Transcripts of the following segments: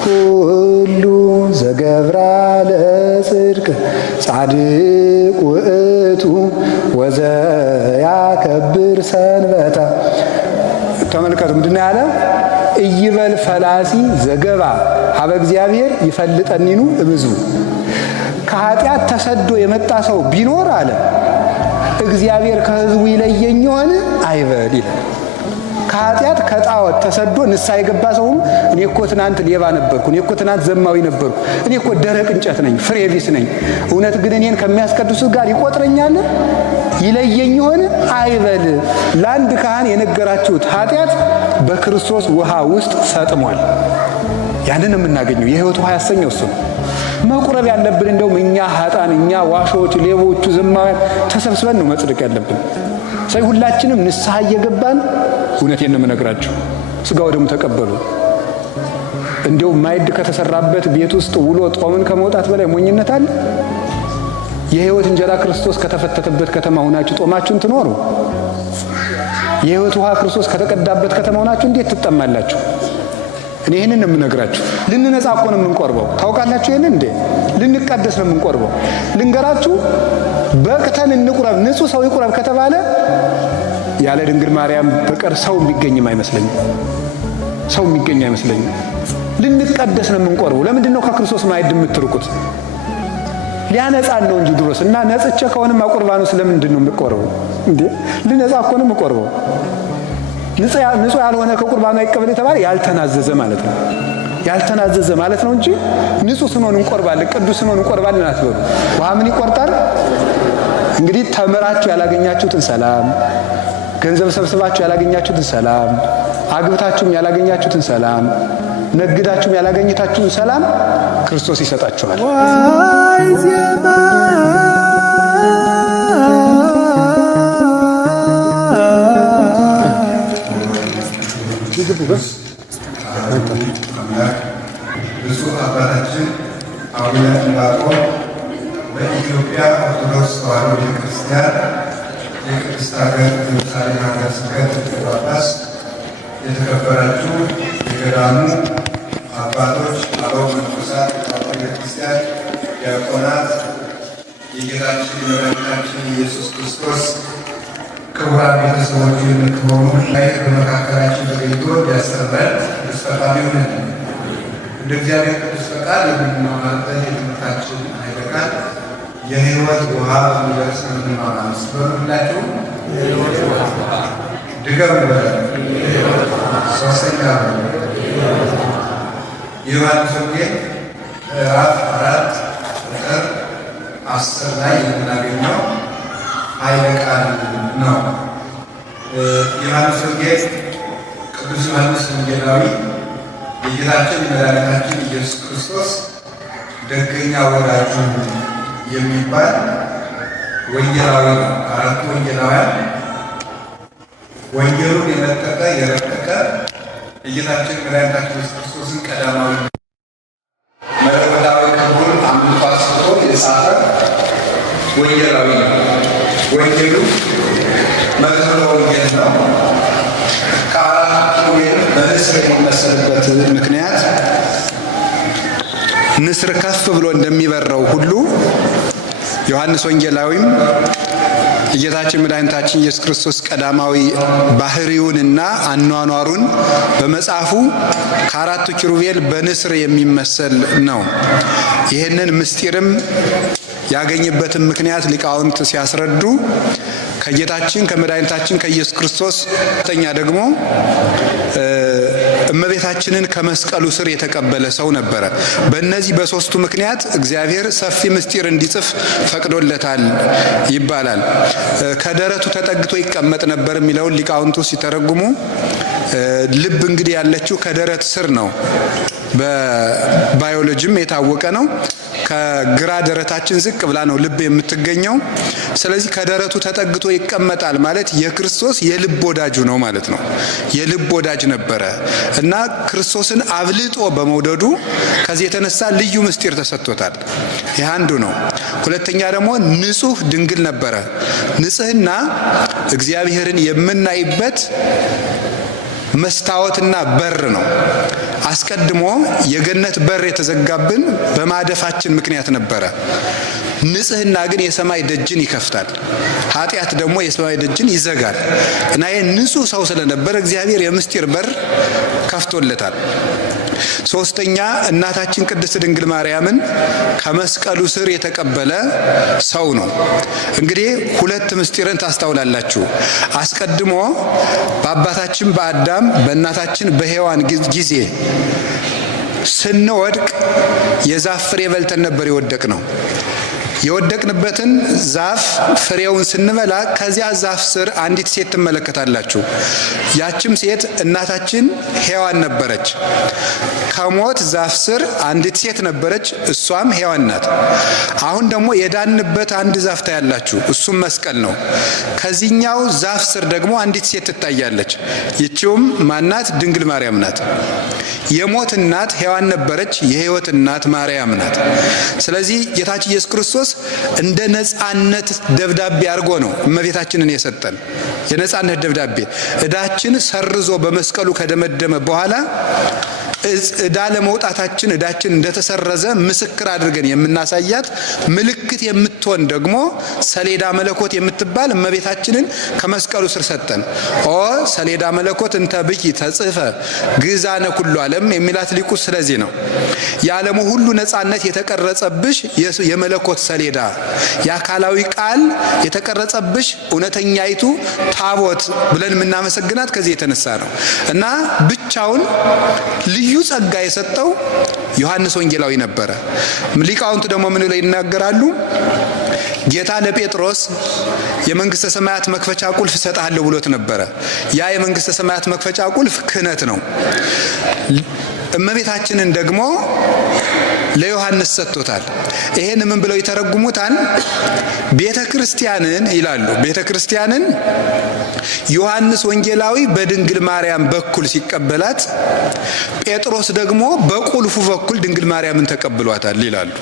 ኩሉ ዘገብራ ለጽድቅ ጻድቅ ውእቱ ወዘያከብር ሰንበታ። ተመልከቱ ምንድነው ያለ? ኢይበል ፈላሲ ዘገባ ሀበ እግዚአብሔር ይፈልጠኒኑ እብዙ። ከኃጢአት ተሰዶ የመጣ ሰው ቢኖር አለ እግዚአብሔር ከሕዝቡ ይለየኝ ይሆን አይበል ይላል። ከኃጢአት ከጣዖት ተሰዶ ንስሐ የገባ ሰውም እኔ እኮ ትናንት ሌባ ነበርኩ፣ እኔ እኮ ትናንት ዘማዊ ነበርኩ፣ እኔ እኮ ደረቅ እንጨት ነኝ፣ ፍሬ ቢስ ነኝ፣ እውነት ግን እኔን ከሚያስቀድሱት ጋር ይቆጥረኛል ይለየኝ ይሆን አይበል። ለአንድ ካህን የነገራችሁት ኃጢአት በክርስቶስ ውሃ ውስጥ ሰጥሟል። ያንን የምናገኘው የሕይወት ውሃ ያሰኘው እሱ ነው። መቁረብ ያለብን እንደውም እኛ ኃጣን፣ እኛ ዋሾች፣ ሌቦቹ፣ ዘማውያን ተሰብስበን ነው መጽደቅ ያለብን። ሰው ሁላችንም ንስሐ እየገባን እውነቴን ነው የምነግራችሁ ሥጋው ደግሞ ተቀበሉ። እንደው ማዕድ ከተሰራበት ቤት ውስጥ ውሎ ጦምን ከመውጣት በላይ ሞኝነት አለ? የሕይወት እንጀራ ክርስቶስ ከተፈተተበት ከተማ ሆናችሁ ጦማችሁን ትኖሩ? የሕይወት ውሃ ክርስቶስ ከተቀዳበት ከተማ ሆናችሁ እንዴት ትጠማላችሁ? እኔ ይህንን ነው የምነግራችሁ። ልንነጻ እኮ ነው የምንቆርበው። ታውቃላችሁ ይህንን እንዴ? ልንቀደስ ነው የምንቆርበው። ልንገራችሁ፣ በቅተን እንቁረብ፣ ንጹሕ ሰው ይቁረብ ከተባለ ያለ ድንግል ማርያም በቀር ሰው የሚገኝም አይመስለኝም። ሰው የሚገኝ አይመስለኝም። ልንቀደስ ነው የምንቆርበው። ለምንድን ነው ከክርስቶስ ማዕድ የምትርቁት? ሊያነጻን ነው እንጂ ድሮስ እና ነጽቼ ከሆነማ ቁርባኑ ስለምንድን ነው የምቆርበው እንዴ? ልነጻ እኮ ነው የምቆርበው። ንጹሕ ያልሆነ ከቁርባኑ አይቀበል የተባለ ያልተናዘዘ ማለት ነው። ያልተናዘዘ ማለት ነው እንጂ ንጹሕ ስንሆን እንቆርባለን፣ ቅዱስ ስንሆን እንቆርባለን አትበሉ። ውሃ ምን ይቆርጣል? እንግዲህ ተምራችሁ ያላገኛችሁትን ሰላም፣ ገንዘብ ሰብስባችሁ ያላገኛችሁትን ሰላም፣ አግብታችሁም ያላገኛችሁትን ሰላም፣ ነግዳችሁም ያላገኘታችሁትን ሰላም ክርስቶስ ይሰጣችኋል። ብፁዕ አባታችን አቡነ ዕንባቆም በኢትዮጵያ ኦርቶዶክስ ተዋሕዶ ቤተክርስቲያን የቅድስት ሀገር ኢየሩሳሌም ሀገረ ስብከት ሊቀ ጳጳስ፣ የተከበራችሁ የገዳሙ አባቶች፣ አበው መነኮሳት፣ ቤተክርስቲያን ዲያቆናት፣ የጌታችን የመድኃኒታችን ኢየሱስ ክርስቶስ ክቡራን ቤተሰቦች የምትሆኑ ላይ በመካከላችን ተገኝቶ ሊያስተምረን ቅዱስ ፈቃዱ ይሁን። እንደ እግዚአብሔር ቅዱስ ፈቃድ የምንማማርበት የትምህርታችን ኃይለ ቃል የሕይወት ውሃ በሚደርስ የምንማማር ስለሁላችሁ ድገም ሶስተኛ የዮሐንስ ወንጌል ምዕራፍ 4 ቁጥር 10 ላይ የምናገኘው ኃይለ ቃል ነው። ዮሐንስ ወንጌል ቅዱስ ዮሐንስ ወንጌላዊ የጌታችን የመድኃኒታችን ኢየሱስ ክርስቶስ ደገኛ ወዳጁ የሚባል ወንጌላዊ ነው። አራቱ ወንጌላውያን ወንጌሉን የመጠቀ የረቀቀ የጌታችን የመድኃኒታችን ኢየሱስ ክርስቶስን ቀዳማዊ መለኮታዊ ክብሩን አምልኮ አስፍቶ የጻፈ ወንጌላዊ ነው። ወንጌሉ መዝሙረ ወንጌል ነው። ከአራቱ ወንጌል በንስር የሚመሰልበት ምክንያት ንስር ከፍ ብሎ እንደሚበረው ሁሉ ዮሐንስ ወንጌላዊም የጌታችን መድኃኒታችን ኢየሱስ ክርስቶስ ቀዳማዊ ባህሪውንና አኗኗሩን በመጽሐፉ ከአራቱ ኪሩቤል በንስር የሚመሰል ነው። ይህንን ምስጢርም ያገኘበትን ምክንያት ሊቃውንት ሲያስረዱ ከጌታችን ከመድኃኒታችን ከኢየሱስ ክርስቶስ ተኛ ደግሞ እመቤታችንን ከመስቀሉ ስር የተቀበለ ሰው ነበረ። በእነዚህ በሶስቱ ምክንያት እግዚአብሔር ሰፊ ምስጢር እንዲጽፍ ፈቅዶለታል ይባላል። ከደረቱ ተጠግቶ ይቀመጥ ነበር የሚለውን ሊቃውንቱ ሲተረጉሙ ልብ እንግዲህ ያለችው ከደረት ስር ነው። በባዮሎጂም የታወቀ ነው። ከግራ ደረታችን ዝቅ ብላ ነው ልብ የምትገኘው። ስለዚህ ከደረቱ ተጠግቶ ይቀመጣል ማለት የክርስቶስ የልብ ወዳጁ ነው ማለት ነው። የልብ ወዳጅ ነበረ እና ክርስቶስን አብልጦ በመውደዱ ከዚህ የተነሳ ልዩ ምስጢር ተሰጥቶታል። ይህ አንዱ ነው። ሁለተኛ ደግሞ ንጹሕ ድንግል ነበረ። ንጽሕና እግዚአብሔርን የምናይበት መስታወትና በር ነው። አስቀድሞ የገነት በር የተዘጋብን በማደፋችን ምክንያት ነበረ። ንጽህና ግን የሰማይ ደጅን ይከፍታል፣ ኃጢአት ደግሞ የሰማይ ደጅን ይዘጋል እና ይሄ ንጹህ ሰው ስለነበረ እግዚአብሔር የምስጢር በር ከፍቶለታል። ሶስተኛ እናታችን ቅድስት ድንግል ማርያምን ከመስቀሉ ስር የተቀበለ ሰው ነው። እንግዲህ ሁለት ምስጢርን ታስተውላላችሁ። አስቀድሞ በአባታችን በአዳም በእናታችን በሔዋን ጊዜ ስንወድቅ የዛፍ ፍሬ በልተን ነበር የወደቅ ነው። የወደቅንበትን ዛፍ ፍሬውን ስንበላ ከዚያ ዛፍ ስር አንዲት ሴት ትመለከታላችሁ። ያችም ሴት እናታችን ሔዋን ነበረች። ከሞት ዛፍ ስር አንዲት ሴት ነበረች፣ እሷም ሔዋን ናት። አሁን ደግሞ የዳንበት አንድ ዛፍ ታያላችሁ፣ እሱም መስቀል ነው። ከዚህኛው ዛፍ ስር ደግሞ አንዲት ሴት ትታያለች። ይቺውም ማናት? ድንግል ማርያም ናት። የሞት እናት ሔዋን ነበረች፣ የሕይወት እናት ማርያም ናት። ስለዚህ ጌታችን ኢየሱስ ክርስቶስ እንደ ነጻነት ደብዳቤ አድርጎ ነው እመቤታችንን የሰጠን። የነጻነት ደብዳቤ ዕዳችን ሰርዞ በመስቀሉ ከደመደመ በኋላ ዕዳ ለመውጣታችን ዕዳችን እንደተሰረዘ ምስክር አድርገን የምናሳያት ምልክት የምትሆን ደግሞ ሰሌዳ መለኮት የምትባል እመቤታችንን ከመስቀሉ ስር ሰጠን። ኦ ሰሌዳ መለኮት እንተ ብኪ ተጽፈ ግዛነ ኩሉ ዓለም የሚላት ሊቁ ስለዚህ ነው። የዓለሙ ሁሉ ነጻነት የተቀረጸብሽ የመለኮት ሰሌዳ፣ የአካላዊ ቃል የተቀረጸብሽ እውነተኛይቱ ታቦት ብለን የምናመሰግናት ከዚህ የተነሳ ነው እና ብቻውን ልዩ ጸጋ የሰጠው ዮሐንስ ወንጌላዊ ነበረ። ሊቃውንቱ ደግሞ ምን ላይ ይናገራሉ? ጌታ ለጴጥሮስ የመንግስተ ሰማያት መክፈቻ ቁልፍ እሰጥሃለሁ ብሎት ነበረ። ያ የመንግስተ ሰማያት መክፈቻ ቁልፍ ክህነት ነው። እመቤታችንን ደግሞ ለዮሐንስ ሰጥቶታል። ይሄን ምን ብለው ይተረጉሙታል? ቤተ ክርስቲያንን ይላሉ። ቤተ ክርስቲያንን ዮሐንስ ወንጌላዊ በድንግል ማርያም በኩል ሲቀበላት፣ ጴጥሮስ ደግሞ በቁልፉ በኩል ድንግል ማርያምን ተቀብሏታል ይላሉ።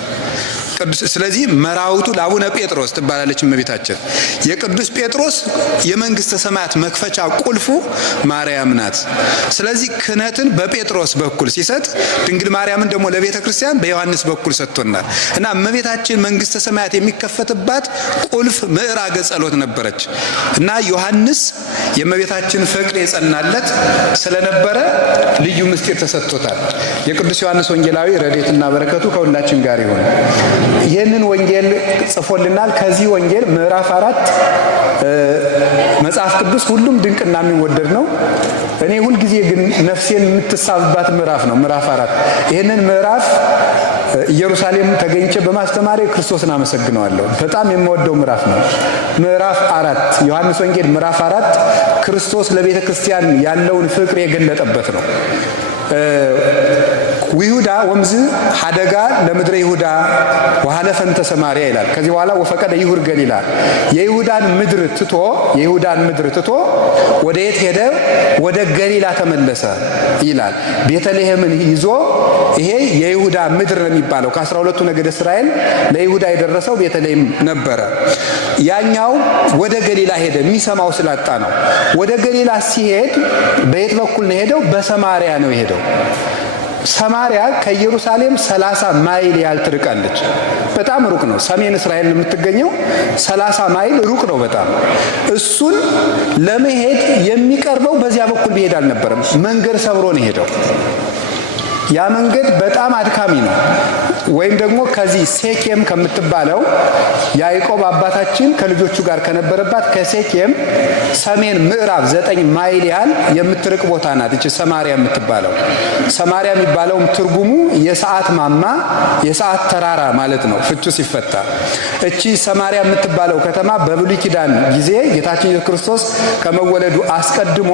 ስለዚህ መራውቱ ለአቡነ ጴጥሮስ ትባላለች እመቤታችን። የቅዱስ ጴጥሮስ የመንግስተ ሰማያት መክፈቻ ቁልፉ ማርያም ናት። ስለዚህ ክህነትን በጴጥሮስ በኩል ሲሰጥ፣ ድንግል ማርያምን ደግሞ ለቤተ ክርስቲያን በዮሐንስ በኩል ሰጥቶናል እና እመቤታችን መንግስተ ሰማያት የሚከፈትባት ቁልፍ ምዕራገ ጸሎት ነበረች እና ዮሐንስ የእመቤታችን ፍቅር የጸናለት ስለነበረ ልዩ ምስጢር ተሰጥቶታል። የቅዱስ ዮሐንስ ወንጌላዊ ረድኤትና በረከቱ ከሁላችን ጋር ይሁን። ይህንን ወንጌል ጽፎልናል። ከዚህ ወንጌል ምዕራፍ 4 መጽሐፍ ቅዱስ ሁሉም ድንቅና የሚወደድ ነው። እኔ ሁልጊዜ ግን ነፍሴን የምትሳብባት ምዕራፍ ነው ምዕራፍ 4። ይህንን ምዕራፍ ኢየሩሳሌም ተገኝቼ በማስተማሬ ክርስቶስን አመሰግነዋለሁ። በጣም የምወደው ምዕራፍ ነው። ምዕራፍ 4 ዮሐንስ ወንጌል ምዕራፍ 4 ክርስቶስ ለቤተ ክርስቲያን ያለውን ፍቅር የገለጠበት ነው። ይሁዳ ወምዝ ሀደጋ ለምድረ ይሁዳ ወሐለፈንተ ሰማርያ ይላል። ከዚህ በኋላ ወፈቀደ ይሁር ገሊላ የይሁዳን ምድር ትቶ ወደ የት ሄደ? ወደ ገሊላ ተመለሰ ይላል። ቤተልሔምን ይዞ ይሄ የይሁዳ ምድር ነው የሚባለው። ከ12ቱ ነገደ እስራኤል ለይሁዳ የደረሰው ቤተልሔም ነበረ። ያኛው ወደ ገሊላ ሄደ፣ የሚሰማው ስላጣ ነው። ወደ ገሊላ ሲሄድ በየት በኩል ነው ሄደው? በሰማርያ ነው የሄደው። ሰማርያ ከኢየሩሳሌም 30 ማይል ያህል ትርቃለች። በጣም ሩቅ ነው። ሰሜን እስራኤል የምትገኘው 30 ማይል ሩቅ ነው በጣም። እሱን ለመሄድ የሚቀርበው በዚያ በኩል ቢሄድ አልነበረም። መንገድ ሰብሮ ነው ሄደው። ያ መንገድ በጣም አድካሚ ነው። ወይም ደግሞ ከዚህ ሴኬም ከምትባለው ያዕቆብ አባታችን ከልጆቹ ጋር ከነበረባት ከሴኬም ሰሜን ምዕራብ 9 ማይል ያህል የምትርቅ ቦታ ናት እቺ ሰማርያ የምትባለው። ሰማርያ የሚባለውም ትርጉሙ የሰዓት ማማ፣ የሰዓት ተራራ ማለት ነው ፍቹ ሲፈታ። እቺ ሰማርያ የምትባለው ከተማ በብሉይ ኪዳን ጊዜ ጌታችን ኢየሱስ ክርስቶስ ከመወለዱ አስቀድሞ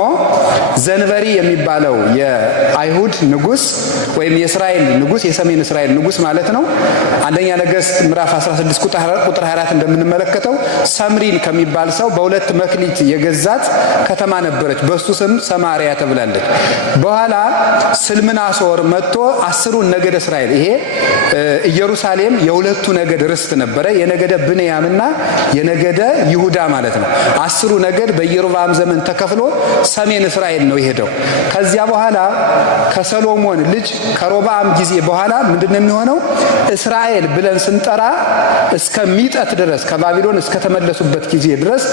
ዘንበሪ የሚባለው የአይሁድ ንጉስ ወይም የእስራኤል ንጉስ፣ የሰሜን እስራኤል ንጉስ ማለት ማለት ነው። አንደኛ ነገሥት ምዕራፍ 16 ቁጥር 24 እንደምንመለከተው ሰምሪን ከሚባል ሰው በሁለት መክሊት የገዛት ከተማ ነበረች። በሱ ስም ሰማሪያ ተብላለች። በኋላ ስልምናሶር መጥቶ 10ሩን ነገደ እስራኤል፣ ይሄ ኢየሩሳሌም የሁለቱ ነገድ ርስት ነበረ፣ የነገደ ብንያምና የነገደ ይሁዳ ማለት ነው። 10ሩ ነገድ በኢዮርብዓም ዘመን ተከፍሎ ሰሜን እስራኤል ነው የሄደው። ከዚያ በኋላ ከሰሎሞን ልጅ ከሮብዓም ጊዜ በኋላ ምንድነው የሚሆነው? እስራኤል ብለን ስንጠራ እስከሚጠት ድረስ ከባቢሎን እስከተመለሱበት ጊዜ ድረስ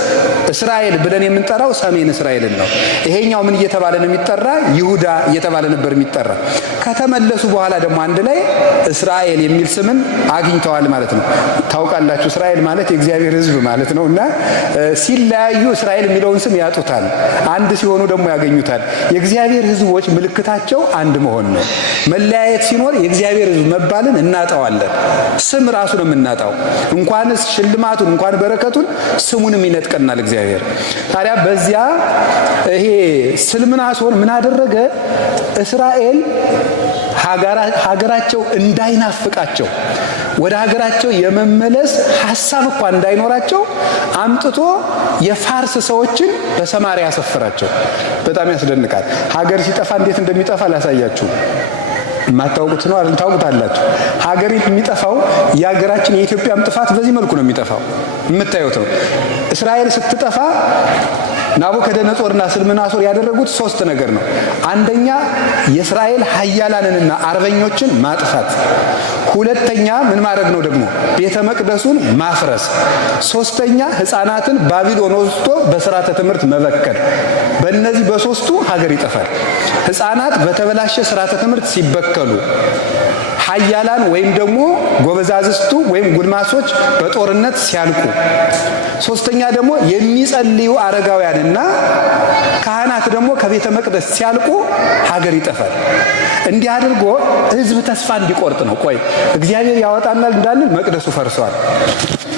እስራኤል ብለን የምንጠራው ሰሜን እስራኤልን ነው። ይሄኛው ምን እየተባለ ነው የሚጠራ? ይሁዳ እየተባለ ነበር የሚጠራ። ከተመለሱ በኋላ ደግሞ አንድ ላይ እስራኤል የሚል ስምን አግኝተዋል ማለት ነው። ታውቃላችሁ እስራኤል ማለት የእግዚአብሔር ሕዝብ ማለት ነውና ሲለያዩ እስራኤል የሚለውን ስም ያጡታል፣ አንድ ሲሆኑ ደግሞ ያገኙታል። የእግዚአብሔር ሕዝቦች ምልክታቸው አንድ መሆን ነው። መለያየት ሲኖር የእግዚአብሔር ሕዝብ መባልን እናጣዋለን። ስም ራሱ ነው የምናጣው። እንኳንስ ሽልማቱን እንኳን በረከቱን ስሙንም ይነጥቀናል እግዚአብሔር። ታዲያ በዚያ ይሄ ስልምናሶር ምን አደረገ? እስራኤል ሀገራቸው እንዳይናፍቃቸው ወደ ሀገራቸው የመመለስ ሐሳብ እንኳን እንዳይኖራቸው አምጥቶ የፋርስ ሰዎችን በሰማሪያ ያሰፈራቸው። በጣም ያስደንቃል። ሀገር ሲጠፋ እንዴት እንደሚጠፋ ላሳያችሁ። የማታውቁት ነው አይደል? ታውቁታላችሁ። ሀገር የሚጠፋው የሀገራችን የኢትዮጵያም ጥፋት በዚህ መልኩ ነው የሚጠፋው። የምታዩት ነው። እስራኤል ስትጠፋ ናቡከደነጾርና ስልምናሶር ያደረጉት 3 ነገር ነው። አንደኛ የእስራኤል ኃያላንንና አርበኞችን ማጥፋት፣ ሁለተኛ ምን ማድረግ ነው ደግሞ? ቤተ መቅደሱን ማፍረስ፣ ሶስተኛ ሕፃናትን ባቢሎን ወስዶ በስርዓተ ትምህርት መበከል። በእነዚህ በ3ቱ ሀገር ይጠፋል። ሕፃናት በተበላሸ ስርዓተ ትምህርት ሲበከሉ፣ ኃያላን ወይም ደግሞ ጎበዛዝቱ ወይም ጉልማሶች በጦርነት ሲያልቁ፣ ሶስተኛ ደግሞ የሚጸልዩ አረጋውያንና ካህናት ደግሞ ከቤተ መቅደስ ሲያልቁ ሀገር ይጠፋል። እንዲህ አድርጎ ሕዝብ ተስፋ እንዲቆርጥ ነው። ቆይ እግዚአብሔር ያወጣናል እንዳንል መቅደሱ ፈርሷል።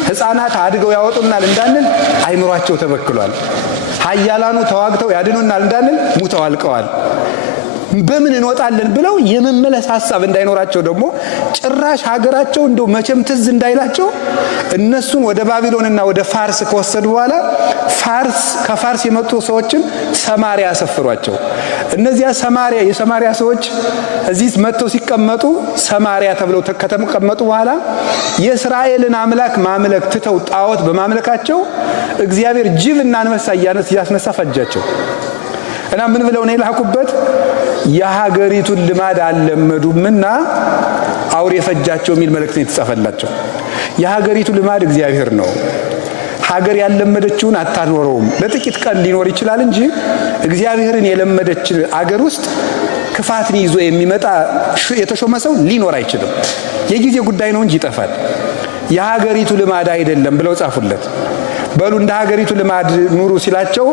ሕፃናት አድገው ያወጡናል እንዳንል አይምሯቸው ተበክሏል። ኃያላኑ ተዋግተው ያድኑናል እንዳንል ሙተው አልቀዋል። በምን እንወጣለን ብለው የመመለስ ሐሳብ እንዳይኖራቸው ደግሞ ጭራሽ ሀገራቸው እንደው መቼም ትዝ እንዳይላቸው እነሱን ወደ ባቢሎንና ወደ ፋርስ ከወሰዱ በኋላ ከፋርስ የመጡ ሰዎችን ሰማሪያ አሰፈሯቸው። እነዚያ የሰማሪያ ሰዎች እዚህ መጥተው ሲቀመጡ ሰማሪያ ተብለው ከተቀመጡ በኋላ የእስራኤልን አምላክ ማምለክ ትተው ጣዖት በማምለካቸው እግዚአብሔር ጅብና አንበሳ እያስነሳ ፈጃቸው። እና ምን ብለው ነው የላኩበት? የሀገሪቱን ልማድ አልለመዱምና አውሬ ፈጃቸው የሚል መልእክት የተጻፈላቸው። የሀገሪቱ ልማድ እግዚአብሔር ነው። ሀገር ያልለመደችውን አታኖረውም። ለጥቂት ቀን ሊኖር ይችላል እንጂ እግዚአብሔርን የለመደች አገር ውስጥ ክፋትን ይዞ የሚመጣ የተሾመ ሰው ሊኖር አይችልም። የጊዜ ጉዳይ ነው እንጂ ይጠፋል። የሀገሪቱ ልማድ አይደለም ብለው ጻፉለት። በሉ እንደ ሀገሪቱ ልማድ ኑሩ ሲላቸው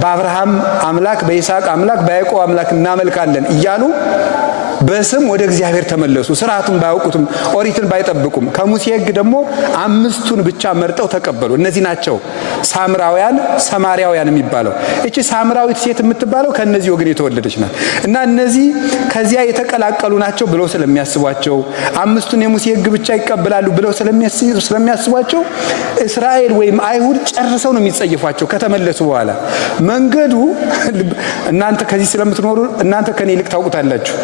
በአብርሃም አምላክ፣ በይስሐቅ አምላክ፣ በያዕቆብ አምላክ እናመልካለን እያሉ በስም ወደ እግዚአብሔር ተመለሱ። ስርዓቱን ባያውቁትም ኦሪትን ባይጠብቁም ከሙሴ ሕግ ደግሞ 5ቱን ብቻ መርጠው ተቀበሉ። እነዚህ ናቸው ሳምራውያን፣ ሰማሪያውያን የሚባለው። እቺ ሳምራዊት ሴት የምትባለው ከነዚህ ወገን የተወለደች ናት። እና እነዚህ ከዚያ የተቀላቀሉ ናቸው ብለው ስለሚያስቧቸው 5ቱን የሙሴ ሕግ ብቻ ይቀበላሉ ብለው ስለሚያስቧቸው እስራኤል ወይም አይሁድ ጨርሰው ነው የሚጸየፏቸው ከተመለሱ በኋላ። መንገዱ እናንተ ከዚህ ስለምትኖሩ እናንተ ከኔ ይልቅ ታውቁታላችሁ።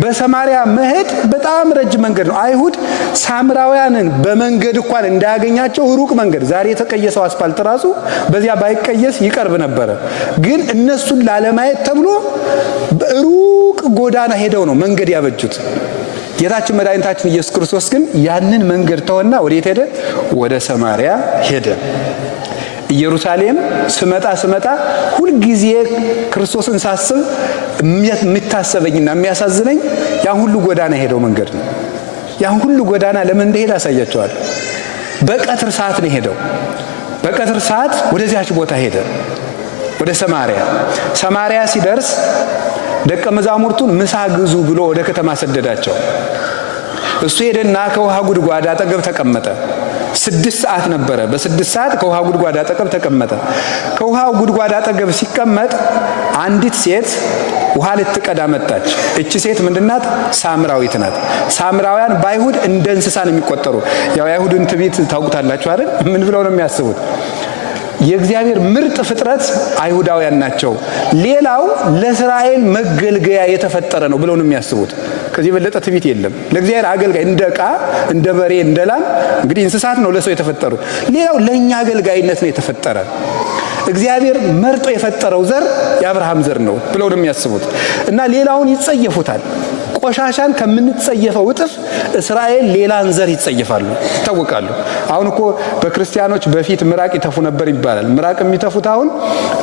በሰማሪያ መሄድ በጣም ረጅም መንገድ ነው። አይሁድ ሳምራውያንን በመንገድ እንኳን እንዳያገኛቸው ሩቅ መንገድ፣ ዛሬ የተቀየሰው አስፋልት ራሱ በዚያ ባይቀየስ ይቀርብ ነበረ። ግን እነሱን ላለማየት ተብሎ ሩቅ ጎዳና ሄደው ነው መንገድ ያበጁት። ጌታችን መድኃኒታችን ኢየሱስ ክርስቶስ ግን ያንን መንገድ ተወና ወዴት ሄደ? ወደ ሰማሪያ ሄደ። ኢየሩሳሌም ስመጣ ሁልጊዜ ክርስቶስን ሳስብ የሚታሰበኝና የሚያሳዝነኝ ያን ሁሉ ጎዳና ሄደው መንገድ ነው። ያን ሁሉ ጎዳና ለምን እንደሄደ አሳያቸዋል። በቀትር ሰዓት ነው ሄደው። በቀትር ሰዓት ወደዚያች ቦታ ሄደ፣ ወደ ሰማሪያ ሲደርስ ደቀ መዛሙርቱን ምሳ ግዙ ብሎ ወደ ከተማ ሰደዳቸው። እሱ ሄደና ከውሃ ጉድጓድ አጠገብ ተቀመጠ። 6 ሰዓት ነበረ። በ6 ሰዓት ከውሃ ጉድጓድ አጠገብ ተቀመጠ። ከውሃው ጉድጓድ አጠገብ ሲቀመጥ አንዲት ሴት ውሃ ልትቀዳ መጣች። እቺ ሴት ምንድናት? ሳምራዊት ናት። ሳምራውያን በአይሁድ እንደ እንስሳ ነው የሚቆጠሩ። ያው የአይሁድን ትዕቢት ታውቁታላችሁ አይደል? ምን ብለው ነው የሚያስቡት? የእግዚአብሔር ምርጥ ፍጥረት አይሁዳውያን ናቸው፣ ሌላው ለእስራኤል መገልገያ የተፈጠረ ነው ብለው ነው የሚያስቡት። ከዚህ የበለጠ ትዕቢት የለም። ለእግዚአብሔር አገልጋይ እንደ ዕቃ፣ እንደ በሬ፣ እንደ ላም እንግዲህ እንስሳት ነው ለሰው የተፈጠሩት። ሌላው ለእኛ አገልጋይነት ነው የተፈጠረ። እግዚአብሔር መርጦ የፈጠረው ዘር የአብርሃም ዘር ነው ብለው ነው የሚያስቡት እና ሌላውን ይጸየፉታል። ቆሻሻን ከምንጸየፈው እጥፍ እስራኤል ሌላን ዘር ይጸየፋሉ፣ ይታወቃሉ። አሁን እኮ በክርስቲያኖች በፊት ምራቅ ይተፉ ነበር ይባላል። ምራቅ የሚተፉት አሁን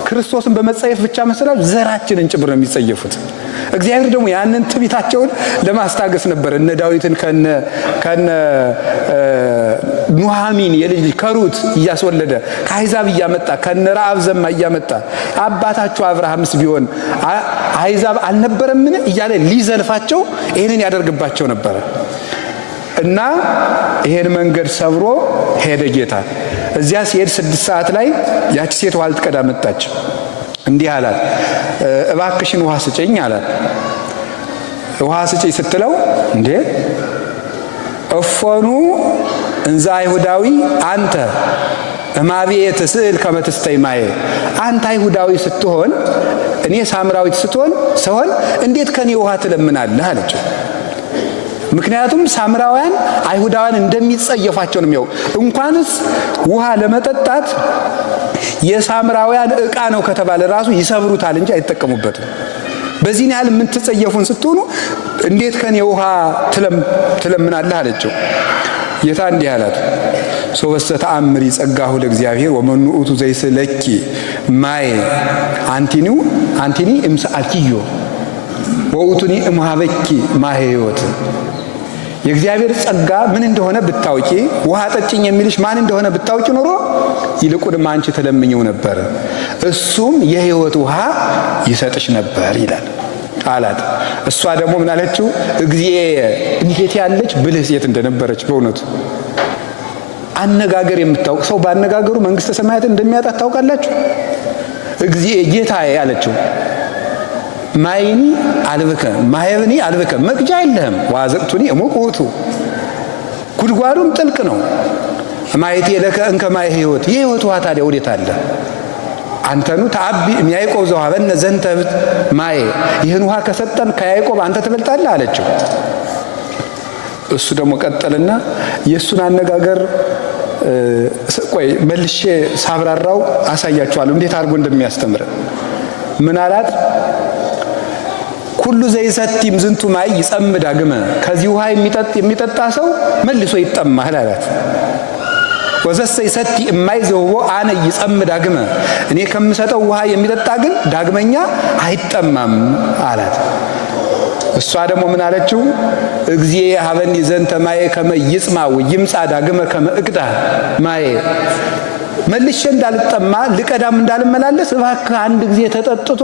ክርስቶስን በመጸየፍ ብቻ መሰላል ዘራችንን ጭምር ነው የሚጸየፉት። እግዚአብሔር ደግሞ ያንን ትዕቢታቸውን ለማስታገስ ነበር እነ ዳዊትን ከነ ኑሃሚን የልጅ ከሩት እያስወለደ ከአሕዛብ እያመጣ ከነ ረአብ ዘማ እያመጣ አባታቸው አብርሃምስ ቢሆን አሕዛብ አልነበረምን እያለ ሊዘልፋቸው ይህንን ያደርግባቸው ነበር እና ይሄን መንገድ ሰብሮ ሄደ ጌታ። እዚያ ሲሄድ 6 ሰዓት ላይ ያቺ ሴት ውሃ ልትቀዳ መጣች። እንዲህ አላት፣ እባክሽን ውሃ ስጭኝ አላት። ውሃ ስጭኝ ስትለው እንዴ እፎኑ እንዛ አይሁዳዊ አንተ እማቤት ስዕል ከመትስተይ ማየ፣ አንተ አይሁዳዊ ስትሆን እኔ ሳምራዊት ስትሆን እንዴት ከኔ ውሃ ትለምናለህ አለችው። ምክንያቱም ሳምራውያን አይሁዳውያን እንደሚጸየፋቸው ነው የሚያውቁ። እንኳንስ ውሃ ለመጠጣት የሳምራውያን ዕቃ ነው ከተባለ ራሱ ይሰብሩታል እንጂ አይጠቀሙበትም። በዚህ ያህል የምትጸየፉን ስትሆኑ እንዴት ከኔ ውሃ ትለምናለህ አለችው። ጌታ እንዲህ አላት፣ ሶበሰ ተአምሪ ጸጋሁ ለእግዚአብሔር ወመኑ ውእቱ ዘይስለኪ ማየ አንቲኒ እምሰአልኪዮ ወውቱኒ እምሃበኪ ማየ ሕይወት። የእግዚአብሔር ጸጋ ምን እንደሆነ ብታውቂ፣ ውሃ ጠጭኝ የሚልሽ ማን እንደሆነ ብታውቂ ኖሮ ይልቁንም አንቺ ተለምኝው ነበር፣ እሱም የሕይወት ውሃ ይሰጥሽ ነበር ይላል አላት። እሷ ደግሞ ምን አለችው? እግዚአብሔር እንዴት ያለች ብልህ ሴት እንደነበረች በእውነቱ። አነጋገር የምታውቅ ሰው ባነጋገሩ መንግስተ ሰማያትን እንደሚያጣት ታውቃላችሁ። እግዚአብሔር ጌታዬ አለችው። ማይኒ አልብከ ማየብኒ አልብከ፣ መቅጃ የለህም። ዋዘቅቱኒ እሙቅ ውእቱ፣ ጉድጓዱም ጥልቅ ነው። ማየቴ ለከ እንከ ማየ ሕይወት፣ የሕይወት ውሃ ታዲያ ወዴት አለ? አንተኑ ተአቢ እምያዕቆብ ዘወሀበነ ዘንተ ማየ፣ ይህን ውሃ ከሰጠን ከያዕቆብ አንተ ትበልጣለህ አለችው። እሱ ደግሞ ቀጠልና የእሱን አነጋገር ቆይ መልሼ ሳብራራው አሳያችኋለሁ እንዴት አድርጎ እንደሚያስተምር። ምን አላት? ኩሉ ዘይሰቲም ዝንቱ ማይ ይጸም ዳግመ፣ ከዚህ ውሃ የሚጠጣ ሰው መልሶ ይጠማል አላት። ወዘሰ ይሰቲ እማይ ዘውቦ አነ ይጸም ዳግመ፣ እኔ ከምሰጠው ውሃ የሚጠጣ ግን ዳግመኛ አይጠማም አላት። እሷ ደግሞ ምን አለችው? እግዚእ ሀበኒ ዘንተ ማየ ከመ ይጽማ ወይምጻ ዳግመ ከመ እቅዳ ማየ፣ መልሼ እንዳልጠማ ልቀዳም እንዳልመላለስ እባክህ አንድ ጊዜ ተጠጥቶ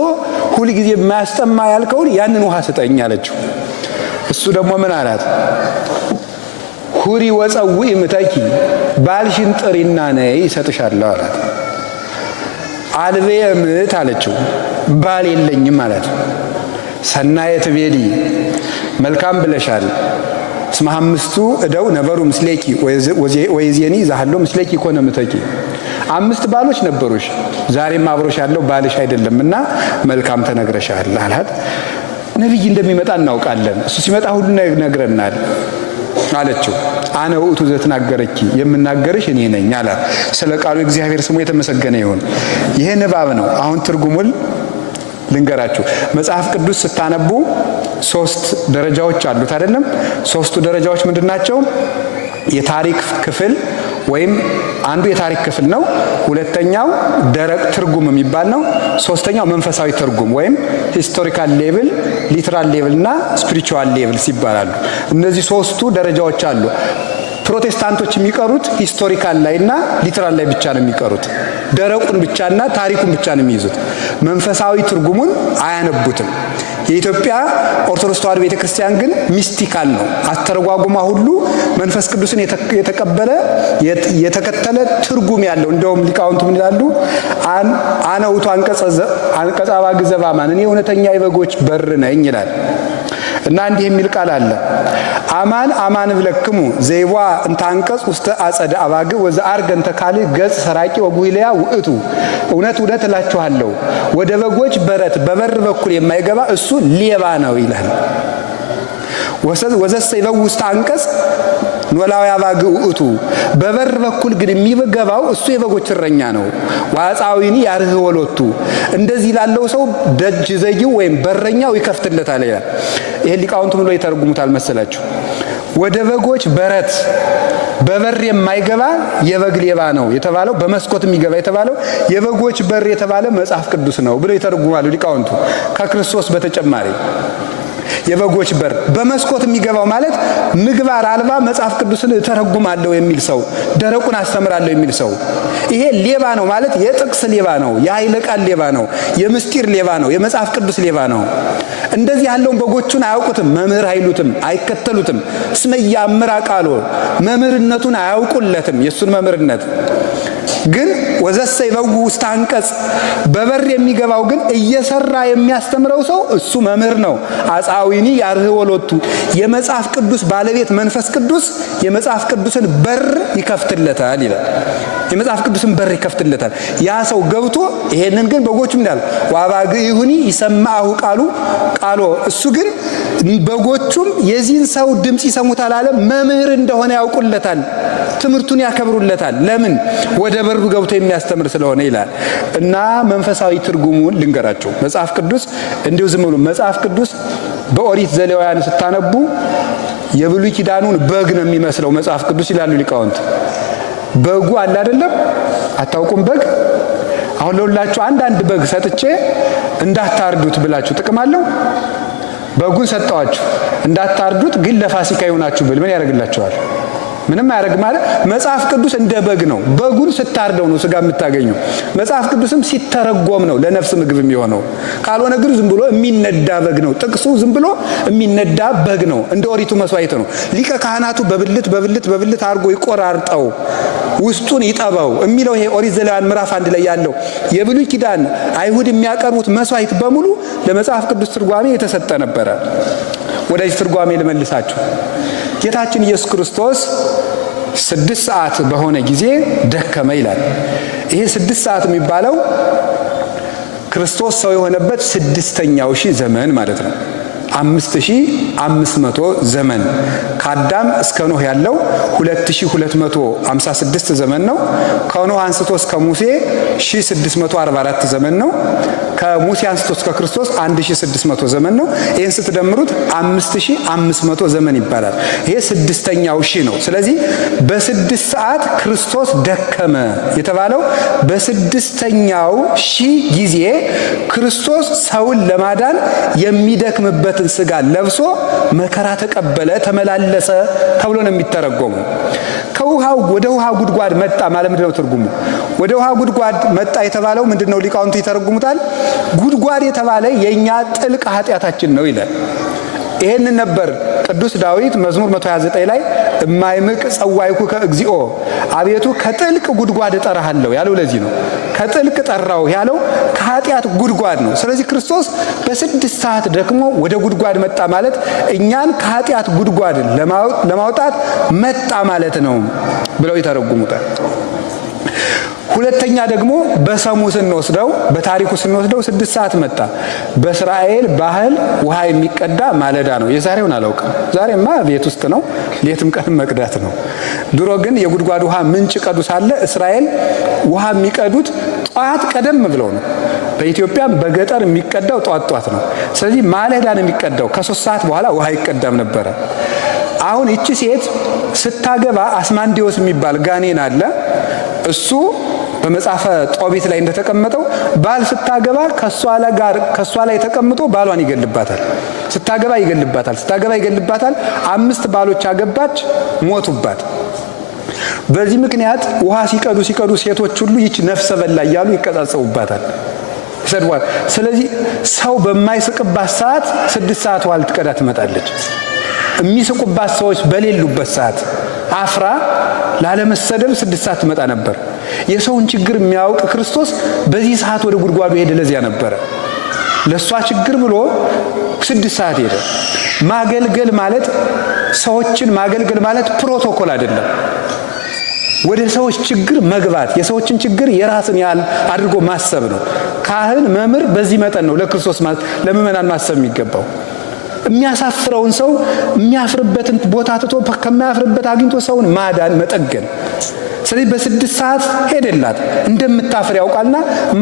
ሁል ጊዜ የማያስጠማ ያልከውን ያንን ውሃ ስጠኝ አለችው። እሱ ደግሞ ምን አላት? ሁሪ ወፀውኢ ምተኪ፣ ባልሽን ጥሪና ነይ ይሰጥሻለሁ አላት። አልቤየ ምት አለችው። ባል የለኝም አላት። ሰናየ ትቤሊ፣ መልካም ብለሻል። እስመ አምስቱ እደው ነበሩ ምስሌኪ ወይዜኒ ዛሃሎ ምስሌኪ ኮነ ምተኪ፣ 5 ባሎች ነበሩሽ፣ ዛሬም አብሮሽ ያለው ባልሽ አይደለምና መልካም ተነግረሻል አላት። ነቢይ እንደሚመጣ እናውቃለን፣ እሱ ሲመጣ ሁሉ ይነግረናል አለችው። አነ ውእቱ ዘትናገረኪ፣ የምናገርሽ እኔ ነኝ አላት። ስለ ቃሉ እግዚአብሔር ስሙ የተመሰገነ ይሁን። ይሄ ንባብ ነው። አሁን ትርጉሙን ልንገራችሁ። መጽሐፍ ቅዱስ ስታነቡ 3 ደረጃዎች አሉት አይደለም? 3ቱ ደረጃዎች ምንድናቸው? የታሪክ ክፍል ወይም አንዱ የታሪክ ክፍል ነው። ሁለተኛው ደረቅ ትርጉም የሚባል ነው። ሶስተኛው መንፈሳዊ ትርጉም ወይም ሂስቶሪካል ሌቭል፣ ሊትራል ሌቭል እና ስፒሪቹዋል ሌቭልስ ይባላሉ። እነዚህ 3ቱ ደረጃዎች አሉ። ፕሮቴስታንቶች የሚቀሩት ሂስቶሪካል ላይ እና ሊትራል ላይ ብቻ ነው የሚቀሩት። ደረቁን ብቻና ታሪኩን ብቻ ነው የሚይዙት። መንፈሳዊ ትርጉሙን አያነቡትም። የኢትዮጵያ ኦርቶዶክስ ተዋሕዶ ቤተክርስቲያን ግን ሚስቲካል ነው። አስተረጓጉማ ሁሉ መንፈስ ቅዱስን የተቀበለ የተከተለ ትርጉም ያለው። እንደውም ሊቃውንቱ ምን ይላሉ? አነ ውእቱ አንቀጸ አባግዕ ዘበአማን፣ እኔ እውነተኛ የበጎች በር ነኝ ይላል። እና እንዲህ የሚል ቃል አለ። አማን አማን ብለክሙ ዘይዋ እንተ አንቀጽ ውስተ አጸደ አባግዕ ወዘአርገ እንተ ካልእ ገጽ ሰራቂ ወጉይለያ ውእቱ፣ እውነት እውነት እላችኋለሁ ወደ በጎች በረት በበር በኩል የማይገባ እሱ ሌባ ነው ይላል። ወዘሰ ይበው ውስተ አንቀጽ ኖላዊ አባግዕ ውእቱ፣ በበር በኩል ግን የሚገባው እሱ የበጎች እረኛ ነው። ወአጻዊኒ ያርህ ወሎቱ፣ እንደዚህ ላለው ሰው ደጅ ዘጊው ወይም በረኛው ይከፍትለታል ይላል። ይሄ ሊቃውንቱ ብሎ ይተረጉሙታል መሰላችሁ። ወደ በጎች በረት በበር የማይገባ የበግ ሌባ ነው የተባለው፣ በመስኮት የሚገባ የተባለው የበጎች በር የተባለ መጽሐፍ ቅዱስ ነው ብሎ ይተረጉማሉ ሊቃውንቱ። ከክርስቶስ በተጨማሪ የበጎች በር በመስኮት የሚገባው ማለት ምግባር አልባ መጽሐፍ ቅዱስን እተረጉማለሁ የሚል ሰው፣ ደረቁን አስተምራለሁ የሚል ሰው፣ ይሄ ሌባ ነው ማለት የጥቅስ ሌባ ነው፣ የኃይለ ቃል ሌባ ነው፣ የምስጢር ሌባ ነው፣ የመጽሐፍ ቅዱስ ሌባ ነው። እንደዚህ ያለውን በጎቹን አያውቁትም፣ መምህር አይሉትም፣ አይከተሉትም። እስመ ያምራ ቃሎ፣ መምህርነቱን አያውቁለትም፣ የእሱን መምህርነት ግን ወዘሰ ይበው ውስተ አንቀጽ፣ በበር የሚገባው ግን እየሰራ የሚያስተምረው ሰው እሱ መምህር ነው። አጻዊኒ ያርህ ወሎቱ፣ የመጽሐፍ ቅዱስ ባለቤት መንፈስ ቅዱስ የመጽሐፍ ቅዱስን በር ይከፍትለታል ይላል። የመጽሐፍ ቅዱስን በር ይከፍትለታል። ያ ሰው ገብቶ ይሄንን ግን በጎቹም እንዳል ወአባግዕ ይሁኒ ይሰማሁ ቃሎ፣ እሱ ግን በጎቹም የዚህን ሰው ድምፅ ይሰሙታል አለ። መምህር እንደሆነ ያውቁለታል፣ ትምህርቱን ያከብሩለታል። ለምን? ወደ በሩ ገብቶ የሚያስተምር ስለሆነ ይላል። እና መንፈሳዊ ትርጉሙን ልንገራቸው። መጽሐፍ ቅዱስ እንዲሁ ዝም ብሎ መጽሐፍ ቅዱስ በኦሪት ዘሌዋውያን ስታነቡ የብሉይ ኪዳኑን በግ ነው የሚመስለው መጽሐፍ ቅዱስ ይላሉ ሊቃውንት። በጉ አለ አይደለም? አታውቁም? በግ አሁን ለሁላችሁ አንድ በግ ሰጥቼ እንዳታርዱት ብላችሁ ጥቅም አለው? በጉን ሰጠዋችሁ እንዳታርዱት፣ ግን ለፋሲካ ይሆናችሁ ብል ምን ያደርግላችኋል? ምንም አያደርግ ማለት። መጽሐፍ ቅዱስ እንደ በግ ነው። በጉን ስታርደው ነው ስጋ የምታገኘው። መጽሐፍ ቅዱስም ሲተረጎም ነው ለነፍስ ምግብ የሚሆነው። ካልሆነ ግን ዝም ብሎ የሚነዳ በግ ነው። ጥቅሱ ዝም ብሎ የሚነዳ በግ ነው። እንደ ኦሪቱ መስዋዕት ነው። ሊቀ ካህናቱ በብልት አድርጎ ይቆራርጠው ውስጡን ይጠባው የሚለው ይሄ ኦሪት ዘሌዋውያን ምዕራፍ 1 ላይ ያለው የብሉይ ኪዳን አይሁድ የሚያቀርቡት መስዋዕት በሙሉ ለመጽሐፍ ቅዱስ ትርጓሜ የተሰጠ ነበረ። ወደዚህ ትርጓሜ ልመልሳችሁ። ጌታችን ኢየሱስ ክርስቶስ 6 ሰዓት በሆነ ጊዜ ደከመ ይላል። ይሄ 6 ሰዓት የሚባለው ክርስቶስ ሰው የሆነበት 6ኛው ሺህ ዘመን ማለት ነው። 5500 ዘመን ከአዳም እስከ ኖህ ያለው 2256 ዘመን ነው። ከኖህ አንስቶ እስከ ሙሴ 1644 ዘመን ነው። ከሙሴ አንስቶ እስከ ክርስቶስ 1600 ዘመን ነው። ይህን ስትደምሩት 5500 ዘመን ይባላል። ይሄ 6ኛው ሺህ ነው። ስለዚህ በ6 ሰዓት ክርስቶስ ደከመ የተባለው በ6ኛው ሺህ ጊዜ ክርስቶስ ሰውን ለማዳን የሚደክምበትን ስጋ ለብሶ መከራ ተቀበለ፣ ተመላለሰ ተብሎ ነው የሚተረጎሙ። ከውሃው ወደ ውሃ ጉድጓድ መጣ ማለት ምንድነው ትርጉሙ? ወደ ውሃ ጉድጓድ መጣ የተባለው ምንድነው? ሊቃውንቱ ይተረጉሙታል። ጉድጓድ የተባለ የኛ ጥልቅ ኃጢአታችን ነው ይላል። ይሄንን ነበር ቅዱስ ዳዊት መዝሙር 129 ላይ እማይምቅ ጸዋይኩከ እግዚኦ፣ አቤቱ ከጥልቅ ጉድጓድ እጠራሃለሁ ያለው ለዚህ ነው። ከጥልቅ ጠራው ያለው ከኃጢአት ጉድጓድ ነው። ስለዚህ ክርስቶስ በ6 ሰዓት ደክሞ ወደ ጉድጓድ መጣ ማለት እኛን ከኃጢአት ጉድጓድ ለማውጣት መጣ ማለት ነው ብለው ይተረጉሙታል። ሁለተኛ ደግሞ በሰሙ ስንወስደው በታሪኩ ስንወስደው 6 ሰዓት መጣ። በእስራኤል ባህል ውሃ የሚቀዳ ማለዳ ነው። የዛሬውን አላውቅም። ዛሬማ ቤት ውስጥ ነው፣ ሌትም ቀንም መቅዳት ነው። ድሮ ግን የጉድጓድ ውሃ ምንጭ ቀዱ ሳለ እስራኤል ውሃ የሚቀዱት ጧት ቀደም ብለው ነው። በኢትዮጵያም በገጠር የሚቀዳው ጧት ነው። ስለዚህ ማለዳ ነው የሚቀዳው። ከ3 ሰዓት በኋላ ውሃ ይቀዳም ነበረ። አሁን እቺ ሴት ስታገባ አስማንዲዮስ የሚባል ጋኔን አለ። እሱ በመጽሐፈ ጦቢት ላይ እንደተቀመጠው ባል ስታገባ ከሷ ላይ ተቀምጦ ባሏን ይገልባታል። ስታገባ ይገልባታል። 5 ባሎች አገባች፣ ሞቱባት። በዚህ ምክንያት ውሃ ሲቀዱ ሴቶች ሁሉ ይች ነፍሰ በላ እያሉ ይቀጻጸቡባታል። ይሰድቧል። ስለዚህ ሰው በማይስቅባት ሰዓት 6 ሰዓት ውሃ ልትቀዳ ትመጣለች። የሚስቁባት ሰዎች በሌሉበት ሰዓት አፍራ ላለመሰደብ 6 ሰዓት ትመጣ ነበር። የሰውን ችግር የሚያውቅ ክርስቶስ በዚህ ሰዓት ወደ ጉድጓዱ ሄደ። ለዚያ ነበረ ለሷ ችግር ብሎ 6 ሰዓት ሄደ። ማገልገል ማለት ሰዎችን ማገልገል ማለት ፕሮቶኮል አይደለም። ወደ ሰዎች ችግር መግባት፣ የሰዎችን ችግር የራስን ያህል አድርጎ ማሰብ ነው። ካህን መምህር በዚህ መጠን ነው ለክርስቶስ ለምእመናን ማሰብ የሚገባው። የሚያሳፍረውን ሰው የሚያፍርበትን ቦታ ትቶ ከማያፍርበት አግኝቶ ሰውን ማዳን፣ መጠገን። ስለዚህ በ6 ሰዓት ሄደላት። እንደምታፍር ያውቃልና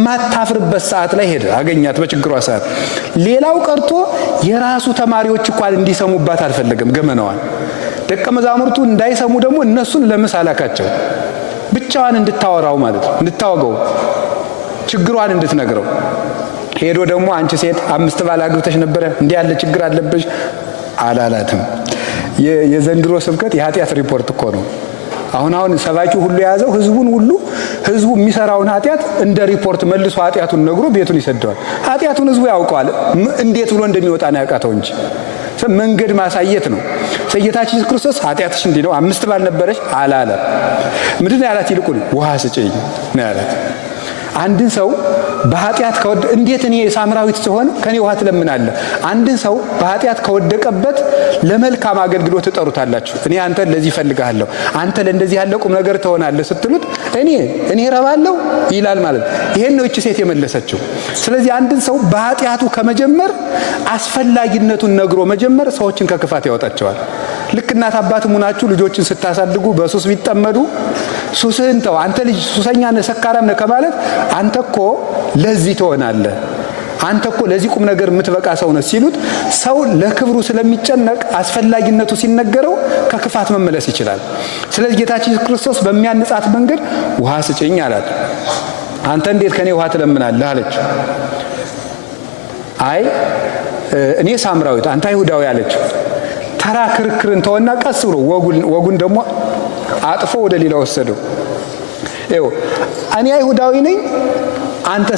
ማታፍርበት ሰዓት ላይ ሄደ፣ አገኛት በችግሯ ሰዓት። ሌላው ቀርቶ የራሱ ተማሪዎች እንኳን እንዲሰሙባት አልፈለገም ገመናዋን። ደቀ መዛሙርቱ እንዳይሰሙ ደግሞ እነሱን ለምሳ ላካቸው፣ ብቻዋን እንድታወራው ማለት ነው፣ እንድታወገው፣ ችግሯን እንድትነግረው። ሄዶ ደግሞ አንቺ ሴት 5 ባል አግብተሽ ነበረ፣ እንዲህ ያለ ችግር አለብሽ አላላትም። የዘንድሮ ስብከት የኃጢአት ሪፖርት እኮ ነው። አሁን ሰባኪው ሁሉ የያዘው ህዝቡን ሁሉ ህዝቡ የሚሰራውን ኃጢአት እንደ ሪፖርት መልሶ ኃጢአቱን ነግሮ ቤቱን ይሰደዋል። ኃጢአቱን ህዝቡ ያውቀዋል፣ እንዴት ብሎ እንደሚወጣ ነው ያውቃተው እንጂ መንገድ ማሳየት ነው። ጌታችን ኢየሱስ ክርስቶስ ኃጢአትሽ እንዲህ ነው 5 ባል ነበረሽ አላለ። ምንድን ያላት? ይልቁን ውሃ ስጪኝ ነው ያላት። አንድን ሰው በኃጢአት እንዴት እኔ ሳምራዊት ሲሆን ከኔ ውሃ ትለምናለህ? አንድን ሰው በኃጢአት ከወደቀበት ለመልካም አገልግሎት ትጠሩታላችሁ። እኔ አንተ ለዚህ ፈልጋለሁ፣ አንተ ለእንደዚህ ያለ ቁም ነገር ትሆናለህ ስትሉት እኔ ረባለሁ ይላል ማለት። ይሄን ነው እቺ ሴት የመለሰችው። ስለዚህ አንድን ሰው በኃጢአቱ ከመጀመር አስፈላጊነቱን ነግሮ መጀመር ሰዎችን ከክፋት ያወጣቸዋል። ልክ እናት አባትም ሆናችሁ ልጆችን ስታሳድጉ በሱስ ቢጠመዱ ሱስህን ተው፣ አንተ ልጅ ሱሰኛ ነህ፣ ሰካራም ነህ ከማለት አንተ እኮ ለዚህ ትሆናለህ፣ አንተ እኮ ለዚህ ቁም ነገር የምትበቃ ሰው ነህ ሲሉት ሰው ለክብሩ ስለሚጨነቅ አስፈላጊነቱ ሲነገረው ከክፋት መመለስ ይችላል። ስለዚህ ጌታችን ኢየሱስ ክርስቶስ በሚያንጻት መንገድ ውሃ ስጪኝ አላት። አንተ እንዴት ከኔ ውሃ ትለምናለህ አለች። አይ እኔ ሳምራዊት አንተ አይሁዳዊ አለች። ተራ ክርክርን ተወና ቀስ ብሎ ወጉን ደግሞ አጥፎ ወደ ሌላ ወሰደው። እኔ አይሁዳዊ ነኝ፣ አንተ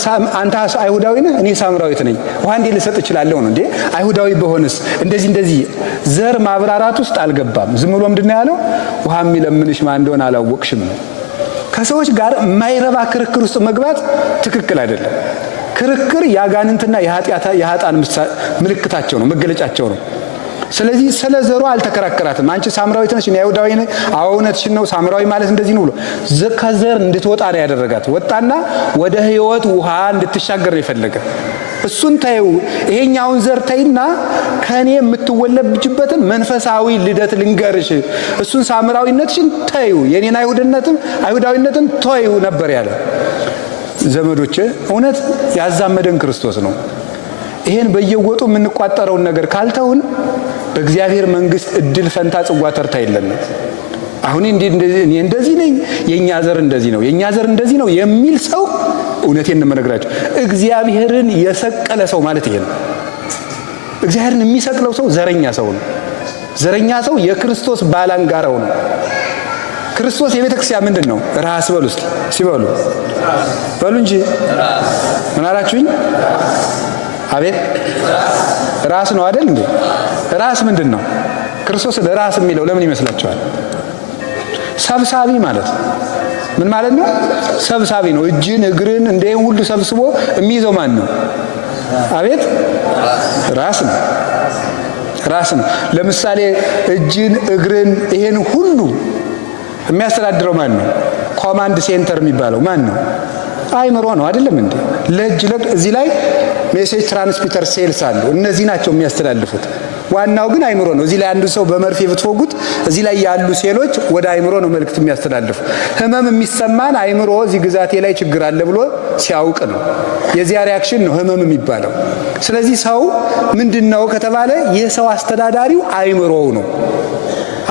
አይሁዳዊ ነህ፣ እኔ ሳምራዊት ነኝ፣ ውሃ እንዴት ልሰጥ እችላለሁ ነው እንዴ? አይሁዳዊ በሆንስ እንደዚህ ዘር ማብራራት ውስጥ አልገባም። ዝም ብሎ ምንድን ነው ያለው? ውሃ የሚለምንሽ ማን እንደሆነ አላወቅሽም ነው። ከሰዎች ጋር የማይረባ ክርክር ውስጥ መግባት ትክክል አይደለም። ክርክር የአጋንንትና የኃጥአን ምልክታቸው ነው፣ መገለጫቸው ነው። ስለዚህ ስለ ዘሩ አልተከራከራትም። አንቺ ሳምራዊት ነሽ፣ እኔ አይሁዳዊ ነኝ፣ አዎ እውነትሽን ነው፣ ሳምራዊ ማለት እንደዚህ ነው ብሎ ከዘር እንድትወጣ ነው ያደረጋት። ወጣና ወደ ሕይወት ውሃ እንድትሻገር ነው የፈለገ። እሱን ታዩ፣ ይሄኛውን ዘር ታይና ከኔ የምትወለብጅበትን መንፈሳዊ ልደት ልንገርሽ፣ እሱን ሳምራዊነትሽን ታዩ፣ የኔን አይሁዳዊነትን ታዩ ነበር ያለ። ዘመዶቼ እውነት ያዛመደን ክርስቶስ ነው። ይሄን በየወጡ የምንቋጠረውን ነገር ካልተውን በእግዚአብሔር መንግስት እድል ፈንታ ጽዋ ተርታ የለንም። አሁን እኔ እንደዚህ ነኝ፣ የኛ ዘር እንደዚህ ነው፣ የኛ ዘር እንደዚህ ነው የሚል ሰው እውነቴን ነው የምነግራችሁ፣ እግዚአብሔርን የሰቀለ ሰው ማለት ይሄ ነው። እግዚአብሔርን የሚሰቅለው ሰው ዘረኛ ሰው ነው። ዘረኛ ሰው የክርስቶስ ባላንጋራው ነው። ክርስቶስ የቤተ ክርስቲያን ምንድን ነው? ራስ በሉ እስቲ ሲበሉ በሉ እንጂ ምን አላችሁኝ? አቤት ራስ ነው አይደል እንዴ? ራስ ምንድን ነው? ክርስቶስ ለራስ የሚለው ለምን ይመስላችኋል? ሰብሳቢ ማለት ምን ማለት ነው? ሰብሳቢ ነው። እጅን እግርን እንደዚህ ሁሉ ሰብስቦ የሚይዘው ማን ነው? አቤት ራስ ነው። ራስ ነው። ለምሳሌ እጅን እግርን ይሄን ሁሉ የሚያስተዳድረው ማን ነው? ኮማንድ ሴንተር የሚባለው ማን ነው? አይምሮ ነው አይደለም እንዴ? ለእጅ እዚህ ላይ ሜሴጅ ትራንስሚተር ሴልስ አሉ። እነዚህ ናቸው የሚያስተላልፉት። ዋናው ግን አይምሮ ነው። እዚህ ላይ አንዱ ሰው በመርፌ ብትወጉት እዚህ ላይ ያሉ ሴሎች ወደ አይምሮ ነው መልእክት የሚያስተላልፉ። ህመም የሚሰማን አይምሮ እዚህ ግዛቴ ላይ ችግር አለ ብሎ ሲያውቅ ነው። የዚያ ሪያክሽን ነው ህመም የሚባለው። ስለዚህ ሰው ምንድነው ከተባለ የሰው አስተዳዳሪው አይምሮው ነው።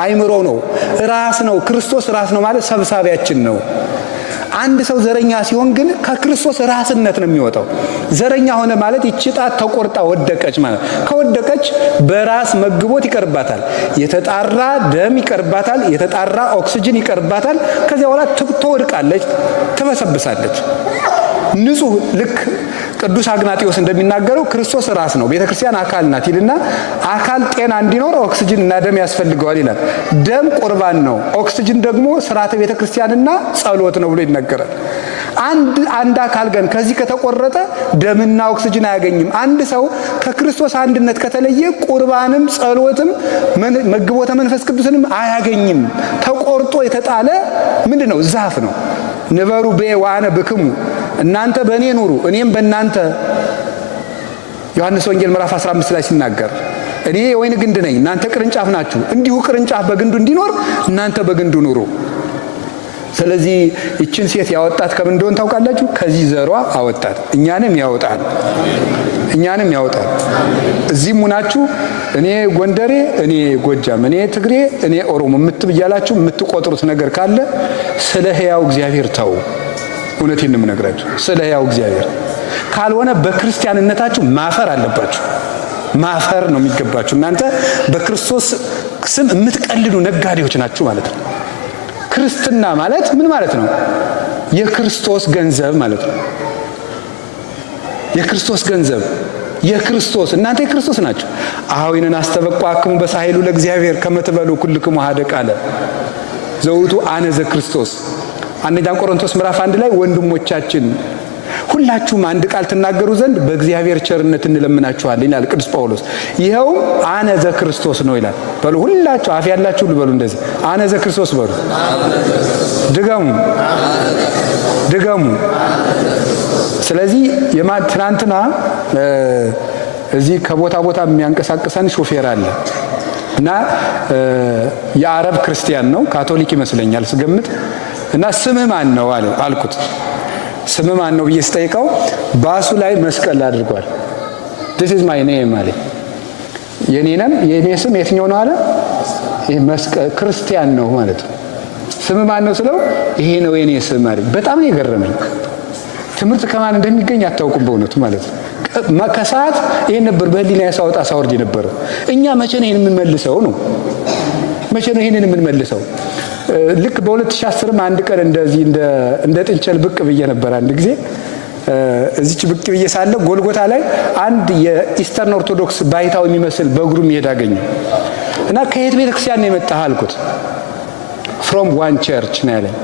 አይምሮ ነው፣ ራስ ነው። ክርስቶስ ራስ ነው ማለት ሰብሳቢያችን ነው። አንድ ሰው ዘረኛ ሲሆን ግን ከክርስቶስ ራስነት ነው የሚወጣው። ዘረኛ ሆነ ማለት ይህች ጣት ተቆርጣ ወደቀች ማለት፣ ከወደቀች በራስ መግቦት ይቀርባታል፣ የተጣራ ደም ይቀርባታል፣ የተጣራ ኦክሲጅን ይቀርባታል። ከዚያ በኋላ ትወድቃለች፣ ትበሰብሳለች። ንጹህ ልክ ቅዱስ አግናጢዮስ እንደሚናገረው ክርስቶስ ራስ ነው፣ ቤተክርስቲያን አካል ናት ይልና አካል ጤና እንዲኖር ኦክሲጅን እና ደም ያስፈልገዋል ይላል። ደም ቁርባን ነው፣ ኦክሲጅን ደግሞ ስርዓተ ቤተክርስቲያንና ጸሎት ነው ብሎ ይነገራል። አንድ አካል ግን ከዚህ ከተቆረጠ ደምና ኦክሲጅን አያገኝም። አንድ ሰው ከክርስቶስ አንድነት ከተለየ ቁርባንም ጸሎትም መግቦተ መንፈስ ቅዱስንም አያገኝም። ተቆርጦ የተጣለ ምንድነው? ዛፍ ነው። ንበሩ በ ወአነ ብክሙ፣ እናንተ በእኔ ኑሩ እኔም በእናንተ። ዮሐንስ ወንጌል ምዕራፍ 15 ላይ ሲናገር እኔ የወይን ግንድ ነኝ እናንተ ቅርንጫፍ ናችሁ፣ እንዲሁ ቅርንጫፍ በግንዱ እንዲኖር እናንተ በግንዱ ኑሩ። ስለዚህ እችን ሴት ያወጣት ከምን እንደሆነ ታውቃላችሁ? ከዚህ ዘሯ አወጣት። እኛንም ያወጣል። እዚህም ሁናችሁ እኔ ጎንደሬ፣ እኔ ጎጃም፣ እኔ ትግሬ፣ እኔ ኦሮሞ የምትብያላችሁ የምትቆጥሩት ነገር ካለ ስለ ሕያው እግዚአብሔር ተው። እውነቴን ነው የምነግራችሁ፣ ስለ ሕያው እግዚአብሔር ካልሆነ በክርስቲያንነታችሁ ማፈር አለባችሁ። ማፈር ነው የሚገባችሁ። እናንተ በክርስቶስ ስም የምትቀልዱ ነጋዴዎች ናችሁ ማለት ነው። ክርስትና ማለት ምን ማለት ነው? የክርስቶስ ገንዘብ ማለት ነው። የክርስቶስ ገንዘብ የክርስቶስ እናንተ የክርስቶስ ናችሁ። አሁይነን አስተበቋክሙ በሳይሉ ለእግዚአብሔር ከመትበሉ ኩልክሙ ሀደ ቃለ ዘውቱ አነ ዘክርስቶስ። አንደኛ ቆሮንቶስ ምዕራፍ 1 ላይ ወንድሞቻችን ሁላችሁም አንድ ቃል ትናገሩ ዘንድ በእግዚአብሔር ቸርነት እንለምናችኋለን ይላል ቅዱስ ጳውሎስ። ይኸው አነ ዘክርስቶስ ነው ይላል። በሉ ሁላችሁ አፍ ያላችሁ ልበሉ እንደዚህ አነ ዘክርስቶስ በሉ። ድገሙ። ስለዚህ ትናንትና እዚህ ከቦታ ቦታ የሚያንቀሳቅሰን ሾፌር አለ እና የአረብ ክርስቲያን ነው፣ ካቶሊክ ይመስለኛል ስገምት። እና ስምህ ማን ነው አልኩት። ስምህ ማን ነው ብዬ ስጠይቀው ባሱ ላይ መስቀል አድርጓል። this is my name አለ። የኔ ስም የትኛው ነው አለ? ይሄ መስቀል ክርስቲያን ነው ማለት ነው። ስምህ ማን ነው ስለው ይሄ ነው የኔ ስም አለ። በጣም ነው የገረመኝ። ትምህርት ከማን እንደሚገኝ አታውቁም በእውነቱ ማለት ነው። ከሰዓት ይሄን ነበር በህሊና ያሳወጣ ሳወርድ ነበር። እኛ መቼ ነው ይሄን የምንመልሰው ነው? መቼ ነው ይሄንን የምንመልሰው? ልክ በ2010 አንድ ቀን እንደዚህ እንደ ጥንቸል ብቅ ብዬ ነበር። አንድ ጊዜ እዚች ብቅ ብዬ ሳለ ጎልጎታ ላይ አንድ የኢስተርን ኦርቶዶክስ ባይታው የሚመስል በእግሩ የሚሄድ አገኘ እና ከየት ቤተክርስቲያን ነው የመጣህ አልኩት። from one church ነው ያለኝ።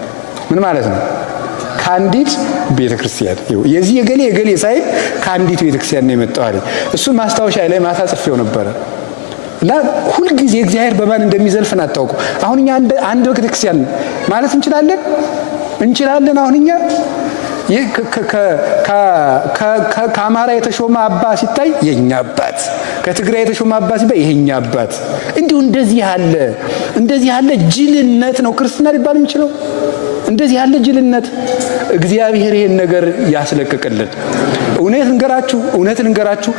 ምን ማለት ነው? ከአንዲት ቤተክርስቲያን። የዚህ የገሌ ሳይል ከአንዲት ቤተክርስቲያን ነው የመጣው አለኝ። እሱን ማስታወሻ ላይ ማታ ጽፌው ነበረ። እና ሁልጊዜ እግዚአብሔር በማን እንደሚዘልፈን አታውቁ። አሁን እኛ አንድ ቤተክርስቲያን ማለት እንችላለን። አሁን እኛ ከአማራ የተሾመ አባ ሲታይ የኛ አባት፣ ከትግራይ የተሾመ አባ ሲታይ የኛ አባት። እንዲሁ እንደዚህ ያለ ጅልነት ነው ክርስትና ሊባል የሚችለው። እንደዚህ ያለ ጅልነት እግዚአብሔር ይሄን ነገር ያስለቅቅልን። እውነት ልንገራችሁ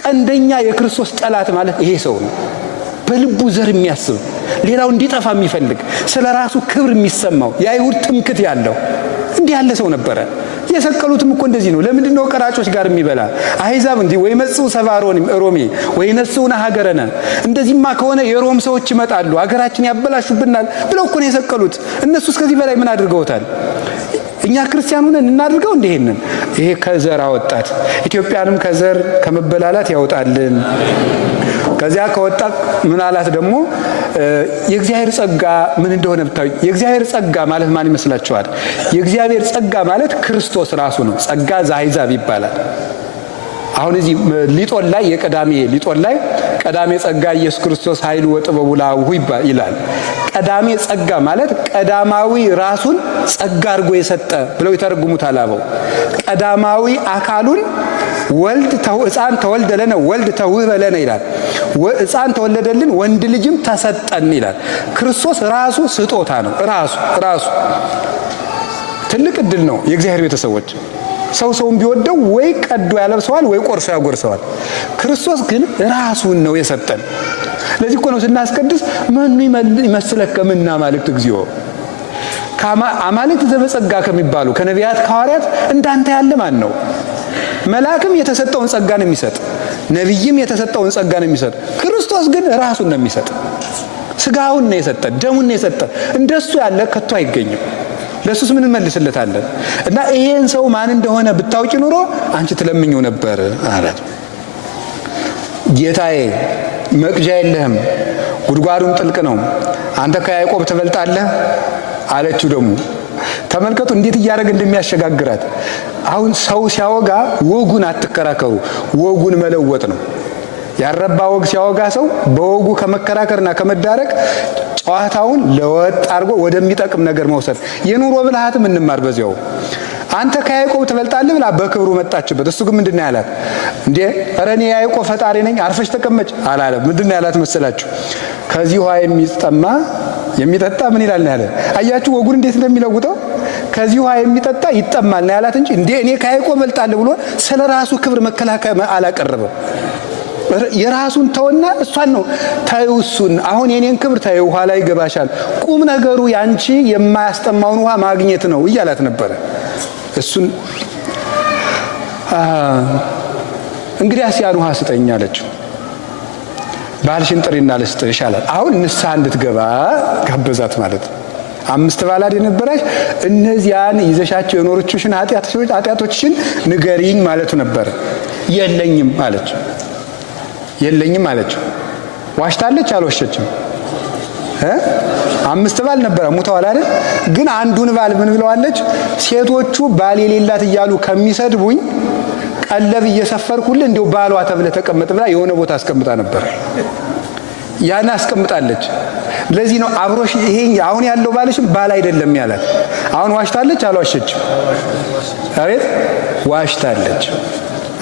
ቀንደኛ የክርስቶስ ጠላት ማለት ይሄ ሰው ነው። በልቡ ዘር የሚያስብ ሌላው እንዲጠፋ የሚፈልግ ስለራሱ ክብር የሚሰማው የአይሁድ ትምክት ያለው እንዲህ ያለ ሰው ነበረ። የሰቀሉትም እኮ እንደዚህ ነው። ለምንድነው ቀራጮች ጋር የሚበላ አሕዛብ እንዲህ ወይ መጽኡ ሰባሮን ሮሜ ወይ ነሱና ሀገረነ፣ እንደዚህማ ከሆነ የሮም ሰዎች ይመጣሉ ሀገራችን ያበላሹብናል ብለው እኮ ነው የሰቀሉት። እነሱ እስከዚህ በላይ ምን አድርገውታል? እኛ ክርስቲያኑን እናድርገው እንደሄንን። ይሄ ከዘር አወጣት። ኢትዮጵያንም ከዘር ከመበላላት ያወጣልን። ከዚያ ከወጣ ምን አላት ደግሞ የእግዚአብሔር ጸጋ ምን እንደሆነ ብታዩ። የእግዚአብሔር ጸጋ ማለት ማን ይመስላችኋል? የእግዚአብሔር ጸጋ ማለት ክርስቶስ ራሱ ነው። ጸጋ ዘአሕዛብ ይባላል። አሁን እዚህ ሊጦን ላይ የቀዳሜ ሊጦን ላይ ቀዳሜ ጸጋ ኢየሱስ ክርስቶስ ኃይሉ ወጥበቡ ላሁ ይላል። ቀዳሜ ጸጋ ማለት ቀዳማዊ ራሱን ጸጋ አድርጎ የሰጠ ብለው ይተረጉሙታል አበው። ቀዳማዊ አካሉን ወልድ ሕፃን ተወልደ ለነ ወልድ ተውህበ ለነ ይላል። ሕፃን ተወለደልን ወንድ ልጅም ተሰጠን ይላል። ክርስቶስ ራሱ ስጦታ ነው። ራሱ ትልቅ ዕድል ነው የእግዚአብሔር ቤተሰቦች። ሰውን ቢወደው ወይ ቀዶ ያለብሰዋል ወይ ቆርሶ ያጎርሰዋል። ክርስቶስ ግን ራሱን ነው የሰጠን። ለዚህ እኮ ነው ስናስቀድስ መኑ ይመስለከ ምና አማልክት እግዚኦ፣ አማልክት ዘበጸጋ ከሚባሉ ከነቢያት ከሐዋርያት እንዳንተ ያለ ማን ነው? መልአክም የተሰጠውን ጸጋ ነው የሚሰጥ፣ ነቢይም የተሰጠውን ጸጋ ነው የሚሰጥ። ክርስቶስ ግን ራሱን ነው የሚሰጥ። ስጋውን ነው የሰጠ፣ ደሙን ነው የሰጠ። እንደሱ ያለ ከቶ አይገኝም። ለሱስ ምን እንመልስለታለን? እና ይሄን ሰው ማን እንደሆነ ብታውቂ ኑሮ አንቺ ትለምኚው ነበር አላት። ጌታዬ መቅጃ የለህም፣ ጉድጓዱም ጥልቅ ነው፣ አንተ ከያዕቆብ ትበልጣለህ አለችው። ደግሞ ተመልከቱ እንዴት እያደረገ እንደሚያሸጋግራት። አሁን ሰው ሲያወጋ ወጉን አትከራከሩ፣ ወጉን መለወጥ ነው። ያረባ ወግ ሲያወጋ ሰው በወጉ ከመከራከርና ከመዳረቅ ጨዋታውን ለወጥ አድርጎ ወደሚጠቅም ነገር መውሰድ። የኑሮ ብልሃትም እንማር በዚያው። አንተ ከያዕቆብ ትበልጣለህ ብላ በክብሩ መጣችበት። እሱ ግን ምንድን ነው ያላት? እንዴ ኧረ እኔ ያዕቆብ ፈጣሪ ነኝ አርፈሽ ተቀመጭ አላለም። ምንድን ነው ያላት መሰላችሁ? ከዚህ ውሃ የሚጠጣ ምን ይላል ነው ያለ። አያችሁ ወጉን እንዴት እንደሚለውጠው። ከዚህ ውሃ የሚጠጣ ይጠማል ነው ያላት እንጂ እንዴ እኔ ከያዕቆብ እበልጣለሁ ብሎ ስለ ራሱ ክብር መከላከያ አላቀረበም። የራሱን ተወና እሷን ነው ታዩ። እሱን አሁን የኔን ክብር ታዩ፣ ውሃ ላይ ይገባሻል፣ ቁም ነገሩ ያንቺ የማያስጠማውን ውሃ ማግኘት ነው እያላት ነበረ። እሱን እንግዲያስ ያን ውሃ ስጠኝ አለችው። ባልሽን ጥሪና ልስጥሽ አላት። አሁን ንስሐ እንድትገባ ጋበዛት ማለት ነው። 5 ባል የነበረች እነዚያን ይዘሻቸው የኖሮችሽን ኃጢአቶችሽን ንገሪኝ ማለቱ ነበር። የለኝም አለች። የለኝም አለችው። ዋሽታለች አልዋሸችም? 5 ባል ነበረ ሙተዋል አይደል? ግን አንዱን ባል ምን ብለዋለች? ሴቶቹ ባል የሌላት እያሉ ከሚሰድቡኝ ቀለብ እየሰፈርኩልህ እንደው ባሏ ተብለ ተቀመጥ ብላ የሆነ ቦታ አስቀምጣ ነበር። ያን አስቀምጣለች። ለዚህ ነው አብሮሽ ይሄ አሁን ያለው ባልሽም ባል አይደለም ያላት። አሁን ዋሽታለች አልዋሸችም? አቤት ዋሽታለች።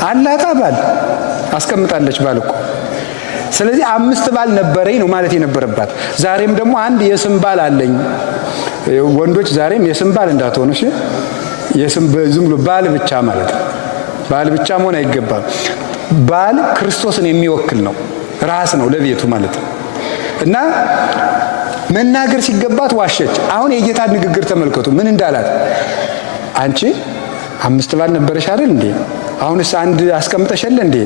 አላታ ባል አስቀምጣለች ባል እኮ። ስለዚህ 5 ባል ነበረኝ ነው ማለት የነበረባት። ዛሬም ደግሞ አንድ የስም ባል አለኝ። ወንዶች ዛሬም የስም ባል እንዳትሆኑ እሺ። የስም ዝም ብሎ ባል ብቻ ማለት ነው። ባል ብቻ መሆን አይገባም። ባል ክርስቶስን የሚወክል ነው፣ ራስ ነው ለቤቱ ማለት ነው። እና መናገር ሲገባት ዋሸች። አሁን የጌታ ንግግር ተመልከቱ ምን እንዳላት። አንቺ 5 ባል ነበረሽ አይደል እንዴ? አሁንስ አንድ አስቀምጠሽለ እንዴ?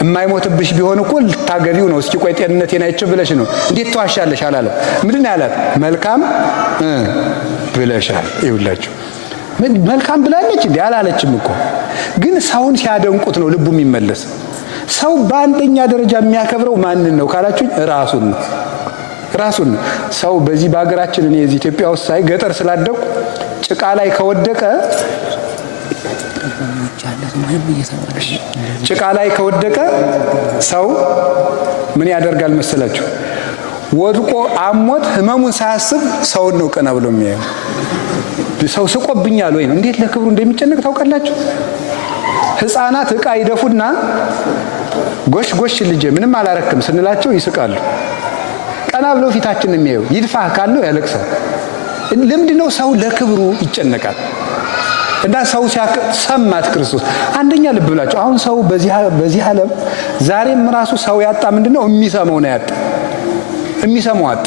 የማይሞትብሽ ቢሆን እኮ ልታገቢው ነው። እስኪ ቆይ ጤንነቴን አይቼ ብለሽ ነው። እንዴት ተዋሻለሽ አላለም። ምንድን ያላት? መልካም ብለሻል። ይውላችሁ መልካም ብላለች እንዴ? አላለችም እኮ። ግን ሰውን ሲያደንቁት ነው ልቡ የሚመለስ። ሰው በአንደኛ ደረጃ የሚያከብረው ማንን ነው ካላችሁኝ? ራሱን ነው። ራሱን ሰው በዚህ በሀገራችን እኔ እዚህ ኢትዮጵያ ውስጥ ሳይ ገጠር ስላደኩ ጭቃ ላይ ከወደቀ ሰው ምን ያደርጋል መሰላችሁ? ወድቆ አሞት ህመሙን ሳያስብ ሰውን ነው ቀና ብሎ የሚያየው። ሰው ስቆብኛል ወይ ነው። እንዴት ለክብሩ እንደሚጨነቅ ታውቃላችሁ? ህፃናት ዕቃ ይደፉና ጎሽ ጎሽ ልጄ ምንም አላረክም ስንላቸው ይስቃሉ። ቀና ብለው ፊታችንን የሚያየው ይድፋ ካለው ያለቅሳል። ለምንድነው ሰው ለክብሩ ይጨነቃል? እና ሰው ሰማት ክርስቶስ። አንደኛ ልብ ብላችሁ አሁን ሰው በዚህ ዓለም ዛሬም ራሱ ሰው ያጣ ምንድነው? የሚሰማው ነው ያጣ። የሚሰማው አጣ።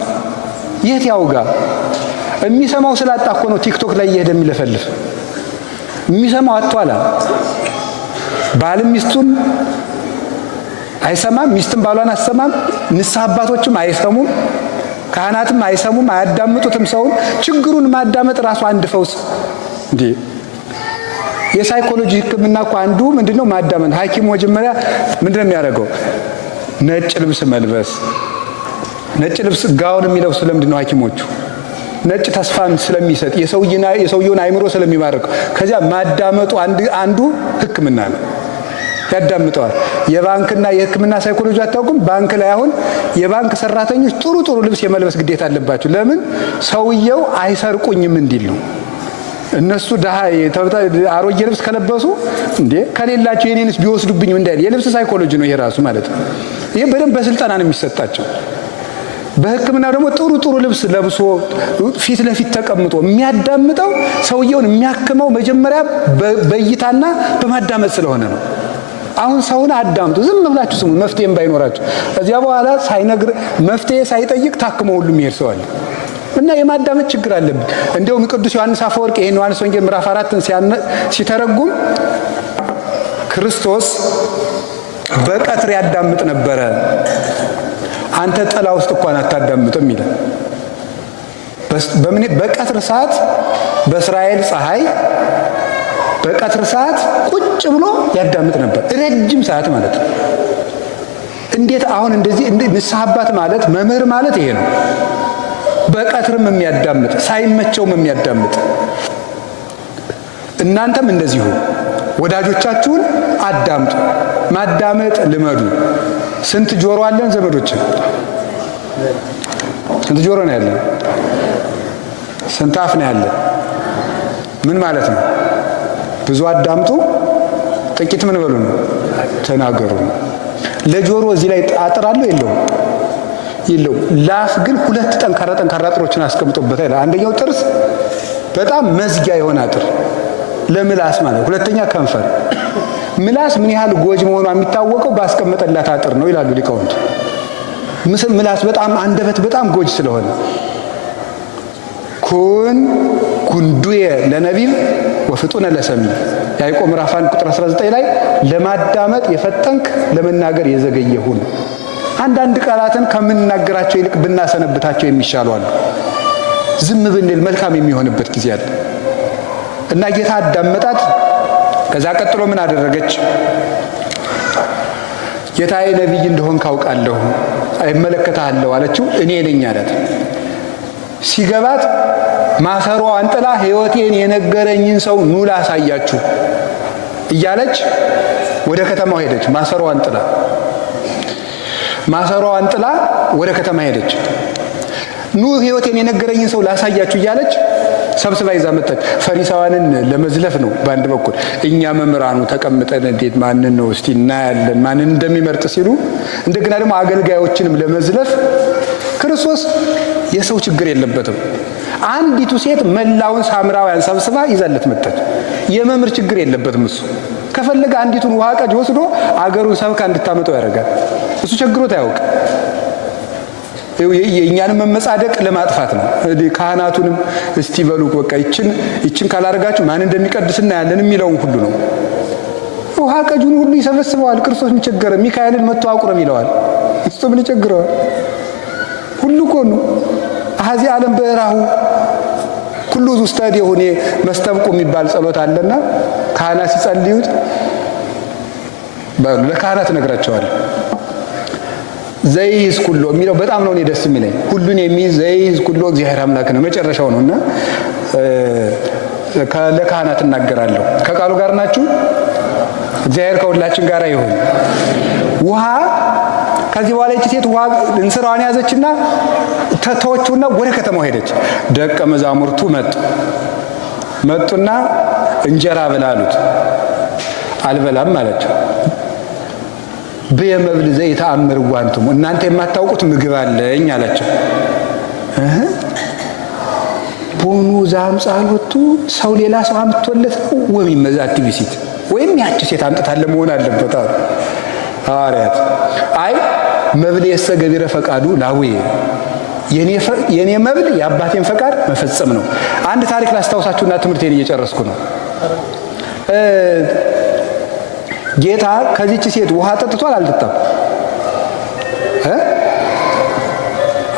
የት ያውጋ? የሚሰማው ስላጣ እኮ ነው ቲክቶክ ላይ እየሄደ የሚለፈልፍ። የሚሰማው አጥቷል። ባልም ሚስቱን አይሰማም፣ ሚስትም ባሏን አትሰማም። ንስሐ አባቶችም አይሰሙም፣ ካህናትም አይሰሙም፣ አያዳምጡትም። ሰውን ችግሩን ማዳመጥ ራሱ አንድ ፈውስ እንዴ! የሳይኮሎጂ ሕክምና እኮ አንዱ ምንድነው? ማዳመጥ። ሐኪም መጀመሪያ ምንድነው የሚያደርገው? ነጭ ልብስ መልበስ። ነጭ ልብስ ጋውን የሚለብሱ ለምንድነው ሐኪሞቹ? ነጭ ተስፋን ስለሚሰጥ የሰውየውን አይምሮ ስለሚማርክ። ከዚያ ማዳመጡ አንዱ ሕክምና ነው። ያዳምጠዋል። የባንክና የሕክምና ሳይኮሎጂ አታውቁም? ባንክ ላይ አሁን የባንክ ሰራተኞች ጥሩ ልብስ የመልበስ ግዴታ አለባቸው። ለምን? ሰውየው አይሰርቁኝም እንዲል ነው። እነሱ አሮጌ ልብስ ከለበሱ እንዴ ከሌላቸው የኔንስ ቢወስዱብኝ እንዳይል የልብስ ሳይኮሎጂ ነው ይሄ ራሱ ማለት ነው። ይሄ በደንብ በስልጠና ነው የሚሰጣቸው። በሕክምና ደግሞ ጥሩ ልብስ ለብሶ ፊት ለፊት ተቀምጦ የሚያዳምጠው ሰውየውን የሚያክመው መጀመሪያ በእይታና በማዳመጥ ስለሆነ ነው። አሁን ሰውን አዳምጡ፣ ዝም ብላችሁ ስሙ፣ መፍትሄም ባይኖራችሁ። እዚያ በኋላ ሳይነግር መፍትሄ ሳይጠይቅ ታክመው ሁሉ የሚሄድ ሰው አለ። እና የማዳመጥ ችግር አለብን። እንደውም ቅዱስ ዮሐንስ አፈወርቅ ይሄን ዮሐንስ ወንጌል ምዕራፍ 4ን ሲተረጉም ክርስቶስ በቀትር ያዳምጥ ነበረ፣ አንተ ጥላ ውስጥ እንኳን አታዳምጥም ይላል። በቀትር ሰዓት በእስራኤል ፀሐይ በቀትር ሰዓት ቁጭ ብሎ ያዳምጥ ነበር። ረጅም ሰዓት ማለት ነው። እንዴት አሁን እንደዚህ ንስሐ አባት ማለት መምህር ማለት ይሄ ነው። በቀትርም የሚያዳምጥ ሳይመቸውም የሚያዳምጥ። እናንተም እንደዚሁ ወዳጆቻችሁን አዳምጡ፣ ማዳመጥ ልመዱ። ስንት ጆሮ አለን ዘመዶች? ስንት ጆሮ ነው ያለን? ስንት አፍ ነው ያለን? ምን ማለት ነው? ብዙ አዳምጡ፣ ጥቂት ምን በሉ ነው? ተናገሩ። ለጆሮ እዚህ ላይ አጥር አለው የለውም? የለውም። ለአፍ ግን ሁለት ጠንካራ አጥሮችን አስቀምጦበታል። አንደኛው ጥርስ በጣም መዝጊያ የሆነ አጥር ለምላስ ማለት፣ ሁለተኛ ከንፈር። ምላስ ምን ያህል ጎጅ መሆኗ የሚታወቀው ባስቀመጠላት አጥር ነው ይላሉ ሊቃውንት። ምላስ በጣም አንደበት በጣም ጎጅ ስለሆነ ኩን ጉንዱየ ለነቢብ ወፍጡነ ለሰሚዕ ያዕቆብ ምዕራፍ 1 ቁጥር 19 ላይ ለማዳመጥ የፈጠንክ ለመናገር የዘገየ ሁን። አንዳንድ ቃላትን ከምንናገራቸው ይልቅ ብናሰነብታቸው የሚሻሉ አሉ። ዝም ብንል መልካም የሚሆንበት ጊዜ አለ እና ጌታ አዳመጣት። ከዛ ቀጥሎ ምን አደረገች? ጌታዬ ነቢይ እንደሆን ካውቃለሁ፣ እመለከታለሁ አለችው። እኔ ነኝ አላት። ሲገባት ማሰሮዋን ጥላ ሕይወቴን የነገረኝን ሰው ኑ ላሳያችሁ እያለች ወደ ከተማው ሄደች። ማሰሮዋን ጥላ ወደ ከተማ ሄደች። ኑ ሕይወቴን የነገረኝን ሰው ላሳያችሁ እያለች ሰብስባ ይዛ መጣች። ፈሪሳውያንን ለመዝለፍ ነው በአንድ በኩል። እኛ መምህራኑ ተቀምጠን እንዴት ማንን ነው እስቲ እናያለን ማንን እንደሚመርጥ ሲሉ፣ እንደገና ደግሞ አገልጋዮችንም ለመዝለፍ። ክርስቶስ የሰው ችግር የለበትም። አንዲቱ ሴት መላውን ሳምራውያን ሰብስባ ይዛለት መጣች። የመምህር ችግር የለበትም እሱ። ከፈለገ አንዲቱን ውሃ ቀጅ ወስዶ አገሩን ሰብካ እንድታመጣው ያደርጋል። እሱ ቸግሮት አያውቅ። የእኛንም መመጻደቅ ለማጥፋት ነው። ካህናቱንም እስቲ በሉ በቃ ይችን ካላደረጋችሁ ማን እንደሚቀድስ እናያለን የሚለውን ሁሉ ነው። ውሃ ቀጁን ሁሉ ይሰበስበዋል። ክርስቶስ ምን ቸገረ? ሚካኤልን መጥቶ አቁረብ ይለዋል። እሱ ምን ቸግረዋል? ሁሉ ኮኑ አዚ ዓለም በራሁ ሁሉ ዙስታዲ ሆኔ መስተብቁ የሚባል ጸሎት አለና ካህናት ሲጸልዩት ለካህናት ነግራቸዋል። ዘይዝ ኩሎ የሚለው በጣም ነው እኔ ደስ የሚለኝ። ሁሉን የሚይዝ ዘይዝ ኩሎ እግዚአብሔር አምላክ ነው መጨረሻው ነውና ለካህናት እናገራለሁ። ከቃሉ ጋር ናችሁ? እግዚአብሔር ከሁላችን ጋር ይሁን። ውሃ ከዚህ በኋላ ይቺ ሴት ውሃ እንስራዋን ያዘችና ተተወችውና ወደ ከተማው ሄደች። ደቀ መዛሙርቱ መጡና እንጀራ ብላ አሉት። አልበላም አላቸው። በየመብል ዘይተአምር ዋንቱም እናንተ የማታውቁት ምግብ አለኝ አላቸው። ቦኑ ዛምጻሎቱ ሰው ሌላ ሰው አምጥቶለት ነው ወይም መዛት ቢሲት ወይም ያቺ ሴት አምጥታለ መሆን አለበት አሉ ሐዋርያት። አይ መብል የሰገቢረ ፈቃዱ ላዌ የኔ መብል የአባቴን ፈቃድ መፈጸም ነው። አንድ ታሪክ ላስታውሳችሁና ትምህርቴን እየጨረስኩ ነው። ጌታ ከዚህች ሴት ውሃ ጠጥቷል አልጠጣም?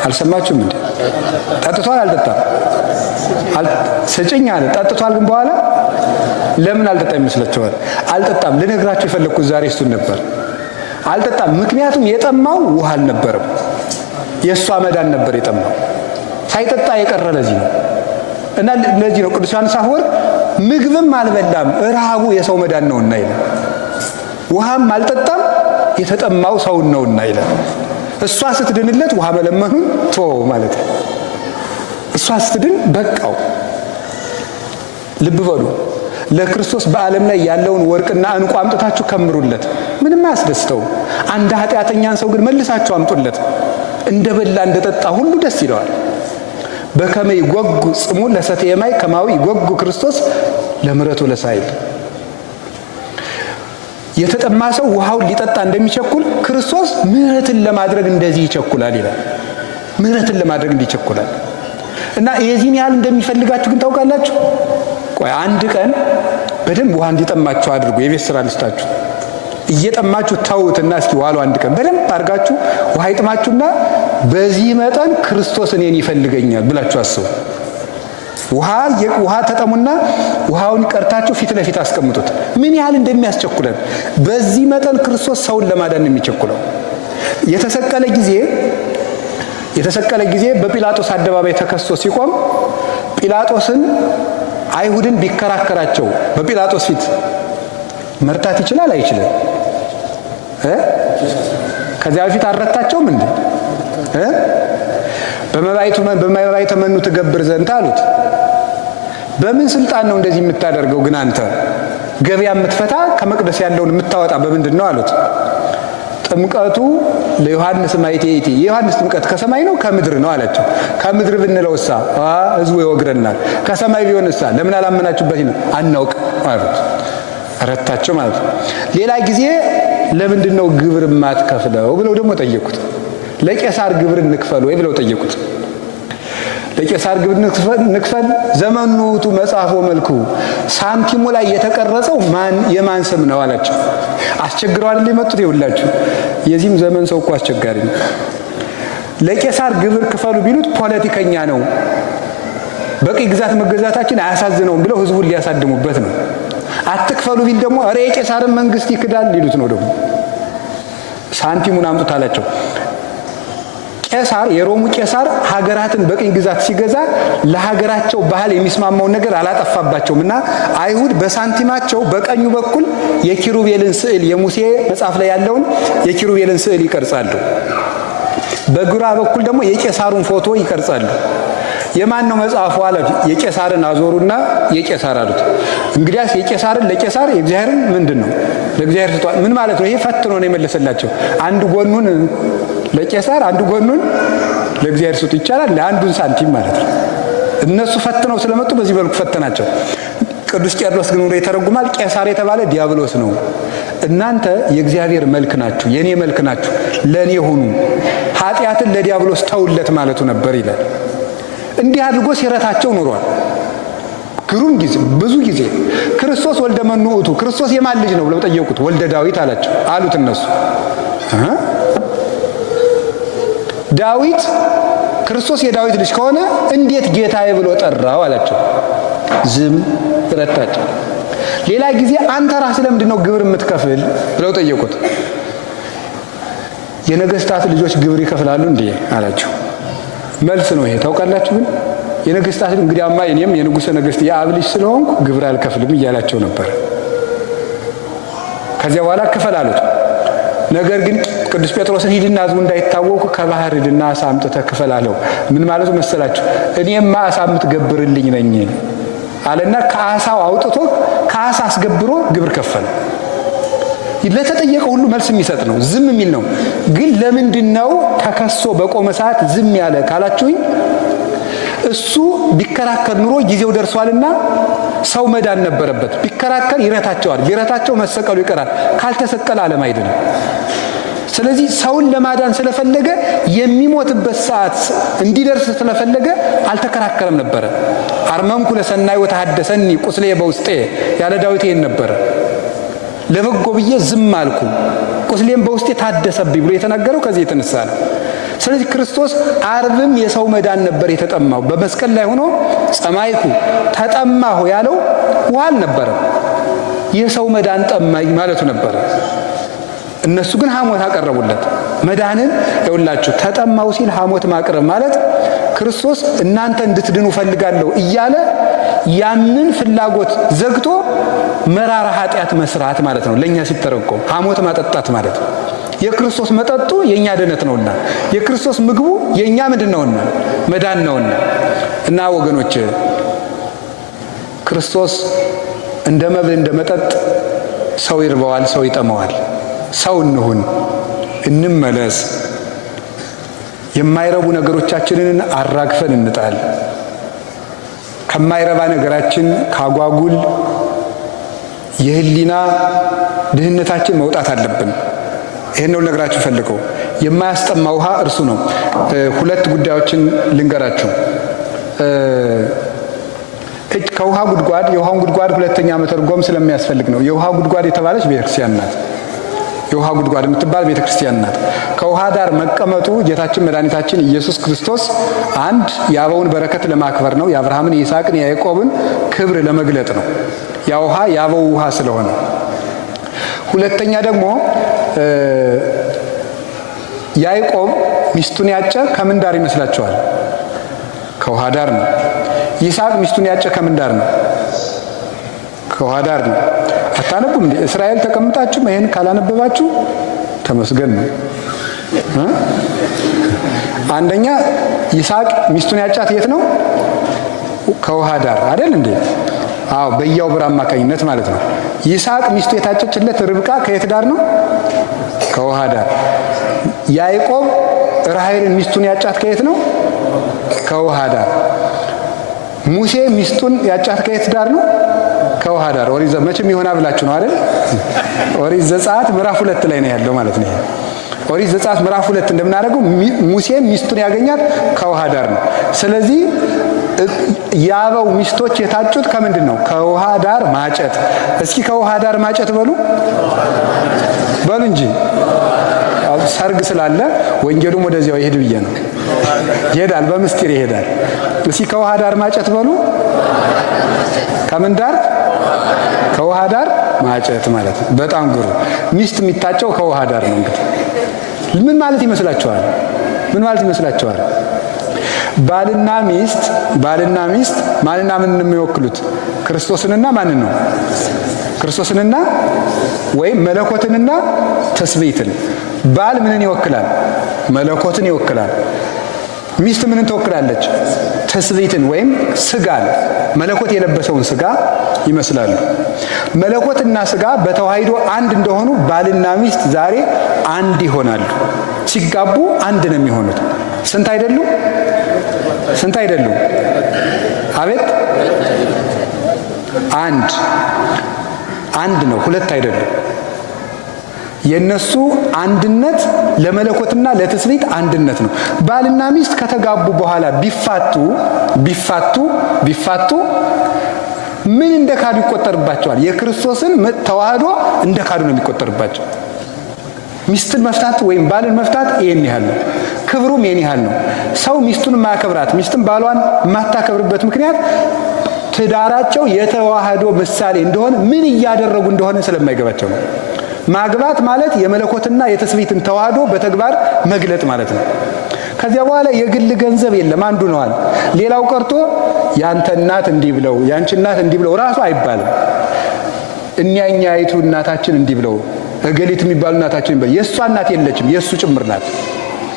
አልሰማችሁም እንዴ? ጠጥቷል አልጠጣም? ስጭኝ አለ። ጠጥቷል። ግን በኋላ ለምን አልጠጣም ይመስላችኋል? አልጠጣም። ልነግራችሁ የፈለግኩት ዛሬ እሱን ነበር። አልጠጣም። ምክንያቱም የጠማው ውሃ አልነበረም፣ የእሷ መዳን ነበር የጠማው። ሳይጠጣ የቀረ ለዚህ ነው። እና ለዚህ ነው ቅዱስ ዮሐንስ አፈወርቅ ምግብም አልበላም ረሃቡ የሰው መዳን ነውና ይላል። ውሃም አልጠጣም የተጠማው ሰውን ነውና ይላል። እሷ ስትድንለት ውሃ መለመኑን ተወው ማለት ነው። እሷ ስትድን በቃው። ልብ በሉ። ለክርስቶስ በዓለም ላይ ያለውን ወርቅና ዕንቁ አምጥታችሁ ከምሩለት፣ ምንም አያስደስተው። አንድ ኃጢአተኛን ሰው ግን መልሳችሁ አምጡለት፣ እንደበላ እንደጠጣ ሁሉ ደስ ይለዋል። በከመ ይጎጉ ጽሙ ለሰትየ ማይ ከማዊ ይጎጉ ክርስቶስ ለምሕረቱ ለሳይል። የተጠማ ሰው ውሃውን ሊጠጣ እንደሚቸኩል ክርስቶስ ምሕረትን ለማድረግ እንደዚህ ይቸኩላል ይላል። ምሕረትን ለማድረግ እንዲቸኩላል እና የዚህን ያህል እንደሚፈልጋችሁ ግን ታውቃላችሁ። ቆይ አንድ ቀን በደንብ ውሃ እንዲጠማችሁ አድርጉ። የቤት ስራ ልስጣችሁ። እየጠማችሁ ተውትና እስኪ ዋሉ። አንድ ቀን በደንብ አድርጋችሁ ውሃ ይጥማችሁና በዚህ መጠን ክርስቶስ እኔን ይፈልገኛል ብላችሁ አስቡ። ውሃ ተጠሙና ውሃውን ቀርታችሁ ፊት ለፊት አስቀምጡት። ምን ያህል እንደሚያስቸኩለን። በዚህ መጠን ክርስቶስ ሰውን ለማዳን የሚቸኩለው። የተሰቀለ ጊዜ በጲላጦስ አደባባይ ተከሶ ሲቆም ጲላጦስን አይሁድን ቢከራከራቸው በጲላጦስ ፊት መርታት ይችላል አይችልም? ከዚያ በፊት አልረታቸውም እንዴ? በመባይቱ መኑ ትገብር ዘንድ አሉት። በምን ስልጣን ነው እንደዚህ የምታደርገው? ግን አንተ ገበያ የምትፈታ ከመቅደስ ያለውን የምታወጣ በምንድን ነው አሉት። ጥምቀቱ ለዮሐንስ ማይቴቲ፣ የዮሐንስ ጥምቀት ከሰማይ ነው ከምድር ነው አላቸው። ከምድር ብንለውሳ ህዝቡ ይወግረናል፣ ከሰማይ ቢሆንሳ ለምን አላመናችሁበት? አናውቅ አሉት። ረታቸው ማለት ነው። ሌላ ጊዜ ለምንድን ነው ግብር የማትከፍለው ብለው ደግሞ ጠየቁት። ለቄሳር ግብር እንክፈል ወይ ብለው ጠየቁት። ለቄሳር ግብር እንክፈል፣ ዘመኑ ውእቱ መጽሐፎ መልኩ፣ ሳንቲሙ ላይ የተቀረጸው የማን ስም ነው አላቸው። አስቸግረው አይደል የመጡት? ይኸውላችሁ የዚህም ዘመን ሰው እኮ አስቸጋሪ ነው። ለቄሳር ግብር ክፈሉ ቢሉት ፖለቲከኛ ነው፣ በቅኝ ግዛት መገዛታችን አያሳዝነውም ብለው ህዝቡን ሊያሳድሙበት ነው። አትክፈሉ ቢል ደግሞ ኧረ የቄሳርን መንግስት ይክዳል ሊሉት ነው። ደግሞ ሳንቲሙን አምጡት አላቸው። ቄሳር፣ የሮሙ ቄሳር ሀገራትን በቅኝ ግዛት ሲገዛ ለሀገራቸው ባህል የሚስማማውን ነገር አላጠፋባቸውም እና አይሁድ በሳንቲማቸው በቀኙ በኩል የኪሩቤልን ስዕል፣ የሙሴ መጽሐፍ ላይ ያለውን የኪሩቤልን ስዕል ይቀርጻሉ። በግራ በኩል ደግሞ የቄሳሩን ፎቶ ይቀርጻሉ። የማን ነው መጽሐፉ አላቸው። የቄሳርን አዞሩና የቄሳር አሉት። እንግዲያስ የቄሳርን ለቄሳር የእግዚአብሔርን ምንድን ነው ለእግዚአብሔር ስጧል። ምን ማለት ነው? ይሄ ፈትኖ ነው የመለሰላቸው። አንድ ጎኑን ለቄሳር አንድ ጎኑን ለእግዚአብሔር ስጡ ይቻላል? ለአንዱን ሳንቲም ማለት ነው። እነሱ ፈትነው ስለመጡ በዚህ መልኩ ፈተናቸው። ቅዱስ ቄርሎስ ግን ይተረጉማል። ቄሳር የተባለ ዲያብሎስ ነው። እናንተ የእግዚአብሔር መልክ ናችሁ፣ የኔ መልክ ናችሁ፣ ለኔ ሁኑ፣ ኃጢአትን ለዲያብሎስ ተውለት ማለቱ ነበር ይላል። እንዲህ አድርጎ ሲረታቸው ኖሯል። ግሩም ጊዜ፣ ብዙ ጊዜ። ክርስቶስ ወልደ መኑ ውእቱ፣ ክርስቶስ የማን ልጅ ነው ብለው ጠየቁት። ወልደ ዳዊት አላቸው አሉት። እነሱ ዳዊት ክርስቶስ የዳዊት ልጅ ከሆነ እንዴት ጌታዬ ብሎ ጠራው አላቸው። ዝም ረታቸው። ሌላ ጊዜ አንተ ራስህ ለምንድን ነው ግብር የምትከፍል ብለው ጠየቁት። የነገስታት ልጆች ግብር ይከፍላሉ እንዴ አላቸው። መልስ ነው ይሄ ታውቃላችሁ። ግን የነገስታት እንግዲያማ እኔም የንጉሠ ነገሥት የአብ ልጅ ስለሆንኩ ግብር አልከፍልም እያላቸው ነበር። ከዚያ በኋላ ክፈል አሉት። ነገር ግን ቅዱስ ጴጥሮስን ሂድና ሕዝቡ እንዳይታወቁ ከባህር ሂድና አሳ አምጥተህ ክፈል አለው። ምን ማለቱ መሰላችሁ? እኔማ አሳ የምትገብርልኝ ነኝ አለና ከአሳው አውጥቶ ከአሳ አስገብሮ ግብር ከፈለ። ለተጠየቀው ሁሉ መልስ የሚሰጥ ነው፣ ዝም የሚል ነው። ግን ለምንድን ነው ተከሶ በቆመ ሰዓት ዝም ያለ ካላችሁኝ፣ እሱ ቢከራከር ኑሮ ጊዜው ደርሷልና ሰው መዳን ነበረበት። ቢከራከር ይረታቸዋል። ቢረታቸው መሰቀሉ ይቀራል። ካልተሰቀለ ዓለም አይድንም። ስለዚህ ሰውን ለማዳን ስለፈለገ የሚሞትበት ሰዓት እንዲደርስ ስለፈለገ አልተከራከረም ነበረ። አርመምኩ ለሰናይ ወተሐደሰኒ ቁስሌ በውስጤ ያለ ዳዊት ይሄን ነበረ። ለበጎ ብዬ ዝም አልኩ ቁስሌም በውስጤ ታደሰብኝ ብሎ የተናገረው ከዚህ የተነሳ ነው። ስለዚህ ክርስቶስ አርብም የሰው መዳን ነበር የተጠማው። በመስቀል ላይ ሆኖ ጸማይኩ ተጠማሁ ያለው ውሃ አልነበረም፣ የሰው መዳን ጠማኝ ማለቱ ነበረ። እነሱ ግን ሐሞት አቀረቡለት። መዳንን ይውላችሁ ተጠማው ሲል ሐሞት ማቅረብ ማለት ክርስቶስ እናንተ እንድትድኑ ፈልጋለሁ እያለ ያንን ፍላጎት ዘግቶ መራራ ኃጢአት መስራት ማለት ነው። ለኛ ሲተረጎም ሐሞት ማጠጣት ማለት ነው። የክርስቶስ መጠጡ የኛ ድነት ነውና፣ የክርስቶስ ምግቡ የኛ ምንድን ነውና መዳን ነውና። እና ወገኖች ክርስቶስ እንደ መብል እንደ መጠጥ ሰው ይርበዋል፣ ሰው ይጠመዋል። ሰው እንሁን፣ እንመለስ። የማይረቡ ነገሮቻችንን አራግፈን እንጣል። ከማይረባ ነገራችን ካጓጉል የህሊና ድህነታችን መውጣት አለብን። ይሄን ነው ልነግራችሁ ፈልገው። የማያስጠማ ውሃ እርሱ ነው። ሁለት ጉዳዮችን ልንገራችሁ። ከውሃ ጉድጓድ የውሃውን ጉድጓድ ሁለተኛ መተርጎም ስለሚያስፈልግ ነው። የውሃ ጉድጓድ የተባለች ቤተክርስቲያን ናት። የውሃ ጉድጓድ የምትባል ቤተክርስቲያን ናት። ከውሃ ዳር መቀመጡ ጌታችን መድኃኒታችን ኢየሱስ ክርስቶስ አንድ የአበውን በረከት ለማክበር ነው። የአብርሃምን፣ የይስሐቅን፣ የያዕቆብን ክብር ለመግለጥ ነው። ያ ውሃ የአበው ውሃ ስለሆነ። ሁለተኛ ደግሞ ያዕቆብ ሚስቱን ያጨ ከምን ዳር ይመስላችኋል? ከውሃ ዳር ነው። ይስሐቅ ሚስቱን ያጨ ከምን ዳር ነው? ከውሃ ዳር ነው። አታነቡም እንዴ? እስራኤል ተቀምጣችሁ ይሄን ካላነበባችሁ ተመስገን ነው። አንደኛ ይስሐቅ ሚስቱን ያጫት የት ነው? ከውሃ ዳር አይደል እንዴ? አዎ፣ በያዕቆብ አማካኝነት ማለት ነው። ይስሐቅ ሚስቱ የታጨችለት ርብቃ ከየት ዳር ነው? ከውሃ ዳር። ያዕቆብ ራሔልን ሚስቱን ያጫት ከየት ነው? ከውሃ ዳር። ሙሴ ሚስቱን ያጫት ከየት ዳር ነው? ከውሃ ዳር። ኦሪት መቼም ይሆና ብላችሁ ነው አይደል? ኦሪት ዘጸአት ምዕራፍ 2 ላይ ነው ያለው ማለት ነው። ኦሪት ዘጸአት ምዕራፍ 2 እንደምናደርገው ሙሴ ሚስቱን ያገኛት ከውሃ ዳር ነው። ስለዚህ የአበው ሚስቶች የታጩት ከምንድን ነው? ከውሃ ዳር ማጨት። እስኪ ከውሃ ዳር ማጨት በሉ በሉ እንጂ ሰርግ ስላለ ወንጌሉም ወደዚያው ይሄድ ብዬ ነው። ይሄዳል፣ በምስጢር ይሄዳል። እስኪ ከውሃ ዳር ማጨት በሉ። ከምን ዳር? ከውሃ ዳር ማጨት ማለት ነው። በጣም ግሩ። ሚስት የሚታጨው ከውሃ ዳር ነው። እንግዲህ ምን ማለት ይመስላችኋል? ምን ማለት ይመስላችኋል? ባልና ሚስት ማንና ምን የሚወክሉት? ክርስቶስንና ማንን ነው? ክርስቶስንና ወይም መለኮትንና ትስብእትን። ባል ምንን ይወክላል? መለኮትን ይወክላል። ሚስት ምንን ትወክላለች? ትስብእትን ወይም ስጋን፣ መለኮት የለበሰውን ስጋ ይመስላሉ። መለኮትና ስጋ በተዋሂዶ አንድ እንደሆኑ ባልና ሚስት ዛሬ አንድ ይሆናሉ። ሲጋቡ አንድ ነው የሚሆኑት። ስንት አይደሉም? ስንት አይደሉም? አቤት! አንድ ነው፣ ሁለት አይደሉም። የነሱ አንድነት ለመለኮትና ለትስብእት አንድነት ነው። ባልና ሚስት ከተጋቡ በኋላ ቢፋቱ ምን እንደ ካዱ ይቆጠርባቸዋል? የክርስቶስን ተዋህዶ እንደ ካዱ ነው የሚቆጠርባቸው። ሚስትን መፍታት ወይም ባልን መፍታት ይሄን ያህል ነው። ክብሩም ይሄን ያህል ነው። ሰው ሚስቱን የማያከብራት ሚስትን ባሏን የማታከብርበት ምክንያት ትዳራቸው የተዋህዶ ምሳሌ እንደሆነ ምን እያደረጉ እንደሆነ ስለማይገባቸው ነው። ማግባት ማለት የመለኮትና የትስብእትን ተዋህዶ በተግባር መግለጥ ማለት ነው። ከዚያ በኋላ የግል ገንዘብ የለም፣ አንዱ ነዋል። ሌላው ቀርቶ ያንተ እናት እንዲህ ብለው ያንቺ እናት እንዲህ ብለው ራሱ አይባልም። እኛኛይቱ እናታችን እንዲህ ብለው እገሊት የሚባሉ እናታችን ይባል። የእሷ እናት የለችም፣ የእሱ ጭምር ናት።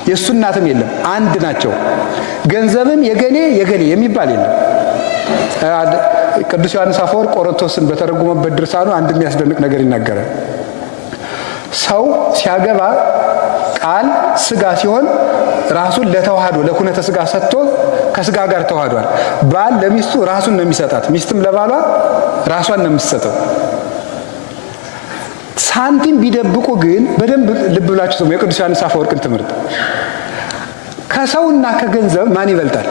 የእሱ እናትም የለም፣ አንድ ናቸው። ገንዘብም የገሌ የሚባል የለም። ቅዱስ ዮሐንስ አፈወርቅ ቆሮንቶስን በተረጎመበት ድርሳኑ አንድ የሚያስደንቅ ነገር ይናገራል። ሰው ሲያገባ ቃል ስጋ ሲሆን ራሱን ለተዋህዶ ለኩነተ ስጋ ሰጥቶ ከስጋ ጋር ተዋህዷል። ባል ለሚስቱ ራሱን ነው የሚሰጣት፣ ሚስትም ለባሏ ራሷን ነው የምትሰጠው። ሳንቲም ቢደብቁ ግን በደንብ ልብ ብላችሁ ሰሙ የቅዱስ ዮሐንስ አፈወርቅን ትምህርት። ከሰውና ከገንዘብ ማን ይበልጣል?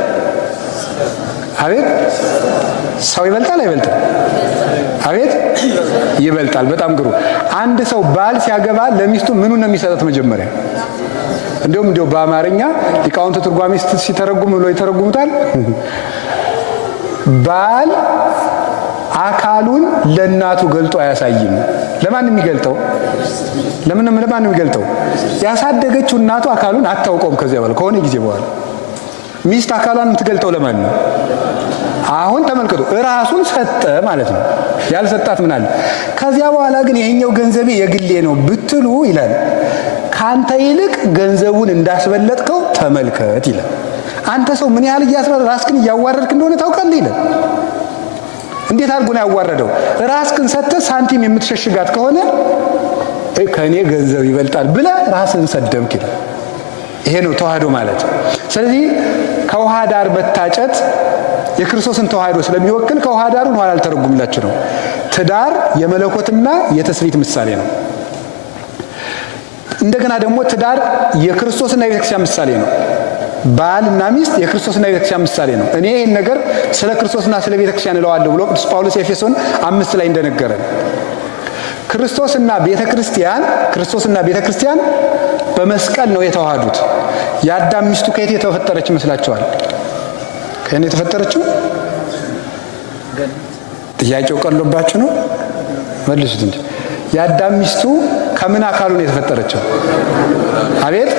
አቤት! ሰው ይበልጣል አይበልጥም? አቤት! ይበልጣል። በጣም ግሩ። አንድ ሰው ባል ሲያገባ ለሚስቱ ምኑን ነው የሚሰጣት? መጀመሪያ እንዲሁም በአማርኛ ሊቃውንት ትርጓሜ ሲተረጉም ብሎ ይተረጉሙታል። ባል አካሉን ለእናቱ ገልጦ አያሳይም። ለማን የሚገልጠው? ለማን የሚገልጠው? ያሳደገችው እናቱ አካሉን አታውቀውም። ከዚያ በኋላ ከሆነ ጊዜ በኋላ ሚስት አካሏን የምትገልጠው ለማን ነው? አሁን ተመልከቱ፣ ራሱን ሰጠ ማለት ነው። ያልሰጣት ምን አለ? ከዚያ በኋላ ግን ይሄኛው ገንዘቤ የግሌ ነው ብትሉ ይላል ካንተ ይልቅ ገንዘቡን እንዳስበለጥከው ተመልከት ይላል። አንተ ሰው ምን ያህል ራስክን እያዋረድክ እንደሆነ ታውቃለህ ይላል። እንዴት አድርጎ ነው ያዋረደው? ራስክን ሰጥተህ ሳንቲም የምትሸሽጋት ከሆነ ከእኔ ገንዘብ ይበልጣል ብለህ ራስን ሰደብክ ይላል። ይሄ ነው ተዋህዶ ማለት። ስለዚህ ከውሃ ዳር መታጨት የክርስቶስን ተዋህዶ ስለሚወክል ከውሃ ዳሩን ኋላ አልተረጉምላችሁ ነው። ትዳር የመለኮትና የትስብእት ምሳሌ ነው። እንደገና ደግሞ ትዳር የክርስቶስና የቤተክርስቲያን ምሳሌ ነው። ባልና ሚስት የክርስቶስና የቤተክርስቲያን ምሳሌ ነው። እኔ ይህን ነገር ስለ ክርስቶስና ስለ ቤተክርስቲያን እለዋለሁ ብሎ ቅዱስ ጳውሎስ ኤፌሶን 5 ላይ እንደነገረን ክርስቶስና ቤተክርስቲያን በመስቀል ነው የተዋሃዱት። የአዳም ሚስቱ ከየት የተፈጠረች ይመስላችኋል? ከየት የተፈጠረችው? ጥያቄው ቀሎባችሁ ነው? መልሱት እንጂ። የአዳም ሚስቱ ከምን አካሉ ነው የተፈጠረችው? አቤት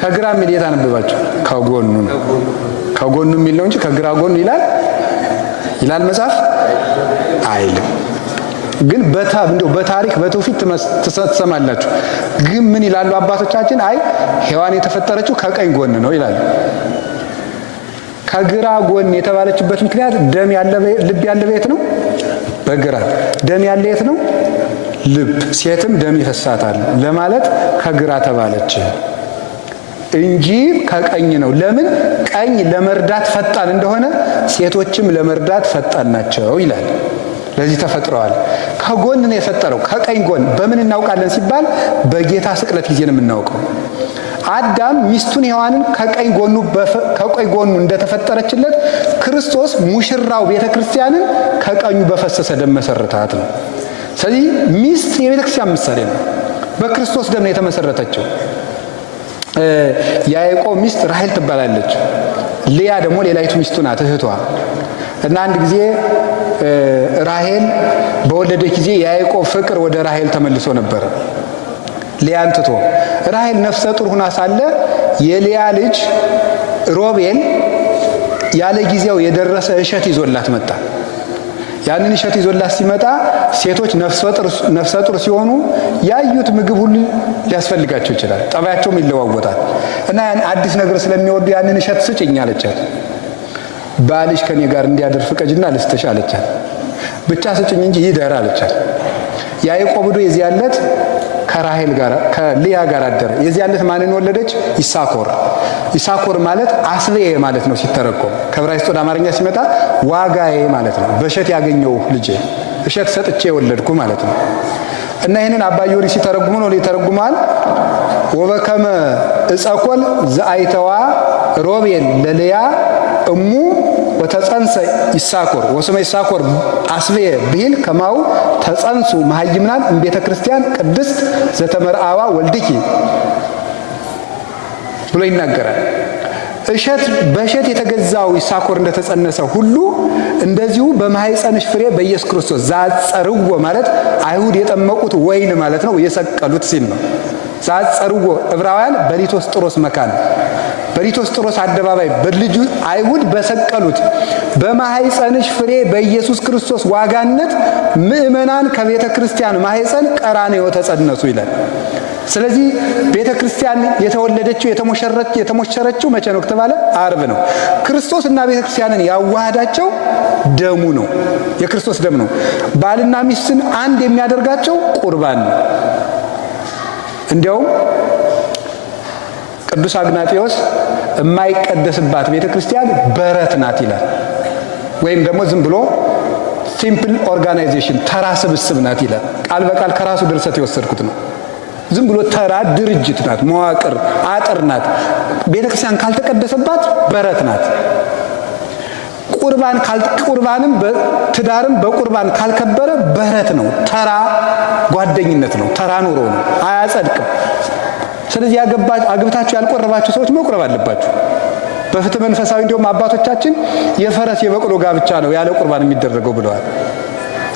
ከግራ የሚል የት አነበባችሁ? ከጎኑ ነው። ከጎኑ የሚል ነው እንጂ ከግራ ጎኑ ይላል መጽሐፍ አይልም። ግን በታሪክ በትውፊት ትሰማላችሁ። ግን ምን ይላሉ አባቶቻችን? አይ ሔዋን የተፈጠረችው ከቀኝ ጎን ነው ይላሉ። ከግራ ጎን የተባለችበት ምክንያት ልብ ያለ ቤት ነው። በግራ ደም ያለ የት ነው? ልብ። ሴትም ደም ይፈሳታል ለማለት ከግራ ተባለች እንጂ ከቀኝ ነው። ለምን? ቀኝ ለመርዳት ፈጣን እንደሆነ ሴቶችም ለመርዳት ፈጣን ናቸው ይላል። ለዚህ ተፈጥረዋል። ከጎን ነው የፈጠረው፣ ከቀኝ ጎን። በምን እናውቃለን ሲባል በጌታ ስቅለት ጊዜ ነው የምናውቀው። አዳም ሚስቱን ሔዋንን ከቀኝ ጎኑ እንደተፈጠረችለት ክርስቶስ ሙሽራው ቤተክርስቲያንን ከቀኙ በፈሰሰ ደም መሰረታት ነው። ስለዚህ ሚስት የቤተክርስቲያን ምሳሌ ነው። በክርስቶስ ደም ነው የተመሰረተችው። የያዕቆብ ሚስት ራሔል ትባላለች። ልያ ደግሞ ሌላይቱ ሚስቱ ናት፣ እህቷ። እና አንድ ጊዜ ራሔል በወለደች ጊዜ የያዕቆብ ፍቅር ወደ ራሔል ተመልሶ ነበር፣ ልያን ትቶ። ራሔል ነፍሰ ጡር ሁና ሳለ የልያ ልጅ ሮቤል ያለ ጊዜው የደረሰ እሸት ይዞላት መጣ። ያንን እሸት ይዞላት ሲመጣ ሴቶች ነፍሰ ጡር ሲሆኑ ያዩት ምግብ ሁሉ ሊያስፈልጋቸው ይችላል፣ ጠባያቸውም ይለዋወጣል። እና ያን አዲስ ነገር ስለሚወዱ ያንን እሸት ስጭኝ አለቻት። ባልሽ ከኔ ጋር እንዲያድር ፍቀጅና ልስጥሽ አለቻት። ብቻ ስጭኝ እንጂ ይደር አለቻት። ያዕቆብ ሄዶ የዚያን ዕለት ከራሔል ጋር ከልያ ጋር አደረ። የዚያን ዕለት ማንን ወለደች? ይሳኮር ማለት አስቤ ማለት ነው ሲተረጎም። ከዕብራይስጥ ወደ አማርኛ ሲመጣ ዋጋዬ ማለት ነው። በእሸት ያገኘው ልጄ፣ እሸት ሰጥቼ የወለድኩ ማለት ነው። እና ይህንን አባ ጊዮርጊስ ሲተረጉሙ ነው ይተረጉማል። ወበከመ እጸኮል ዘአይተዋ ሮቤል ለልያ እሙ ወተጸንሰ ይሳኮር ወስመ ይሳኮር አስቤ ብሂል ከማው ተጸንሱ መሃይምናን እምቤተ ክርስቲያን ቅድስት ዘተመርአዋ ወልድኪ ብሎ ይናገራል። በእሸት የተገዛው ይሳኮር እንደተጸነሰ ሁሉ እንደዚሁ በማኅፀንሽ ፍሬ በኢየሱስ ክርስቶስ ዛጸርዎ ማለት አይሁድ የጠመቁት ወይን ማለት ነው፣ የሰቀሉት ሲል ነው። ዛጸርዎ ዕብራውያን በሊቶስጥሮስ መካን በሊቶስጥሮስ አደባባይ በልጁ አይሁድ በሰቀሉት በማኅፀንሽ ፍሬ በኢየሱስ ክርስቶስ ዋጋነት ምእመናን ከቤተ ክርስቲያን ማኅፀን ቀራንዮ ተጸነሱ ይላል። ስለዚህ ቤተ ክርስቲያን የተወለደችው የተሞሸረችው መቼ ነው ከተባለ ዓርብ ነው። ክርስቶስ እና ቤተ ክርስቲያንን ያዋሃዳቸው ደሙ ነው፣ የክርስቶስ ደም ነው። ባልና ሚስትን አንድ የሚያደርጋቸው ቁርባን ነው። እንዲያውም ቅዱስ አግናጤዎስ የማይቀደስባት ቤተ ክርስቲያን በረት ናት ይላል። ወይም ደግሞ ዝም ብሎ ሲምፕል ኦርጋናይዜሽን ተራ ስብስብ ናት ይላል። ቃል በቃል ከራሱ ድርሰት የወሰድኩት ነው። ዝም ብሎ ተራ ድርጅት ናት፣ መዋቅር አጥር ናት። ቤተ ክርስቲያን ካልተቀደሰባት በረት ናት። ቁርባንም ትዳርም በቁርባን ካልከበረ በረት ነው፣ ተራ ጓደኝነት ነው፣ ተራ ኑሮ ነው፣ አያጸድቅም። ስለዚህ አግብታችሁ ያልቆረባችሁ ሰዎች መቁረብ አለባችሁ። በፍትሕ መንፈሳዊ እንዲሁም አባቶቻችን የፈረስ የበቅሎ ጋብቻ ነው ያለ ቁርባን የሚደረገው ብለዋል።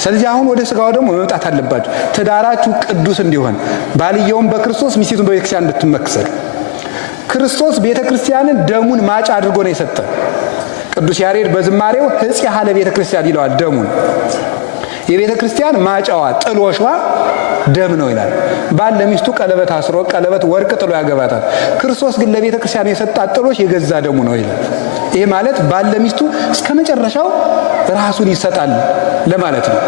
ስለዚህ አሁን ወደ ስጋው ደግሞ መምጣት አለባችሁ። ትዳራችሁ ቅዱስ እንዲሆን ባልየውም በክርስቶስ ሚስቱን በቤተክርስቲያን እንድትመክሰል ክርስቶስ ቤተክርስቲያንን ደሙን ማጫ አድርጎ ነው የሰጠ። ቅዱስ ያሬድ በዝማሬው ሕጽያ ለቤተ ክርስቲያን ይለዋል። ደሙን የቤተ ክርስቲያን ማጫዋ ጥሎሿ ደም ነው ይላል። ባል ለሚስቱ ቀለበት አስሮ ቀለበት ወርቅ ጥሎ ያገባታል። ክርስቶስ ግን ለቤተ ክርስቲያን የሰጣት ጥሎሽ የገዛ ደሙ ነው ይላል። ይሄ ማለት ባል ለሚስቱ እስከ መጨረሻው ራሱን ይሰጣል ለማለት ነው።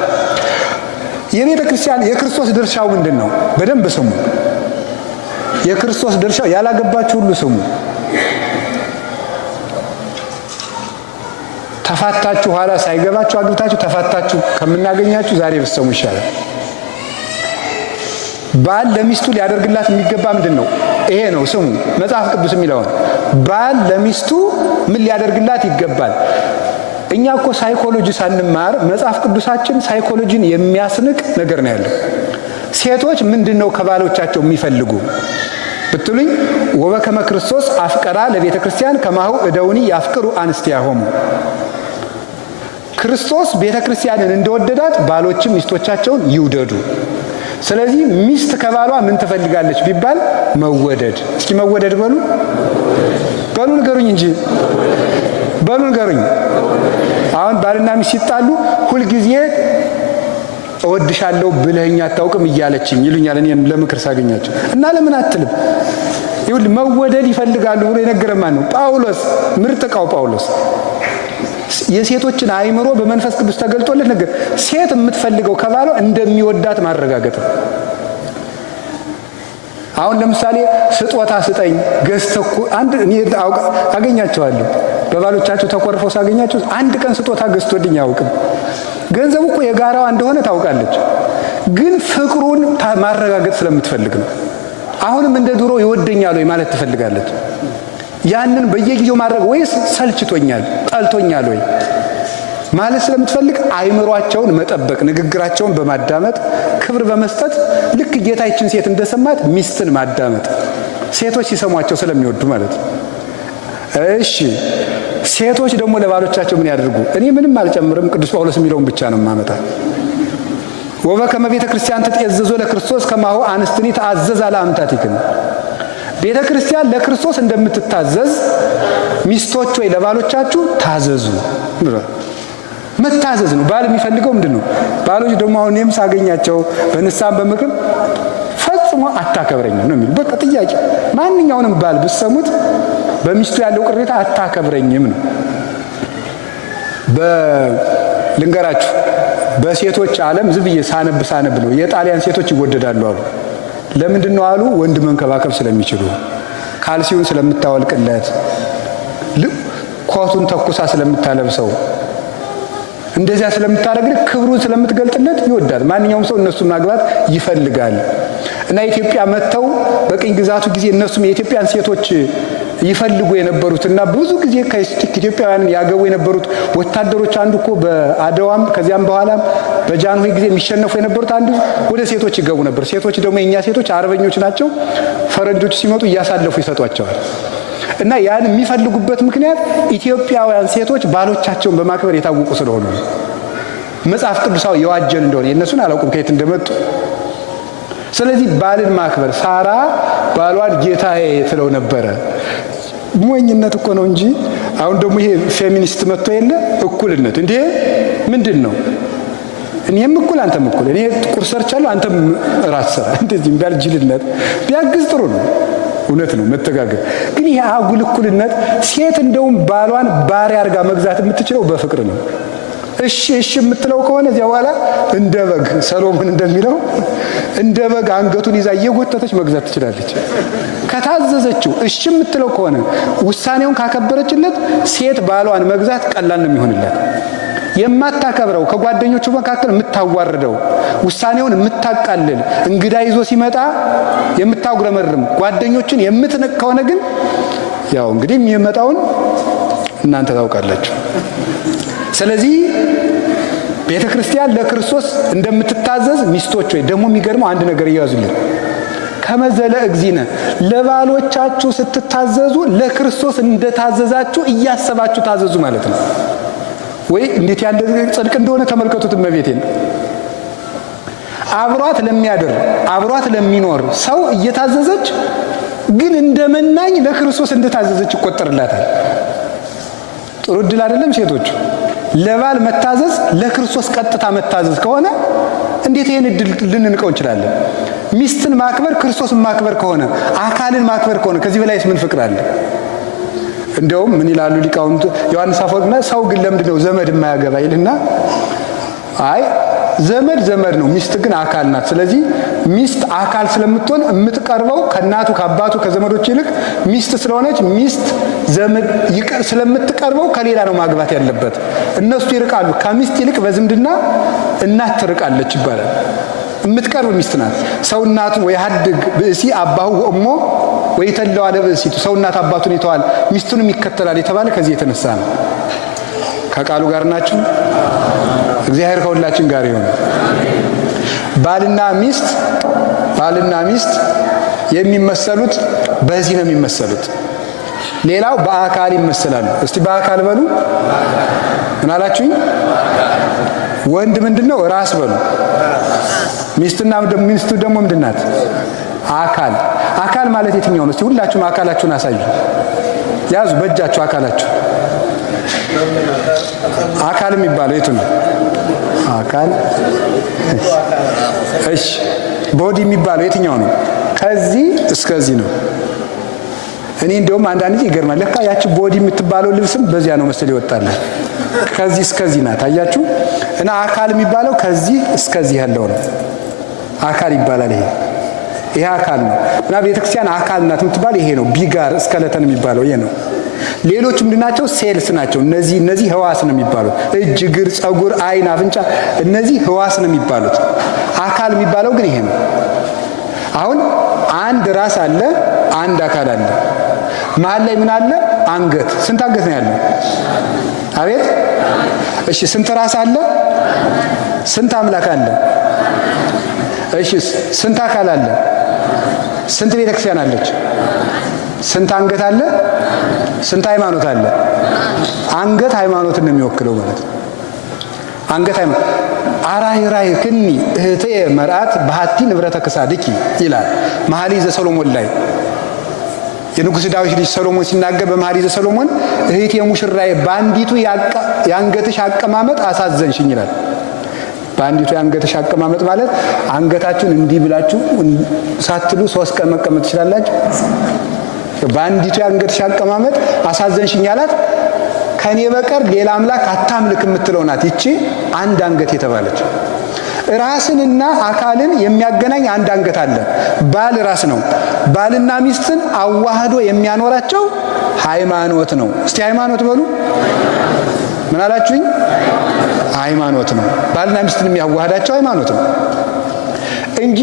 የቤተ ክርስቲያን የክርስቶስ ድርሻው ምንድን ነው? በደንብ ስሙ። የክርስቶስ ድርሻው ያላገባችሁ ሁሉ ስሙ። ተፋታችሁ ኋላ ሳይገባችሁ አግብታችሁ ተፋታችሁ ከምናገኛችሁ ዛሬ ብትሰሙ ይሻላል። ባል ለሚስቱ ሊያደርግላት የሚገባ ምንድን ነው? ይሄ ነው ስሙ። መጽሐፍ ቅዱስ የሚለውን ባል ለሚስቱ ምን ሊያደርግላት ይገባል? እኛ እኮ ሳይኮሎጂ ሳንማር መጽሐፍ ቅዱሳችን ሳይኮሎጂን የሚያስንቅ ነገር ነው ያለው። ሴቶች ምንድነው ከባሎቻቸው የሚፈልጉ ብትሉኝ ወበከመ ክርስቶስ አፍቀራ ለቤተ ክርስቲያን ከማሁ እደውኒ ያፍቅሩ አንስቲያሆሙ ክርስቶስ ቤተ ክርስቲያንን እንደወደዳት ባሎችም ሚስቶቻቸውን ይውደዱ። ስለዚህ ሚስት ከባሏ ምን ትፈልጋለች ቢባል መወደድ። እስኪ መወደድ በሉ ንገሩኝ እንጂ በሉ ንገሩኝ። አሁን ባልና ሚስት ሲጣሉ ሁልጊዜ እወድሻለሁ ብለኸኝ አታውቅም እያለችኝ ይሉኛል እኔን ለምክር ሳገኛቸው እና ለምን አትልም? ይሁን መወደድ ይፈልጋሉ ብሎ የነገረን ማን ነው? ጳውሎስ። ምርጥቃው ጳውሎስ የሴቶችን አእምሮ በመንፈስ ቅዱስ ተገልጦለት ነገር ሴት የምትፈልገው ከባሏ እንደሚወዳት ማረጋገጥ ነው። አሁን ለምሳሌ ስጦታ ስጠኝ ገዝተኩ አንድ እኔ አገኛቸዋለሁ በባሎቻቸው ተቆርፈው ሳገኛቸው አንድ ቀን ስጦታ ገዝቶልኝ አያውቅም። ገንዘቡ እኮ የጋራዋ እንደሆነ ታውቃለች፣ ግን ፍቅሩን ማረጋገጥ ስለምትፈልግ ነው። አሁንም እንደ ድሮ ይወደኛል ወይ ማለት ትፈልጋለች። ያንን በየጊዜው ማድረግ ወይስ ሰልችቶኛል ጠልቶኛል ወይ ማለት ስለምትፈልግ አእምሯቸውን መጠበቅ፣ ንግግራቸውን በማዳመጥ ክብር በመስጠት ልክ ጌታችን ሴት እንደሰማት ሚስትን ማዳመጥ ሴቶች ሲሰሟቸው ስለሚወዱ ማለት ነው። እሺ ሴቶች ደግሞ ለባሎቻቸው ምን ያደርጉ? እኔ ምንም አልጨምርም፣ ቅዱስ ጳውሎስ የሚለውን ብቻ ነው ማመጣ። ወበከመ ቤተ ክርስቲያን ትትዔዘዞ ለክርስቶስ ከማሁ አንስትኒ ተአዘዛ ለአምታቲክን ቤተ ክርስቲያን ለክርስቶስ እንደምትታዘዝ ሚስቶች ወይ ለባሎቻችሁ ታዘዙ። መታዘዝ ነው ባል የሚፈልገው ምንድን ነው? ባሎች ደግሞ አሁን እኔም ሳገኛቸው በንስሐም በምክር ፈጽሞ አታከብረኝም ነው የሚሉ። በቃ ጥያቄ ማንኛውንም ባል ብትሰሙት በሚስቱ ያለው ቅሬታ አታከብረኝም ነው። ልንገራችሁ በሴቶች ዓለም ዝም ብዬ ሳነብ ነው የጣሊያን ሴቶች ይወደዳሉ አሉ። ለምንድን ነው አሉ? ወንድ መንከባከብ ስለሚችሉ፣ ካልሲውን ስለምታወልቅለት፣ ኮቱን ተኩሳ ስለምታለብሰው፣ እንደዚያ ስለምታደርግ ክብሩን ስለምትገልጥለት ይወዳል። ማንኛውም ሰው እነሱን ማግባት ይፈልጋል። እና ኢትዮጵያ መተው በቅኝ ግዛቱ ጊዜ እነሱም የኢትዮጵያን ሴቶች ይፈልጉ የነበሩት እና ብዙ ጊዜ ከኢትዮጵያውያን ያገቡ የነበሩት ወታደሮች አንዱ እኮ በአድዋም ከዚያም በኋላም በጃንሆይ ጊዜ የሚሸነፉ የነበሩት አንዱ ወደ ሴቶች ይገቡ ነበር። ሴቶች ደግሞ የኛ ሴቶች አርበኞች ናቸው። ፈረንጆች ሲመጡ እያሳለፉ ይሰጧቸዋል። እና ያን የሚፈልጉበት ምክንያት ኢትዮጵያውያን ሴቶች ባሎቻቸውን በማክበር የታወቁ ስለሆኑ መጽሐፍ ቅዱሳዊ የዋጀን እንደሆነ የእነሱን አላውቁም ከየት እንደመጡ። ስለዚህ ባልን ማክበር ሳራ ባሏን ጌታዬ ትለው ነበረ። ሞኝነት እኮ ነው እንጂ አሁን ደግሞ ይሄ ፌሚኒስት መጥቶ የለ እኩልነት እንዴ ምንድን ነው? እኔም እኩል አንተም እኩል፣ እኔ ጥቁር ሰርቻለሁ አንተም ራስ ሰራ እንደዚህ ባል ጅልነት ቢያግዝ ጥሩ ነው። እውነት ነው መተጋገር። ግን ይሄ አጉል እኩልነት ሴት እንደውም ባሏን ባሪያ አድርጋ መግዛት የምትችለው በፍቅር ነው። እሺ የምትለው ከሆነ እዚያ በኋላ እንደ በግ ሰሎሞን እንደሚለው እንደ በግ አንገቱን ይዛ እየጎተተች መግዛት ትችላለች። ከታዘዘችው እሺ የምትለው ከሆነ ውሳኔውን ካከበረችለት ሴት ባሏን መግዛት ቀላል ነው የሚሆንላት። የማታከብረው ከጓደኞቹ መካከል የምታዋርደው ውሳኔውን የምታቃልል እንግዳ ይዞ ሲመጣ የምታጉረመርም ጓደኞችን የምትንቅ ከሆነ ግን ያው እንግዲህ የሚመጣውን እናንተ ታውቃላችሁ። ስለዚህ ቤተ ክርስቲያን ለክርስቶስ እንደምትታዘዝ ሚስቶች ወይ ደግሞ የሚገርመው አንድ ነገር ይያዙልን። ከመዘለ እግዚእነ ለባሎቻችሁ ስትታዘዙ ለክርስቶስ እንደታዘዛችሁ እያሰባችሁ ታዘዙ ማለት ነው። ወይ እንዴት ያለ ጽድቅ እንደሆነ ተመልከቱት። እመቤቴን አብሯት ለሚያድር አብሯት ለሚኖር ሰው እየታዘዘች ግን እንደመናኝ ለክርስቶስ እንደታዘዘች ይቆጠርላታል። ጥሩ እድል አይደለም? ሴቶች ለባል መታዘዝ ለክርስቶስ ቀጥታ መታዘዝ ከሆነ እንዴት ይሄን እድል ልንንቀው እንችላለን? ሚስትን ማክበር ክርስቶስን ማክበር ከሆነ አካልን ማክበር ከሆነ ከዚህ በላይስ ምን ፍቅር አለ? እንደውም ምን ይላሉ ሊቃውንቱ ዮሐንስ አፈወርቅና ሰው ግን ለምንድን ነው ዘመድ የማያገባ ይልና አይ ዘመድ ዘመድ ነው፣ ሚስት ግን አካል ናት። ስለዚህ ሚስት አካል ስለምትሆን የምትቀርበው ከእናቱ ከአባቱ ከዘመዶች ይልቅ ሚስት ስለሆነች ሚስት ዘመድ ስለምትቀርበው ከሌላ ነው ማግባት ያለበት። እነሱ ይርቃሉ። ከሚስት ይልቅ በዝምድና እናት ትርቃለች ይባላል። የምትቀርብ ሚስት ናት። ሰው እናቱ ወይ ሀድግ ብእሲ አባሁ ወእሞ ወይ ተለዋ ለብእሲቱ፣ ሰው እናት አባቱን ይተዋል ሚስቱንም ይከተላል የተባለ ከዚህ የተነሳ ነው። ከቃሉ ጋር ናችሁ? እግዚአብሔር ከሁላችን ጋር ይሁን። ባልና ሚስት የሚመሰሉት በዚህ ነው የሚመሰሉት። ሌላው በአካል ይመሰላሉ። እስቲ በአካል በሉ። ምን አላችሁኝ? ወንድ ምንድነው? ራስ በሉ። ሚስቱ ደግሞ ምንድናት? አካል ማለት የትኛው ነው? እስቲ ሁላችሁም አካላችሁን አሳዩ። ያዙ በእጃችሁ አካላችሁ። አካል የሚባለው የቱ ነው? አካል። እሺ ቦዲ የሚባለው የትኛው ነው? ከዚህ እስከዚህ ነው። እኔ እንደውም አንዳንድ ጊዜ ይገርማል። ለካ ያቺ ቦዲ የምትባለው ልብስም በዚያ ነው መሰል ይወጣል። ከዚህ እስከዚህ ናት። አያችሁ? እና አካል የሚባለው ከዚህ እስከዚህ ያለው ነው። አካል ይባላል። ይሄ አካል ነው። እና ቤተክርስቲያን አካል ናት የምትባለው ይሄ ነው። ቢጋር እስከለተን የሚባለው ይሄ ነው። ሌሎች ምንድናቸው? ሴልስ ናቸው። እነዚህ ህዋስ ነው የሚባሉት። እጅ፣ እግር፣ ጸጉር፣ አይን፣ አፍንጫ እነዚህ ህዋስ ነው የሚባሉት። አካል የሚባለው ግን ይሄ ነው። አሁን አንድ ራስ አለ፣ አንድ አካል አለ። መሀል ላይ ምን አለ? አንገት። ስንት አንገት ነው ያለው? አቤት። እሺ ስንት ራስ አለ? ስንት አምላክ አለ? እሺ ስንት አካል አለ? ስንት ቤተክርስቲያን አለች? ስንት አንገት አለ? ስንት ሃይማኖት አለ? አንገት ሃይማኖትን ነው የሚወክለው ማለት ነው። አንገት ሃይማኖት አራይ ክኒ እህቴ መርአት በሃቲ ንብረተ ክሳድኪ ይላል መኃልየ ዘሰሎሞን ላይ። የንጉሥ ዳዊት ልጅ ሰሎሞን ሲናገር በመኃልየ ዘሰሎሞን እህቴ ሙሽራዬ በአንዲቱ የአንገትሽ አቀማመጥ አሳዘንሽኝ ይላል። በአንዲቱ የአንገትሽ አቀማመጥ ማለት አንገታችሁን እንዲህ ብላችሁ ሳትሉ 3 ቀን መቀመጥ ትችላላችሁ። በአንዲቱ የአንገትሽ አቀማመጥ አሳዘንሽኝ አላት። ከኔ በቀር ሌላ አምላክ አታምልክ የምትለው ናት ይቺ አንድ አንገት የተባለች። ራስንና አካልን የሚያገናኝ አንድ አንገት አለ። ባል ራስ ነው። ባልና ሚስትን አዋህዶ የሚያኖራቸው ሃይማኖት ነው። እስቲ ሃይማኖት በሉ። ምን አላችሁኝ? ሃይማኖት ነው። ባልና ሚስትን የሚያዋህዳቸው ሃይማኖት ነው እንጂ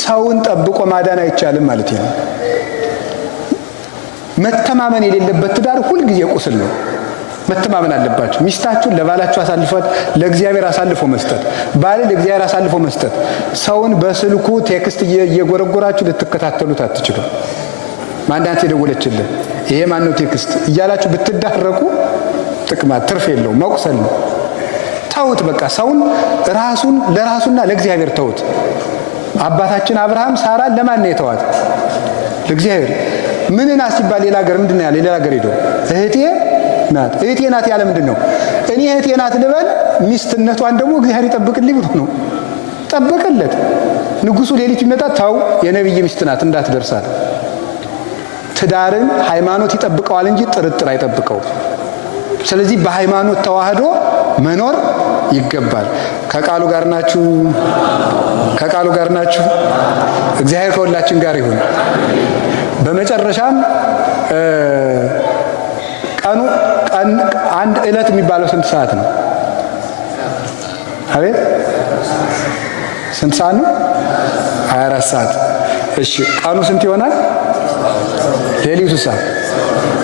ሰውን ጠብቆ ማዳን አይቻልም ማለት ነው። መተማመን የሌለበት ትዳር ሁልጊዜ ቁስል ነው። መተማመን አለባችሁ። ሚስታችሁን ለባላችሁ አሳልፏት ለእግዚአብሔር አሳልፎ መስጠት፣ ባል ለእግዚአብሔር አሳልፎ መስጠት። ሰውን በስልኩ ቴክስት እየጎረጎራችሁ ልትከታተሉት አትችሉ። ማንዳንት የደወለችልን ይሄ ማነው ቴክስት እያላችሁ ብትዳረቁ ጥቅማ ትርፍ የለው፣ መቁሰል ነው። ተውት በቃ። ሰውን ራሱን ለራሱና ለእግዚአብሔር ተውት። አባታችን አብርሃም ሳራን ለማን ነው የተዋት? ለእግዚአብሔር። ምንና ሲባል ሌላ ሀገር ምንድን ነው ያለ? ሌላ ሀገር ሄዶ እህቴ ናት። እህቴ ናት ያለ ምንድን ነው? እኔ እህቴ ናት ልበል፣ ሚስትነቷን ደግሞ እግዚአብሔር ይጠብቅልኝ ብሎ ነው። ጠበቀለት። ንጉሱ ሌሊት ቢመጣ ተው የነብይ ሚስት ናት እንዳትደርሳል። ትዳርን ሃይማኖት ይጠብቀዋል እንጂ ጥርጥር አይጠብቀው። ስለዚህ በሃይማኖት ተዋህዶ መኖር ይገባል። ከቃሉ ጋር ናችሁ? ከቃሉ ጋር ናችሁ? እግዚአብሔር ከሁላችን ጋር ይሁን። በመጨረሻም አንድ ዕለት የሚባለው ስንት ሰዓት ነው? አቤት ስንት ሰዓት ነው? 24 ሰዓት። እሺ ቀኑ ስንት ይሆናል? ሌሊቱ ሰዓት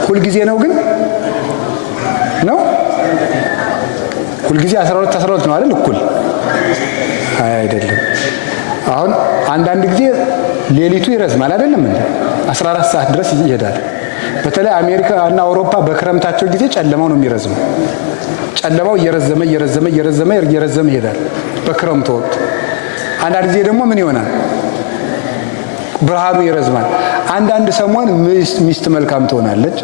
ሁልጊዜ ነው ግን ነው? ሁልጊዜ 12 ነው አይደል? እኩል አይደለም። አሁን አንዳንድ ጊዜ ሌሊቱ ይረዝማል አይደለም እንዴ? 14 ሰዓት ድረስ ይሄዳል። በተለይ አሜሪካ እና አውሮፓ በክረምታቸው ጊዜ ጨለማው ነው የሚረዝመው። ጨለማው እየረዘመ ይሄዳል በክረምቱ ወቅት። አንዳንድ ጊዜ ደግሞ ምን ይሆናል? ብርሃኑ ይረዝማል። አንዳንድ ሰሞን ሚስት መልካም ትሆናለች፣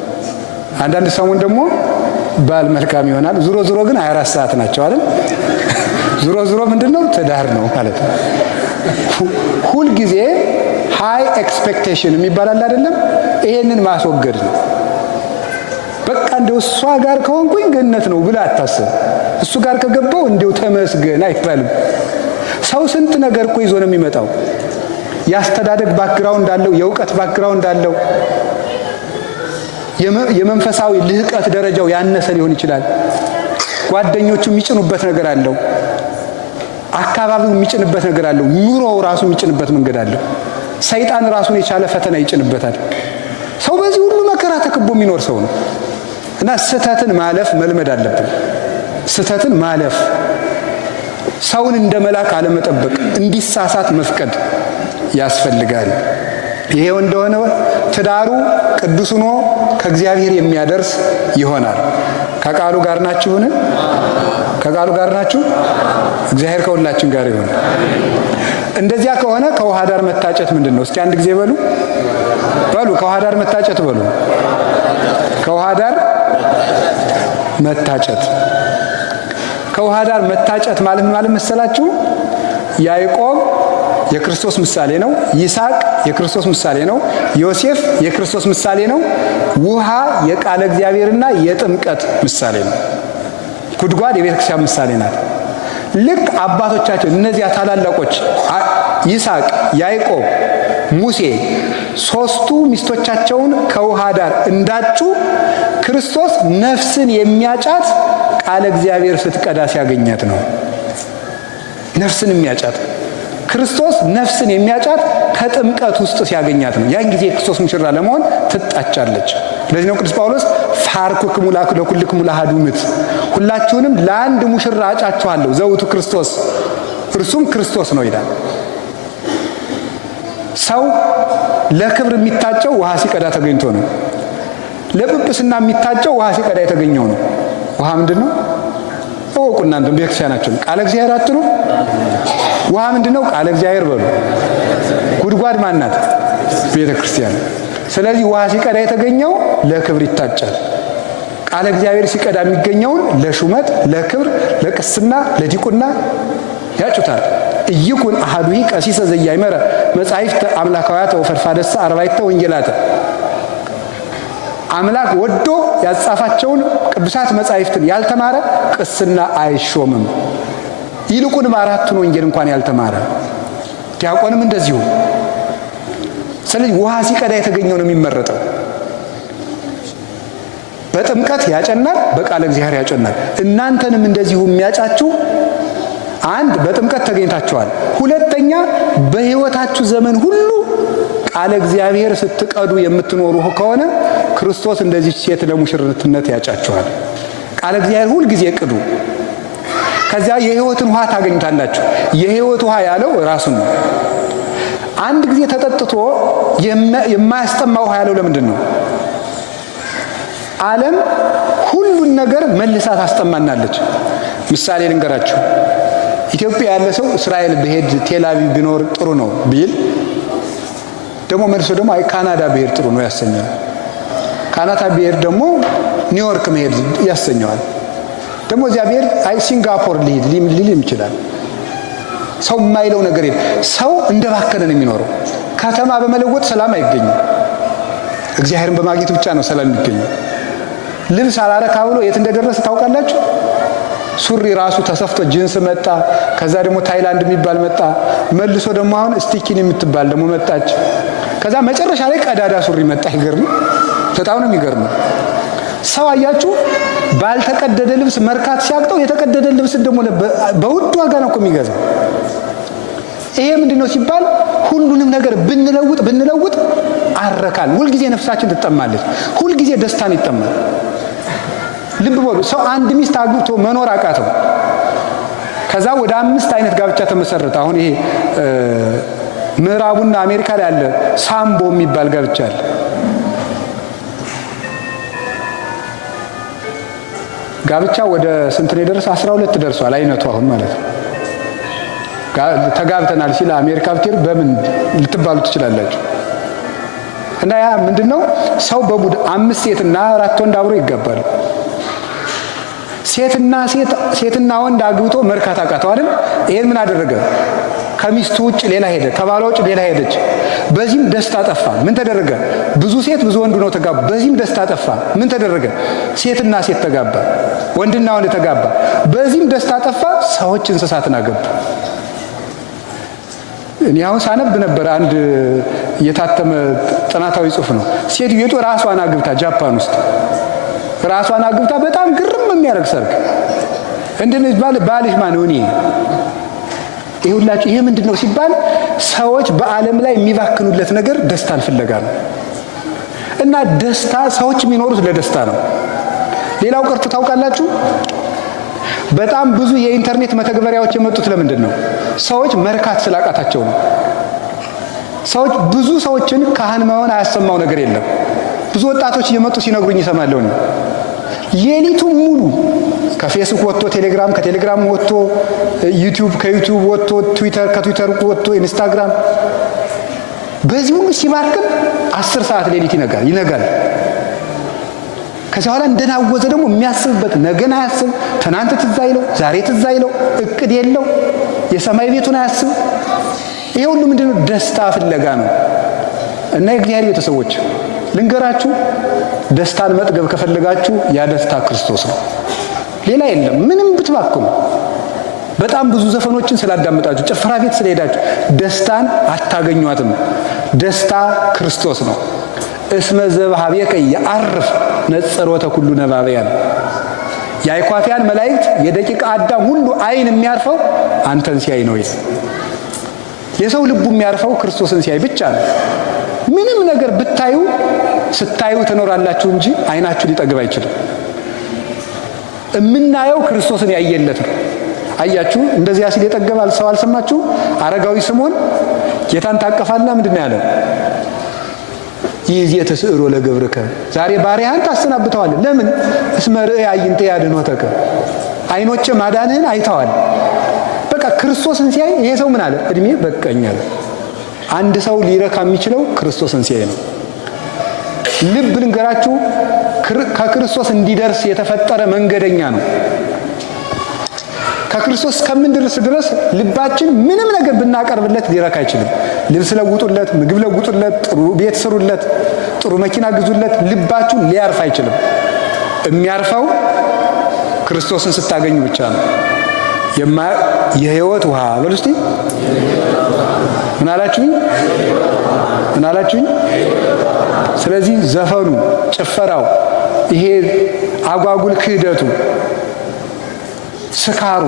አንዳንድ ሰሞን ደግሞ ባል መልካም ይሆናል። ዙሮ ግን 24 ሰዓት ናቸው አይደል? ዙሮ ምንድነው? ትዳር ነው ማለት ነው። ሁል ጊዜ ሃይ ኤክስፔክቴሽን የሚባል አይደለም? ይሄንን ማስወገድ ነው። በቃ እንደው እሷ ጋር ከሆንኩኝ ገነት ነው ብለህ አታስብ። እሱ ጋር ከገባው እንደው ተመስገን አይባልም። ሰው ስንት ነገር እኮ ይዞ ነው የሚመጣው። ያስተዳደግ ባክግራውንድ አለው፣ የእውቀት ባክግራውንድ አለው፣ የመንፈሳዊ ልህቀት ደረጃው ያነሰ ሊሆን ይችላል። ጓደኞቹ የሚጭኑበት ነገር አለው፣ አካባቢው የሚጭንበት ነገር አለው፣ ኑሮው ራሱ የሚጭንበት መንገድ አለው። ሰይጣን ራሱን የቻለ ፈተና ይጭንበታል። ሰው በዚህ ሁሉ መከራ ተከቦ የሚኖር ሰው ነው እና ስህተትን ማለፍ መልመድ አለብን። ስተትን ማለፍ፣ ሰውን እንደ መልአክ አለመጠበቅ፣ እንዲሳሳት መፍቀድ ያስፈልጋል። ይሄው እንደሆነ ትዳሩ ቅዱስ ሆኖ ከእግዚአብሔር የሚያደርስ ይሆናል። ከቃሉ ጋር ናችሁን? ከቃሉ ጋር ናችሁ? እግዚአብሔር ከሁላችን ጋር ይሁን። እንደዚያ ከሆነ ከውሃ ዳር መታጨት ምንድን ነው? እስኪ አንድ ጊዜ በሉ። ከውሃ ዳር መታጨት በሉ። ከውሃ ዳር መታጨት። ከውሃ ዳር መታጨት ማለት መሰላችሁ? ያዕቆብ የክርስቶስ ምሳሌ ነው። ይስሐቅ የክርስቶስ ምሳሌ ነው። ዮሴፍ የክርስቶስ ምሳሌ ነው። ውሃ የቃለ እግዚአብሔርና የጥምቀት ምሳሌ ነው። ጉድጓድ የቤተ ክርስቲያን ምሳሌ ናት። ልክ አባቶቻችን እነዚያ ታላላቆች ይስሐቅ፣ ያዕቆብ፣ ሙሴ ሶስቱ ሚስቶቻቸውን ከውሃ ዳር እንዳጩ ክርስቶስ ነፍስን የሚያጫት ቃለ እግዚአብሔር ስትቀዳ ሲያገኛት ነው። ነፍስን የሚያጫት ክርስቶስ ነፍስን የሚያጫት ከጥምቀት ውስጥ ሲያገኛት ነው። ያን ጊዜ የክርስቶስ ሙሽራ ለመሆን ትጣጫለች። ለዚህ ነው ቅዱስ ጳውሎስ ፋርኩክሙ ለኩልክሙ ለአሐዱ ምት፣ ሁላችሁንም ለአንድ ሙሽራ አጫችኋለሁ ዘውቱ ክርስቶስ፣ እርሱም ክርስቶስ ነው ይላል። ሰው ለክብር የሚታጨው ውሃ ሲቀዳ ተገኝቶ ነው። ለጵጵስና የሚታጨው ውሃ ሲቀዳ የተገኘው ነው። ውሃ ምንድን ነው? እወቁ እናንተ ቤተክርስቲያናችን ቃለ እግዚአብሔር አትሉ? ውሃ ምንድን ነው? ቃለ እግዚአብሔር በሉ። ጉድጓድ ማናት? ቤተ ክርስቲያን። ስለዚህ ውሃ ሲቀዳ የተገኘው ለክብር ይታጫል። ቃለ እግዚአብሔር ሲቀዳ የሚገኘውን ለሹመት፣ ለክብር፣ ለቅስና፣ ለዲቁና ያጩታል። እይኩን አሐዱሂ ቀሲሰ ዘያይመረ መጻሕፍተ አምላካውያተ ወፈድፋደሰ አርባዕተ ወንጌላተ። አምላክ ወዶ ያጻፋቸውን ቅዱሳት መጻሕፍትን ያልተማረ ቅስና አይሾምም። ይልቁንም አራቱን ወንጌል እንኳን ያልተማረ ዲያቆንም እንደዚሁ። ስለዚህ ውሃ ሲቀዳ የተገኘው ነው የሚመረጠው። በጥምቀት ያጨናል፣ በቃለ እግዚአብሔር ያጨናል። እናንተንም እንደዚሁ የሚያጫችሁ አንድ በጥምቀት ተገኝታችኋል። ሁለተኛ በሕይወታችሁ ዘመን ሁሉ ቃለ እግዚአብሔር ስትቀዱ የምትኖሩ ከሆነ ክርስቶስ እንደዚህ ሴት ለሙሽርትነት ያጫችኋል። ቃለ እግዚአብሔር ሁል ጊዜ ቅዱ። ከዚያ የሕይወትን ውሃ ታገኙታላችሁ። የሕይወት ውሃ ያለው ራሱን ነው። አንድ ጊዜ ተጠጥቶ የማያስጠማ ውሃ ያለው ለምንድን ነው? ዓለም ሁሉን ነገር መልሳ ታስጠማናለች። ምሳሌ ልንገራችሁ። ኢትዮጵያ ያለ ሰው እስራኤል ብሄድ ቴል አቪቭ ቢኖር ጥሩ ነው ቢል ደግሞ መልሶ ደግሞ አይ ካናዳ ብሄድ ጥሩ ነው ያሰኘዋል። ካናዳ ብሄድ ደግሞ ኒውዮርክ መሄድ ያሰኘዋል። ደግሞ እዚያ ብሄድ አይ ሲንጋፖር ሊልም ይችላል። ሰው የማይለው ነገር የለም። ሰው እንደባከነ ነው የሚኖረው። ከተማ በመለወጥ ሰላም አይገኝም። እግዚአብሔርን በማግኘት ብቻ ነው ሰላም የሚገኘው። ልብስ አላረካ ብሎ የት እንደደረሰ ታውቃላችሁ? ሱሪ ራሱ ተሰፍቶ ጂንስ መጣ። ከዛ ደግሞ ታይላንድ የሚባል መጣ። መልሶ ደግሞ አሁን ስቲኪን የምትባል ደግሞ መጣች። ከዛ መጨረሻ ላይ ቀዳዳ ሱሪ መጣ። ይገርም፣ በጣም ነው የሚገርም። ሰው አያችሁ ባልተቀደደ ልብስ መርካት ሲያቅተው የተቀደደ ልብስ ደግሞ በውድ ዋጋ ነው እኮ የሚገዛው። ይሄ ምንድነው ሲባል ሁሉንም ነገር ብንለውጥ አረካል። ሁልጊዜ ነፍሳችን ትጠማለች። ሁልጊዜ ደስታን ይጠማል። ልብ በሉ። ሰው አንድ ሚስት አግብቶ መኖር አቃተው። ከዛ ወደ 5 አይነት ጋብቻ ተመሰረተ። አሁን ይሄ ምዕራቡና አሜሪካ ላይ ያለ ሳምቦ የሚባል ጋብቻ አለ። ጋብቻ ወደ ስንት ነው የደረሰ? 12 ደርሷል አይነቱ አሁን ማለት ነው። ተጋብተናል ሲል አሜሪካ ብትሄዱ በምን ልትባሉ ትችላላችሁ? እና ያ ምንድነው? ሰው በቡድ 5 ሴትና 4 ወንድ አብሮ ይጋባል። ሴትና ወንድ አግብቶ መርካት አቃተው አይደል? ይሄን ምን አደረገ? ከሚስቱ ውጭ ሌላ ሄደ፣ ከባሏ ውጭ ሌላ ሄደች። በዚህም ደስታ ጠፋ። ምን ተደረገ? ብዙ ሴት ብዙ ወንድ ነው ተጋባ። በዚህም ደስታ ጠፋ። ምን ተደረገ? ሴትና ሴት ተጋባ፣ ወንድና ወንድ ተጋባ። በዚህም ደስታ ጠፋ። ሰዎች እንስሳትን አገቡ። እኔ አሁን ሳነብ ነበር፣ አንድ የታተመ ጥናታዊ ጽሑፍ ነው። ሴትዮቱ ራሷን አግብታ ጃፓን ውስጥ ራሷን አግብታ በጣም ግርም የሚያደርግ ሰርግ እንደዚህ ባልሽ ማን ነው? እኔ ይሁላችሁ። ይሄ ምንድነው ሲባል ሰዎች በዓለም ላይ የሚባክኑለት ነገር ደስታን ፍለጋ ነው። እና ደስታ ሰዎች የሚኖሩት ለደስታ ነው። ሌላው ቀርቶ ታውቃላችሁ በጣም ብዙ የኢንተርኔት መተግበሪያዎች የመጡት ለምንድን ነው? ሰዎች መርካት ስላቃታቸው ነው። ሰዎች ብዙ ሰዎችን ካህን መሆን አያሰማው ነገር የለም። ብዙ ወጣቶች እየመጡ ሲነግሩኝ ይሰማለሁ። ሌሊቱን ሙሉ ከፌስቡክ ወጥቶ ቴሌግራም፣ ከቴሌግራም ወጥቶ ዩቲዩብ፣ ከዩቲዩብ ወጥቶ ትዊተር፣ ከትዊተር ወጥቶ ኢንስታግራም፣ በዚህ ሁሉ ሲባክን 10 ሰዓት ሌሊት ይነጋል። ከዚያ በኋላ እንደናወዘ ደግሞ የሚያስብበት ነገን አያስብ፣ ትናንት ትዝ አይለው፣ ዛሬ ትዝ አይለው፣ እቅድ የለው፣ የሰማይ ቤቱን አያስብ። ይሄ ሁሉ ምንድነው? ደስታ ፍለጋ ነው። እና የእግዚአብሔር ቤተሰቦች ልንገራችሁ፣ ደስታን መጥገብ ከፈለጋችሁ ያ ደስታ ክርስቶስ ነው፣ ሌላ የለም። ምንም ብትባክኑ፣ በጣም ብዙ ዘፈኖችን ስላዳመጣችሁ፣ ጭፈራ ቤት ስለሄዳችሁ ደስታን አታገኟትም። ደስታ ክርስቶስ ነው። እስመ ዘበኀቤከ የዐርፍ ነጸሮተ ኩሉ ነባብያን። የአይኳትያን መላእክት የደቂቀ አዳም ሁሉ አይን የሚያርፈው አንተን ሲያይ ነው። የሰው ልቡ የሚያርፈው ክርስቶስን ሲያይ ብቻ ነው። ምንም ነገር ብታዩ ስታዩ ትኖራላችሁ እንጂ አይናችሁ ሊጠግብ አይችልም። የምናየው ክርስቶስን ያየለት ነው። አያችሁ፣ እንደዚያ ሲል የጠገባል ሰው አልሰማችሁ? አረጋዊ ስምዖን ጌታን ታቀፋላ ምንድን ነው ያለው? ይዜ ተስዕሮ ለገብርከ፣ ዛሬ ባሪያህን ታሰናብተዋለህ። ለምን? እስመ ርእየ አዕይንተ ያድኅኖተከ፣ አይኖቼ ማዳንህን አይተዋል። በቃ ክርስቶስን ሲያይ ይሄ ሰው ምን አለ? እድሜ በቃኝ አለ። አንድ ሰው ሊረካ የሚችለው ክርስቶስን ሲያይ ነው። ልብ ልንገራችሁ፣ ከክርስቶስ እንዲደርስ የተፈጠረ መንገደኛ ነው። ከክርስቶስ እስከምንደርስ ድረስ ልባችን ምንም ነገር ብናቀርብለት ሊረካ አይችልም። ልብስ ለውጡለት፣ ምግብ ለውጡለት፣ ጥሩ ቤት ስሩለት፣ ጥሩ መኪና ግዙለት፣ ልባችሁ ሊያርፍ አይችልም። የሚያርፈው ክርስቶስን ስታገኙ ብቻ ነው። የሕይወት ውሃ በሉ እስቲ። ምን አላችሁኝ? ምን አላችሁኝ? ስለዚህ ዘፈኑ፣ ጭፈራው፣ ይሄ አጓጉል ክህደቱ፣ ስካሩ፣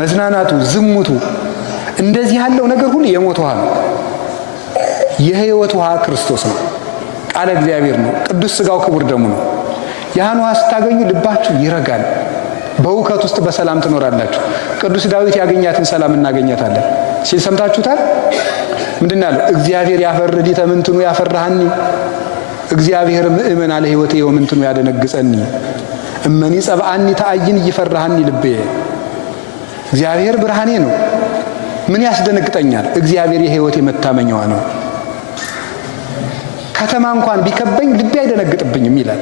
መዝናናቱ፣ ዝሙቱ፣ እንደዚህ ያለው ነገር ሁሉ የሞት ውሃ ነው። የሕይወት ውሃ ክርስቶስ ነው። ቃለ እግዚአብሔር ነው። ቅዱስ ሥጋው ክቡር ደሙ ነው። ያን ውሃ ስታገኙ ልባችሁ ይረጋል። በእውከት ውስጥ በሰላም ትኖራላችሁ። ቅዱስ ዳዊት ያገኛትን ሰላም እናገኛታለን ሲል ሰምታችሁታል። ምንድን ያለው? እግዚአብሔር ያፈርዲተ ምንትኑ ያፈራሃኒ፣ እግዚአብሔር ምእመን አለ ሕይወቴ ወምንትኑ ያደነግጸኒ፣ እመኒ ጸብአኒ ተአይን ይፈራሃኒ ልቤ። እግዚአብሔር ብርሃኔ ነው፣ ምን ያስደነግጠኛል? እግዚአብሔር የሕይወቴ መታመኛዋ ነው። ከተማ እንኳን ቢከበኝ ልቤ አይደነግጥብኝም ይላል።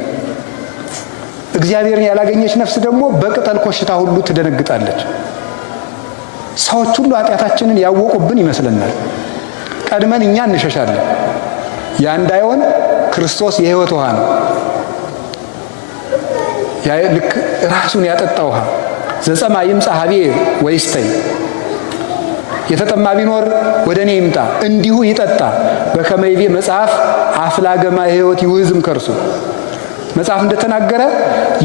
እግዚአብሔርን ያላገኘች ነፍስ ደግሞ በቅጠል ኮሽታ ሁሉ ትደነግጣለች። ሰዎች ሁሉ ኃጢአታችንን ያወቁብን ይመስለናል። ቀድመን እኛ እንሸሻለን። ያ እንዳይሆን ክርስቶስ የሕይወት ውሃ ነው። ልክ ራሱን ያጠጣ ውሃ ዘጸማ ይምጻ ሀቤ ወይስተይ፣ የተጠማ ቢኖር ወደ እኔ ይምጣ እንዲሁ ይጠጣ። በከመ ይቤ መጽሐፍ አፍላገማ ሕይወት ይውዝም ከርሱ፣ መጽሐፍ እንደተናገረ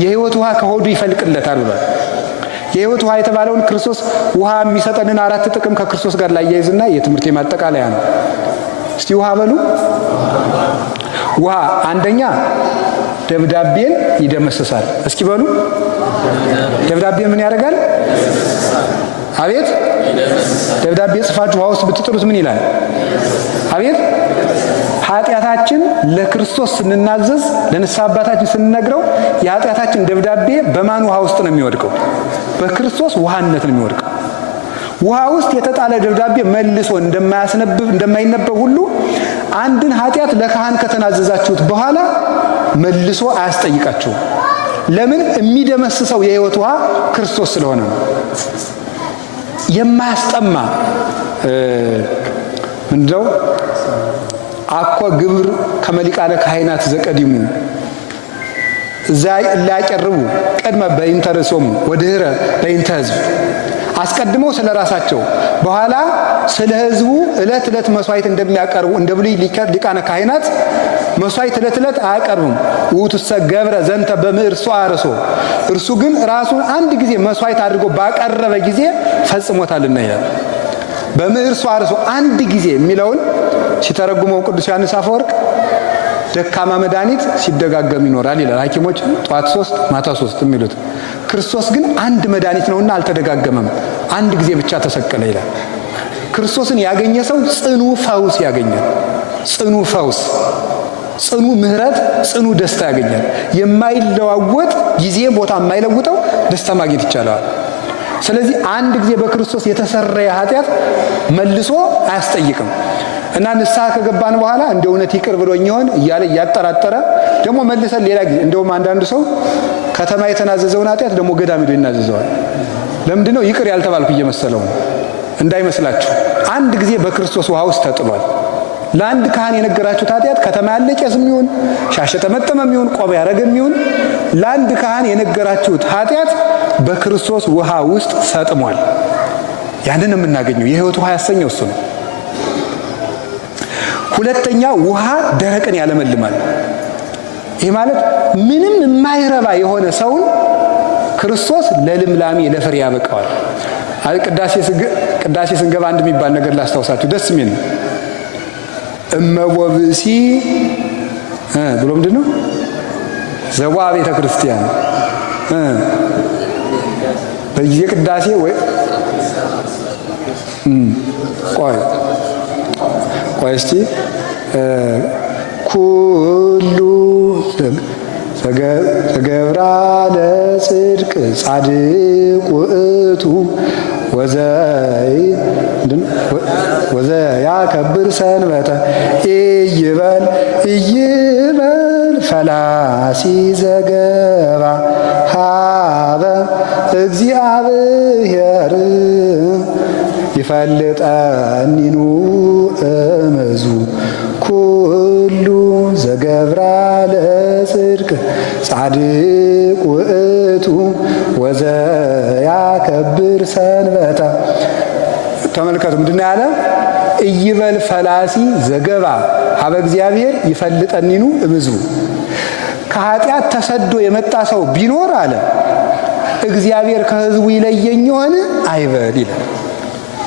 የሕይወት ውሃ ከሆዱ ይፈልቅለታል ብሏል። የሕይወት ውሃ የተባለውን ክርስቶስ ውሃ የሚሰጠንን 4 ጥቅም ከክርስቶስ ጋር ላያይዝና የትምህርት ማጠቃለያ ነው። እስቲ ውሃ በሉ። ውሃ አንደኛ ደብዳቤን ይደመስሳል። እስኪ በሉ። ደብዳቤ ምን ያደርጋል? አቤት። ደብዳቤ ጽፋችሁ ውሃ ውስጥ ብትጥሉት ምን ይላል? አቤት። ኃጢአታችን ለክርስቶስ ስንናዘዝ፣ ለንስሐ አባታችን ስንነግረው የኃጢአታችን ደብዳቤ በማን ውሃ ውስጥ ነው የሚወድቀው? በክርስቶስ ውሃነት ነው የሚወድቀው። ውሃ ውስጥ የተጣለ ደብዳቤ መልሶ እንደማይነበብ ሁሉ አንድን ኃጢአት ለካህን ከተናዘዛችሁት በኋላ መልሶ አያስጠይቃችሁም። ለምን? የሚደመስሰው የሕይወት ውሃ ክርስቶስ ስለሆነ ነው። የማያስጠማ ምንድነው? አኮ ግብር ከመሊቃነ ካህናት ዘቀዲሙ ዛይ ላቀርቡ ቀድመ በእንተ ርእሶሙ ወድኅረ በእንተ ሕዝብ፣ አስቀድመው ስለ ራሳቸው በኋላ ስለ ሕዝቡ ዕለት ዕለት መስዋዕት እንደሚያቀርቡ እንደ ብሉይ ሊቃነ ካህናት መስዋዕት ዕለት ዕለት አያቀርቡም። ውእቱሰ ገብረ ዘንተ በምዕርሶ አርሶ፣ እርሱ ግን ራሱን አንድ ጊዜ መስዋዕት አድርጎ ባቀረበ ጊዜ ፈጽሞታልና ይላል። በምዕርሶ አርሶ አንድ ጊዜ የሚለውን ሲተረጉመው ቅዱስ ዮሐንስ አፈወርቅ ደካማ መድኃኒት ሲደጋገም ይኖራል ይላል። ሐኪሞች ጧት 3 ማታ 3 የሚሉት ክርስቶስ ግን አንድ መድኃኒት ነውና አልተደጋገመም። አንድ ጊዜ ብቻ ተሰቀለ ይላል። ክርስቶስን ያገኘ ሰው ጽኑ ፈውስ ያገኛል። ጽኑ ፈውስ፣ ጽኑ ምሕረት፣ ጽኑ ደስታ ያገኛል። የማይለዋወጥ ጊዜ ቦታ የማይለውጠው ደስታ ማግኘት ይቻላል። ስለዚህ አንድ ጊዜ በክርስቶስ የተሰረየ ኃጢአት መልሶ አያስጠይቅም እና ንስሐ ከገባን በኋላ እንደ እውነት ይቅር ብሎኝ ይሆን እያለ እያጠራጠረ ደግሞ መልሰን ሌላ ጊዜ እንደውም አንዳንዱ ሰው ከተማ የተናዘዘውን ኃጢአት ደግሞ ገዳም ሄዶ ይናዘዘዋል። ለምንድነው? ይቅር ያልተባልኩ እየመሰለው ነው። እንዳይመስላችሁ አንድ ጊዜ በክርስቶስ ውሃ ውስጥ ተጥሏል። ለአንድ ካህን የነገራችሁት ኃጢአት ከተማ ያለ ቄስም ይሁን ሻሽ ተመጠመም ይሁን ቆብ ያረገም ይሁን ለአንድ ካህን የነገራችሁት ኃጢአት በክርስቶስ ውሃ ውስጥ ሰጥሟል። ያንን የምናገኘው የሕይወት ውሃ ያሰኘው እሱ ነው። ሁለተኛ ውሃ ደረቅን ያለመልማል። ይህ ማለት ምንም የማይረባ የሆነ ሰውን ክርስቶስ ለልምላሜ ለፍሬ ያበቃዋል። ቅዳሴ ስንገባ አንድ የሚባል ነገር ላስታውሳችሁ ደስ የሚል ነው። እመቦብሲ ብሎ ምንድነው? ዘዋ ቤተ ክርስቲያን በጊዜ ቅዳሴ ወይ ቆይ እስቲ ኩሉ ተገብራ ለጽድቅ ጻድቅ ውእቱ ወዘያከብር ሰንበተ ኢይበል ፈላሲ ዘገባ ሀበ እግዚአብሔር ይፈልጠኒኑ እምዙ ኩሉ ዘገብራ ለጽድቅ ጻድቅ ውእቱ ወዘያከብር ሰንበተ። ተመልከቱ ምንድን ነው ያለ? ኢይበል ፈላሲ ዘገባ ሀበ እግዚአብሔር ይፈልጠኒኑ እምዙ። ከኃጢአት ተሰዶ የመጣ ሰው ቢኖር አለ እግዚአብሔር ከሕዝቡ ይለየኝ ይሆን አይበል ይላል።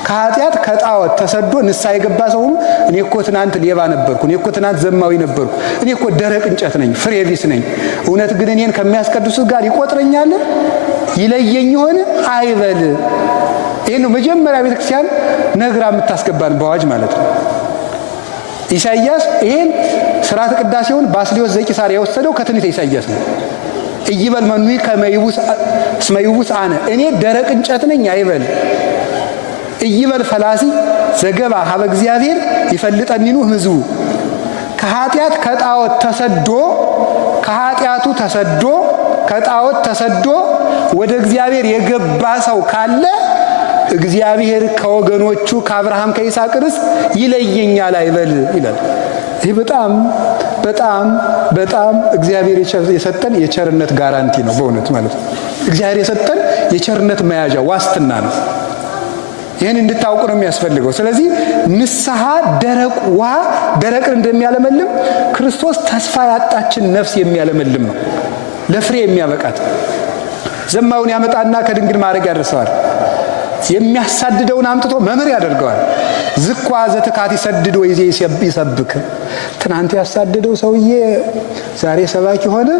ከኃጢአት ከጣዖት ተሰዶ ንስሐ የገባ ሰው እኔ እኮ ትናንት ሌባ ነበርኩ፣ እኔ እኮ ትናንት ዘማዊ ነበርኩ፣ እኔ እኮ ደረቅ እንጨት ነኝ፣ ፍሬ ቢስ ነኝ፣ እውነት ግን እኔን ከሚያስቀድሱት ጋር ይቆጥረኛል ይለየኝ ይሆን አይበል። ይህን ነው መጀመሪያ ቤተክርስቲያን ነግራ የምታስገባን በአዋጅ ማለት ነው። ኢሳይያስ ይሄን ስርዓተ ቅዳሴውን ባስልዮስ ዘቂሳርያ የወሰደው ከትንቢተ ኢሳይያስ ነው። ኢይበል መኑይ ከመ ይቡስ አነ፣ እኔ ደረቅ እንጨት ነኝ አይበል። ኢይበል ፈላሲ ዘገባ ሀበ እግዚአብሔር ይፈልጠኒኑ እምሕዝቡ። ከኃጢአት ከጣዖት ተሰዶ ከኃጢአቱ ተሰዶ ከጣዖት ተሰዶ ወደ እግዚአብሔር የገባ ሰው ካለ እግዚአብሔር ከወገኖቹ ከአብርሃም ከይስሐቅ ርስት ይለየኛል አይበል ይላል። ይህ በጣም በጣም በጣም እግዚአብሔር የሰጠን የቸርነት ጋራንቲ ነው በእውነት ማለት ነው። እግዚአብሔር የሰጠን የቸርነት መያዣ ዋስትና ነው። ይህን እንድታውቁ ነው የሚያስፈልገው። ስለዚህ ንስሐ ደረቅ ውሃ ደረቅን እንደሚያለመልም ክርስቶስ ተስፋ ያጣችን ነፍስ የሚያለመልም ነው፣ ለፍሬ የሚያበቃት። ዘማውን ያመጣና ከድንግል ማዕረግ ያደርሰዋል። የሚያሳድደውን አምጥቶ መምህር ያደርገዋል። ዝኳ ዘትካት ይሰድድ ወይዜ ይሰብክ። ትናንት ያሳደደው ሰውዬ ዛሬ ሰባኪ ሆነ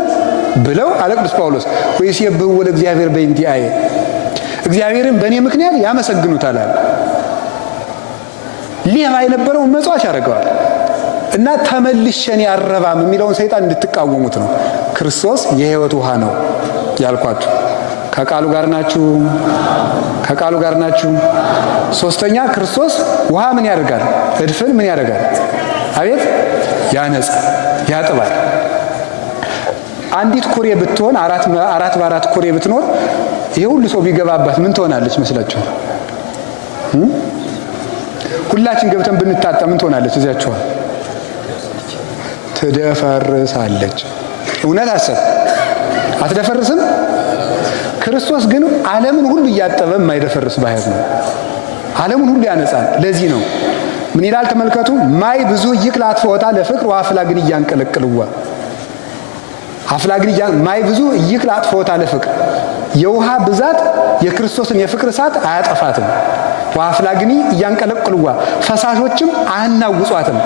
ብለው አለ ቅዱስ ጳውሎስ። ወይስ የብህው ለእግዚአብሔር በእንቲአየ፣ እግዚአብሔርን በእኔ ምክንያት ያመሰግኑታል አለ። ሌባ የነበረውን መጽዋች ያደርገዋል። እና ተመልሸን ያረባም የሚለውን ሰይጣን እንድትቃወሙት ነው። ክርስቶስ የሕይወት ውሃ ነው ያልኳችሁ። ከቃሉ ጋር ናችሁ? ከቃሉ ጋር ናችሁ? ሶስተኛ ክርስቶስ ውሃ ምን ያደርጋል? እድፍን ምን ያደርጋል? አቤት ያነጻል፣ ያጥባል። አንዲት ኩሬ ብትሆን አራት በአራት ኩሬ ብትኖር ይሄ ሁሉ ሰው ቢገባባት ምን ትሆናለች መስላችሁ? ሁላችን ገብተን ብንታጣ ምን ትሆናለች? እዚያችኋል ትደፈርሳለች። እውነት አሰብ አትደፈርስም? ክርስቶስ ግን ዓለምን ሁሉ እያጠበ የማይደፈርስ ባህር ነው። ዓለምን ሁሉ ያነጻል። ለዚህ ነው ምን ይላል ተመልከቱ። ማይ ብዙ ይቅል አጥፎታ ለፍቅር ወአፍላግን እያንቀለቅልዋ። አፍላግን ማይ ብዙ ይቅል አጥፎታ ለፍቅር። የውሃ ብዛት የክርስቶስን የፍቅር እሳት አያጠፋትም። ወአፍላግን እያንቀለቅልዋ፣ ፈሳሾችም አያናውጿትም።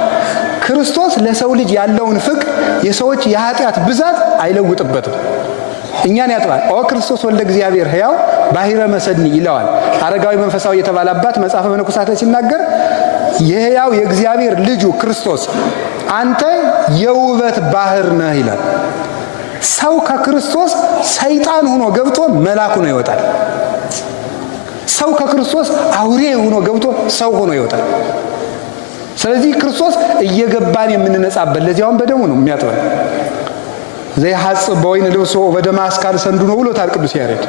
ክርስቶስ ለሰው ልጅ ያለውን ፍቅር የሰዎች የኃጢአት ብዛት አይለውጥበትም። እኛን ያጥባል። ኦ ክርስቶስ ወልደ እግዚአብሔር ሕያው ባሕረ መሰኒ ይለዋል አረጋዊ መንፈሳዊ የተባለ አባት መጽሐፈ መነኮሳት ሲናገር የሕያው የእግዚአብሔር ልጁ ክርስቶስ አንተ የውበት ባህር ነህ ይላል። ሰው ከክርስቶስ ሰይጣን ሆኖ ገብቶ መልአክ ሆኖ ይወጣል። ሰው ከክርስቶስ አውሬ ሆኖ ገብቶ ሰው ሆኖ ይወጣል። ስለዚህ ክርስቶስ እየገባን የምንነጻበት ለዚያውም በደሙ ነው የሚያጥበን። ዘይሐጽብ በወይን ልብሶ በደመ አስካል ሰንዱ ነው ብሎታል ቅዱስ ያሬድ።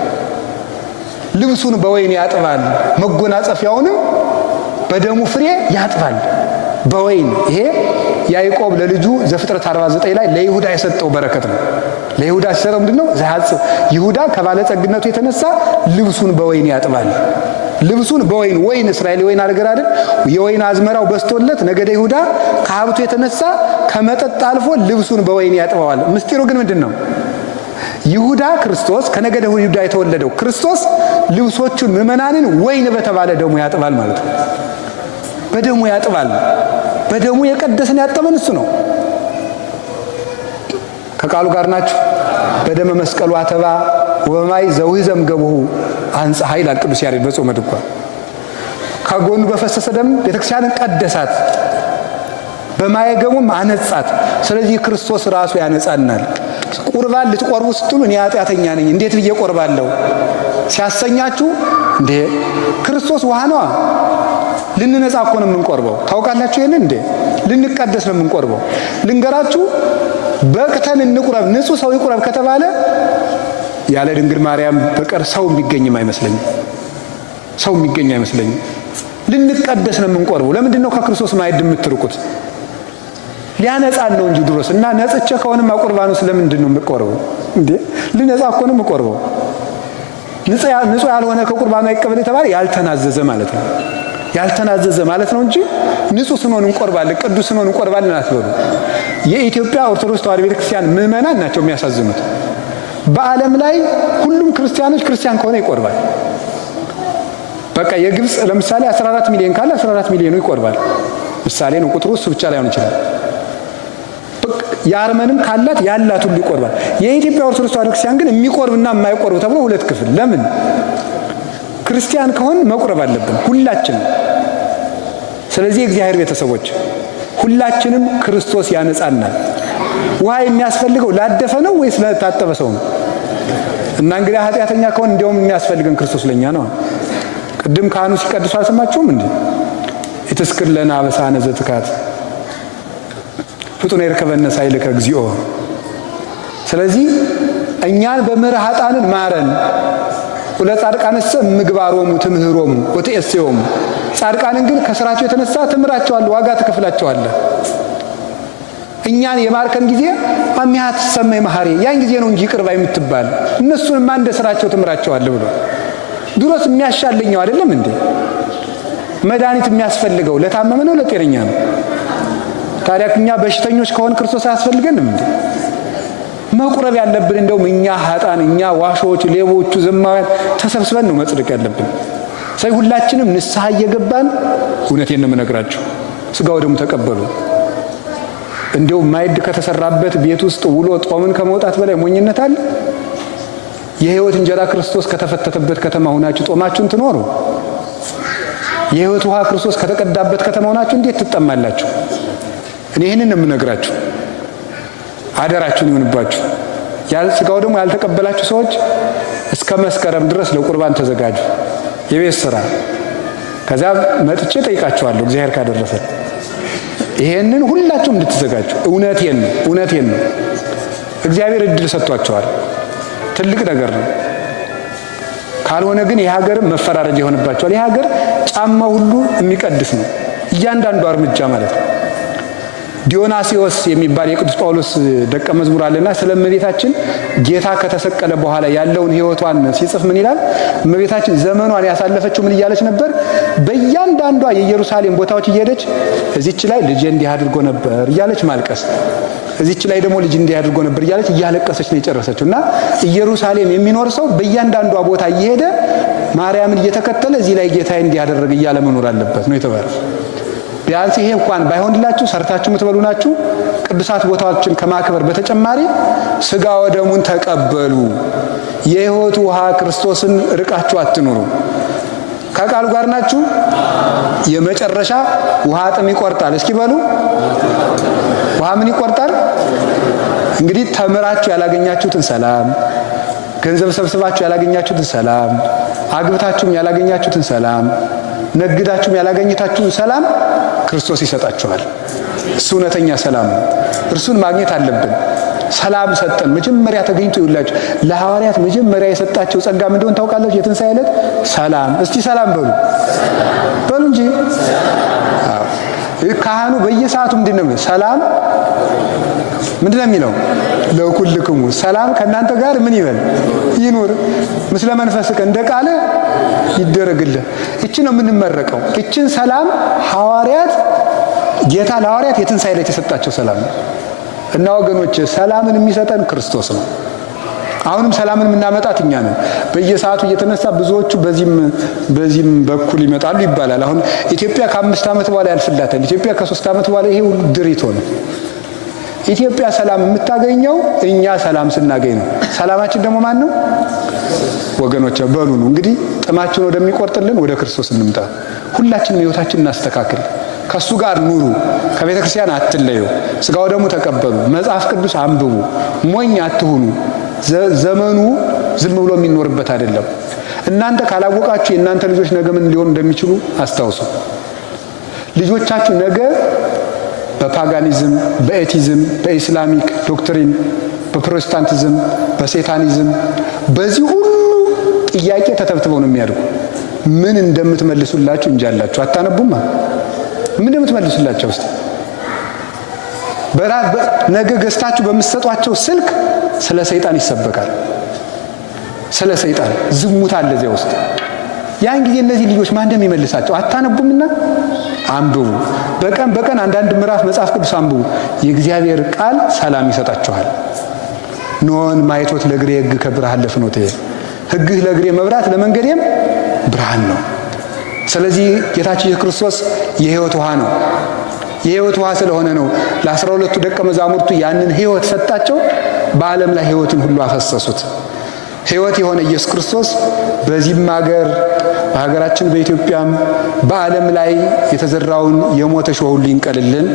ልብሱን በወይን ያጥባል፣ መጎናጸፊያውንም በደሙ ፍሬ ያጥባል በወይን። ይሄ ያዕቆብ ለልጁ ዘፍጥረት 49 ላይ ለይሁዳ የሰጠው በረከት ነው። ለይሁዳ ሲሰጠው ምንድነው? ዘይሐጽብ ይሁዳ ከባለጸግነቱ የተነሳ ልብሱን በወይን ያጥባል። ልብሱን በወይን ወይን እስራኤል ወይን አገር አይደል? የወይን አዝመራው በስቶለት ነገደ ይሁዳ ከሀብቱ የተነሳ ከመጠጥ አልፎ ልብሱን በወይን ያጥበዋል። ምስጢሩ ግን ምንድነው? ይሁዳ ክርስቶስ ከነገደ ይሁዳ የተወለደው ክርስቶስ ልብሶቹን ምእመናንን ወይን በተባለ ደሙ ያጥባል ማለት ነው። በደሙ ያጥባል። በደሙ የቀደሰን ያጠበን እሱ ነው። ከቃሉ ጋር ናችሁ። በደመ መስቀሉ አተባ ወማይ ዘውዘም ገቡሁ አንጽሐ ይላል ቅዱስ ያሬድ በጾመ ድጓ። ከጎኑ በፈሰሰ ደም ቤተክርስቲያንን ቀደሳት፣ በማየ ገቡም አነጻት። ስለዚህ ክርስቶስ ራሱ ያነጻናል። ቁርባን ልትቆርቡ ስትሉ እኔ ኃጢአተኛ ነኝ እንዴት ብዬ ቆርባለሁ ሲያሰኛችሁ፣ እንዴ ክርስቶስ ውሃ ነዋ። ልንነጻ እኮ ነው የምንቆርበው። ታውቃላችሁ ይሄን እንዴ? ልንቀደስ ነው የምንቆርበው። ልንገራችሁ፣ በቅተን እንቁረብ ንጹህ ሰው ይቁረብ ከተባለ ያለ ድንግል ማርያም በቀር ሰው የሚገኝም አይመስለኝም። ሰው የሚገኝ አይመስለኝም። ልንቀደስ ነው የምንቆርበው። ለምንድን ነው ከክርስቶስ ማዕድ የምትርቁት? ሊያነጻን ነው እንጂ ድሮስ እና ነጽቼ ከሆነማ ቁርባኑ ስለምንድን ነው የምቆርበው እንዴ? ልነጻ እኮ ነው የምቆርበው። ንጹህ ያልሆነ ከቁርባኑ አይቀበል የተባለ ያልተናዘዘ ማለት ነው። ያልተናዘዘ ማለት ነው እንጂ ንጹህ ስንሆን እንቆርባለን፣ ቅዱስ ስንሆን እንቆርባለን አትበሉ። የኢትዮጵያ ኦርቶዶክስ ተዋሕዶ ቤተክርስቲያን ምዕመናን ናቸው የሚያሳዝኑት። በዓለም ላይ ሁሉም ክርስቲያኖች ክርስቲያን ከሆነ ይቆርባል። በቃ የግብፅ ለምሳሌ 14 ሚሊዮን ካለ 14 ሚሊዮኑ ይቆርባል። ምሳሌ ነው፣ ቁጥሩ እሱ ብቻ ላይሆን ይችላል። የአርመንም ካላት ያላት ሁሉ ይቆርባል። የኢትዮጵያ ኦርቶዶክስ ተዋሕዶ ክርስቲያን ግን የሚቆርብና የማይቆርብ ተብሎ ሁለት ክፍል። ለምን? ክርስቲያን ከሆን መቁረብ አለብን ሁላችንም። ስለዚህ የእግዚአብሔር ቤተሰቦች ሁላችንም ክርስቶስ ያነጻናል። ውሃ የሚያስፈልገው ላደፈ ነው ወይስ ለታጠበ ሰው ነው? እና እንግዲህ ኃጢአተኛ ከሆን እንዲያውም የሚያስፈልገን ክርስቶስ ለኛ ነው። ቅድም ካህኑ ሲቀድሱ አልሰማችሁም እንዴ? ኢትስክር ለነ አበሳነ ዘትካት ፍጡነ ይርከበነ ሳይልከ እግዚኦ። ስለዚህ እኛን በምሕረት ኃጥአንን ማረን። ወለጻድቃንሰ ምግባሮሙ ትምህሮሙ ወትእሴዮሙ። ጻድቃንን ግን ከስራቸው የተነሳ ትምራቸዋለህ፣ ዋጋ ትከፍላቸዋለህ። እኛን የማርከን ጊዜ አሚሃ ትሰመይ መሐሪ፣ ያን ጊዜ ነው እንጂ ይቅር ባይ የምትባል። እነሱንማ እንደ ስራቸው ትምራቸዋለህ ብሎ ድሮስ የሚያሻለኛው አይደለም እንዴ? መድኃኒት የሚያስፈልገው ለታመመ ነው ለጤነኛ ነው? ታዲያ እኛ በሽተኞች ከሆን ክርስቶስ አያስፈልገንም እንዴ? መቁረብ ያለብን እንደውም እኛ ኃጥአን፣ እኛ ዋሾች፣ ሌቦቹ፣ ዘማውያን ተሰብስበን ነው መጽደቅ ያለብን። ስለዚህ ሁላችንም ንስሐ እየገባን እውነቴን ነው የምነግራችሁ፣ ስጋው ደግሞ ተቀበሉ። እንደው ማዕድ ከተሰራበት ቤት ውስጥ ውሎ ጦምን ከመውጣት በላይ ሞኝነት አለ? የሕይወት እንጀራ ክርስቶስ ከተፈተተበት ከተማ ሆናችሁ ጦማችሁን ትኖሩ? የሕይወት ውሃ ክርስቶስ ከተቀዳበት ከተማ ሆናችሁ እንዴት ትጠማላችሁ? እኔ ይህንን ነው የምነግራችሁ። አደራችሁን ይሁንባችሁ። ስጋው ደግሞ ያልተቀበላችሁ ሰዎች እስከ መስከረም ድረስ ለቁርባን ተዘጋጁ። የቤት ስራ ከዛ መጥቼ ጠይቃችኋለሁ እግዚአብሔር ካደረሰ። ይሄንን ሁላችሁም እንድትዘጋጁ እውነቴን ነው። እግዚአብሔር እድል ሰጥቷቸዋል። ትልቅ ነገር ነው። ካልሆነ ግን የሀገር መፈራረጃ ይሆንባቸዋል። የሀገር ጫማ ሁሉ የሚቀድስ ነው እያንዳንዱ እርምጃ ማለት ነው። ዲዮናሲዎስ የሚባል የቅዱስ ጳውሎስ ደቀ መዝሙር አለና ስለ እመቤታችን ጌታ ከተሰቀለ በኋላ ያለውን ሕይወቷን ሲጽፍ ምን ይላል? እመቤታችን ዘመኗን ያሳለፈችው ምን እያለች ነበር? በእያንዳንዷ የኢየሩሳሌም ቦታዎች እየሄደች እዚች ላይ ልጄ እንዲህ አድርጎ ነበር እያለች ማልቀስ፣ እዚች ላይ ደግሞ ልጅ እንዲህ አድርጎ ነበር እያለች እያለቀሰች ነው የጨረሰችው። እና ኢየሩሳሌም የሚኖር ሰው በእያንዳንዷ ቦታ እየሄደ ማርያምን እየተከተለ እዚህ ላይ ጌታዬ እንዲህ አደረገ እያለ መኖር አለበት ነው የተባለው። ቢያንስ ይሄ እንኳን ባይሆንላችሁ ሰርታችሁ የምትበሉ ናችሁ። ቅዱሳት ቦታዎችን ከማክበር በተጨማሪ ሥጋ ወደሙን ተቀበሉ። የሕይወት ውሃ ክርስቶስን ርቃችሁ አትኑሩ። ከቃሉ ጋር ናችሁ። የመጨረሻ ውሃ ጥም ይቆርጣል። እስኪ በሉ ውሃ ምን ይቆርጣል? እንግዲህ ተምራችሁ ያላገኛችሁትን ሰላም፣ ገንዘብ ሰብስባችሁ ያላገኛችሁትን ሰላም፣ አግብታችሁም ያላገኛችሁትን ሰላም፣ ነግዳችሁም ያላገኘታችሁትን ሰላም ክርስቶስ ይሰጣችኋል። እሱ እውነተኛ ሰላም ነው። እርሱን ማግኘት አለብን። ሰላም ሰጠን። መጀመሪያ ተገኝቶ ይውላችሁ ለሐዋርያት መጀመሪያ የሰጣቸው ጸጋ ምን እንደሆነ ታውቃላችሁ? የትንሣኤ ዕለት ሰላም። እስቲ ሰላም በሉ በሉ እንጂ። ካህኑ በየሰዓቱ ምንድን ነው ሰላም ምንድን ነው የሚለው? ለኩልክሙ ሰላም ከእናንተ ጋር ምን ይበል ይኑር፣ ምስለ መንፈስከ እንደ ቃል ይደረግልህ። እቺ ነው የምንመረቀው። እቺን ሰላም ሐዋርያት ጌታ ለሐዋርያት የትንሣኤ ዕለት የሰጣቸው ሰላም ነው። እና ወገኖች ሰላምን የሚሰጠን ክርስቶስ ነው። አሁንም ሰላምን የምናመጣት እኛ ነን። በየሰዓቱ እየተነሳ ብዙዎቹ በዚህም በኩል ይመጣሉ ይባላል። አሁን ኢትዮጵያ ከ5 ዓመት በኋላ ያልፍላታል። ኢትዮጵያ ከ3 ዓመት በኋላ ይሄ ሁሉ ድሪቶ ነው። ኢትዮጵያ ሰላም የምታገኘው እኛ ሰላም ስናገኝ ነው። ሰላማችን ደግሞ ማን ነው ወገኖች? በሉ ነው እንግዲህ ጥማችን ወደሚቆርጥልን ወደ ክርስቶስ እንምጣ። ሁላችንም ሕይወታችን እናስተካክል። ከሱ ጋር ኑሩ። ከቤተ ክርስቲያን አትለዩ። ሥጋው ደግሞ ተቀበሉ። መጽሐፍ ቅዱስ አንብቡ። ሞኝ አትሁኑ። ዘመኑ ዝም ብሎ የሚኖርበት አይደለም። እናንተ ካላወቃችሁ የእናንተ ልጆች ነገ ምን ሊሆኑ እንደሚችሉ አስታውሱ። ልጆቻችሁ ነገ በፓጋኒዝም፣ በኤቲዝም፣ በኢስላሚክ ዶክትሪን፣ በፕሮቴስታንቲዝም፣ በሴታኒዝም በዚህ ሁሉ ጥያቄ ተተብትበው ነው የሚያድጉ። ምን እንደምትመልሱላችሁ እንጃላችሁ። አታነቡማ? ምን እንደምትመልሱላቸው እስቲ ነገ ገዝታችሁ በምትሰጧቸው ስልክ ስለ ሰይጣን ይሰበካል። ስለ ሰይጣን ዝሙት አለ እዚያ ውስጥ። ያን ጊዜ እነዚህ ልጆች ማን እንደሚመልሳቸው አታነቡምና አንብቡ። በቀን አንዳንድ ምዕራፍ መጽሐፍ ቅዱስ አንብቡ። የእግዚአብሔር ቃል ሰላም ይሰጣችኋል። ኖን ማይቶት ለእግሬ ሕግ ከብርሃን ለፍኖቴ፣ ሕግህ ለእግሬ መብራት ለመንገዴም ብርሃን ነው። ስለዚህ ጌታችን ኢየሱስ ክርስቶስ የሕይወት ውሃ ነው። የሕይወት ውሃ ስለሆነ ነው ለ12ቱ ደቀ መዛሙርቱ ያንን ሕይወት ሰጣቸው። በዓለም ላይ ሕይወትን ሁሉ አፈሰሱት። ሕይወት የሆነ ኢየሱስ ክርስቶስ በዚህም ሀገር በሀገራችን በኢትዮጵያም በዓለም ላይ የተዘራውን የሞተ እሾህ ሁሉ ይንቀልልን።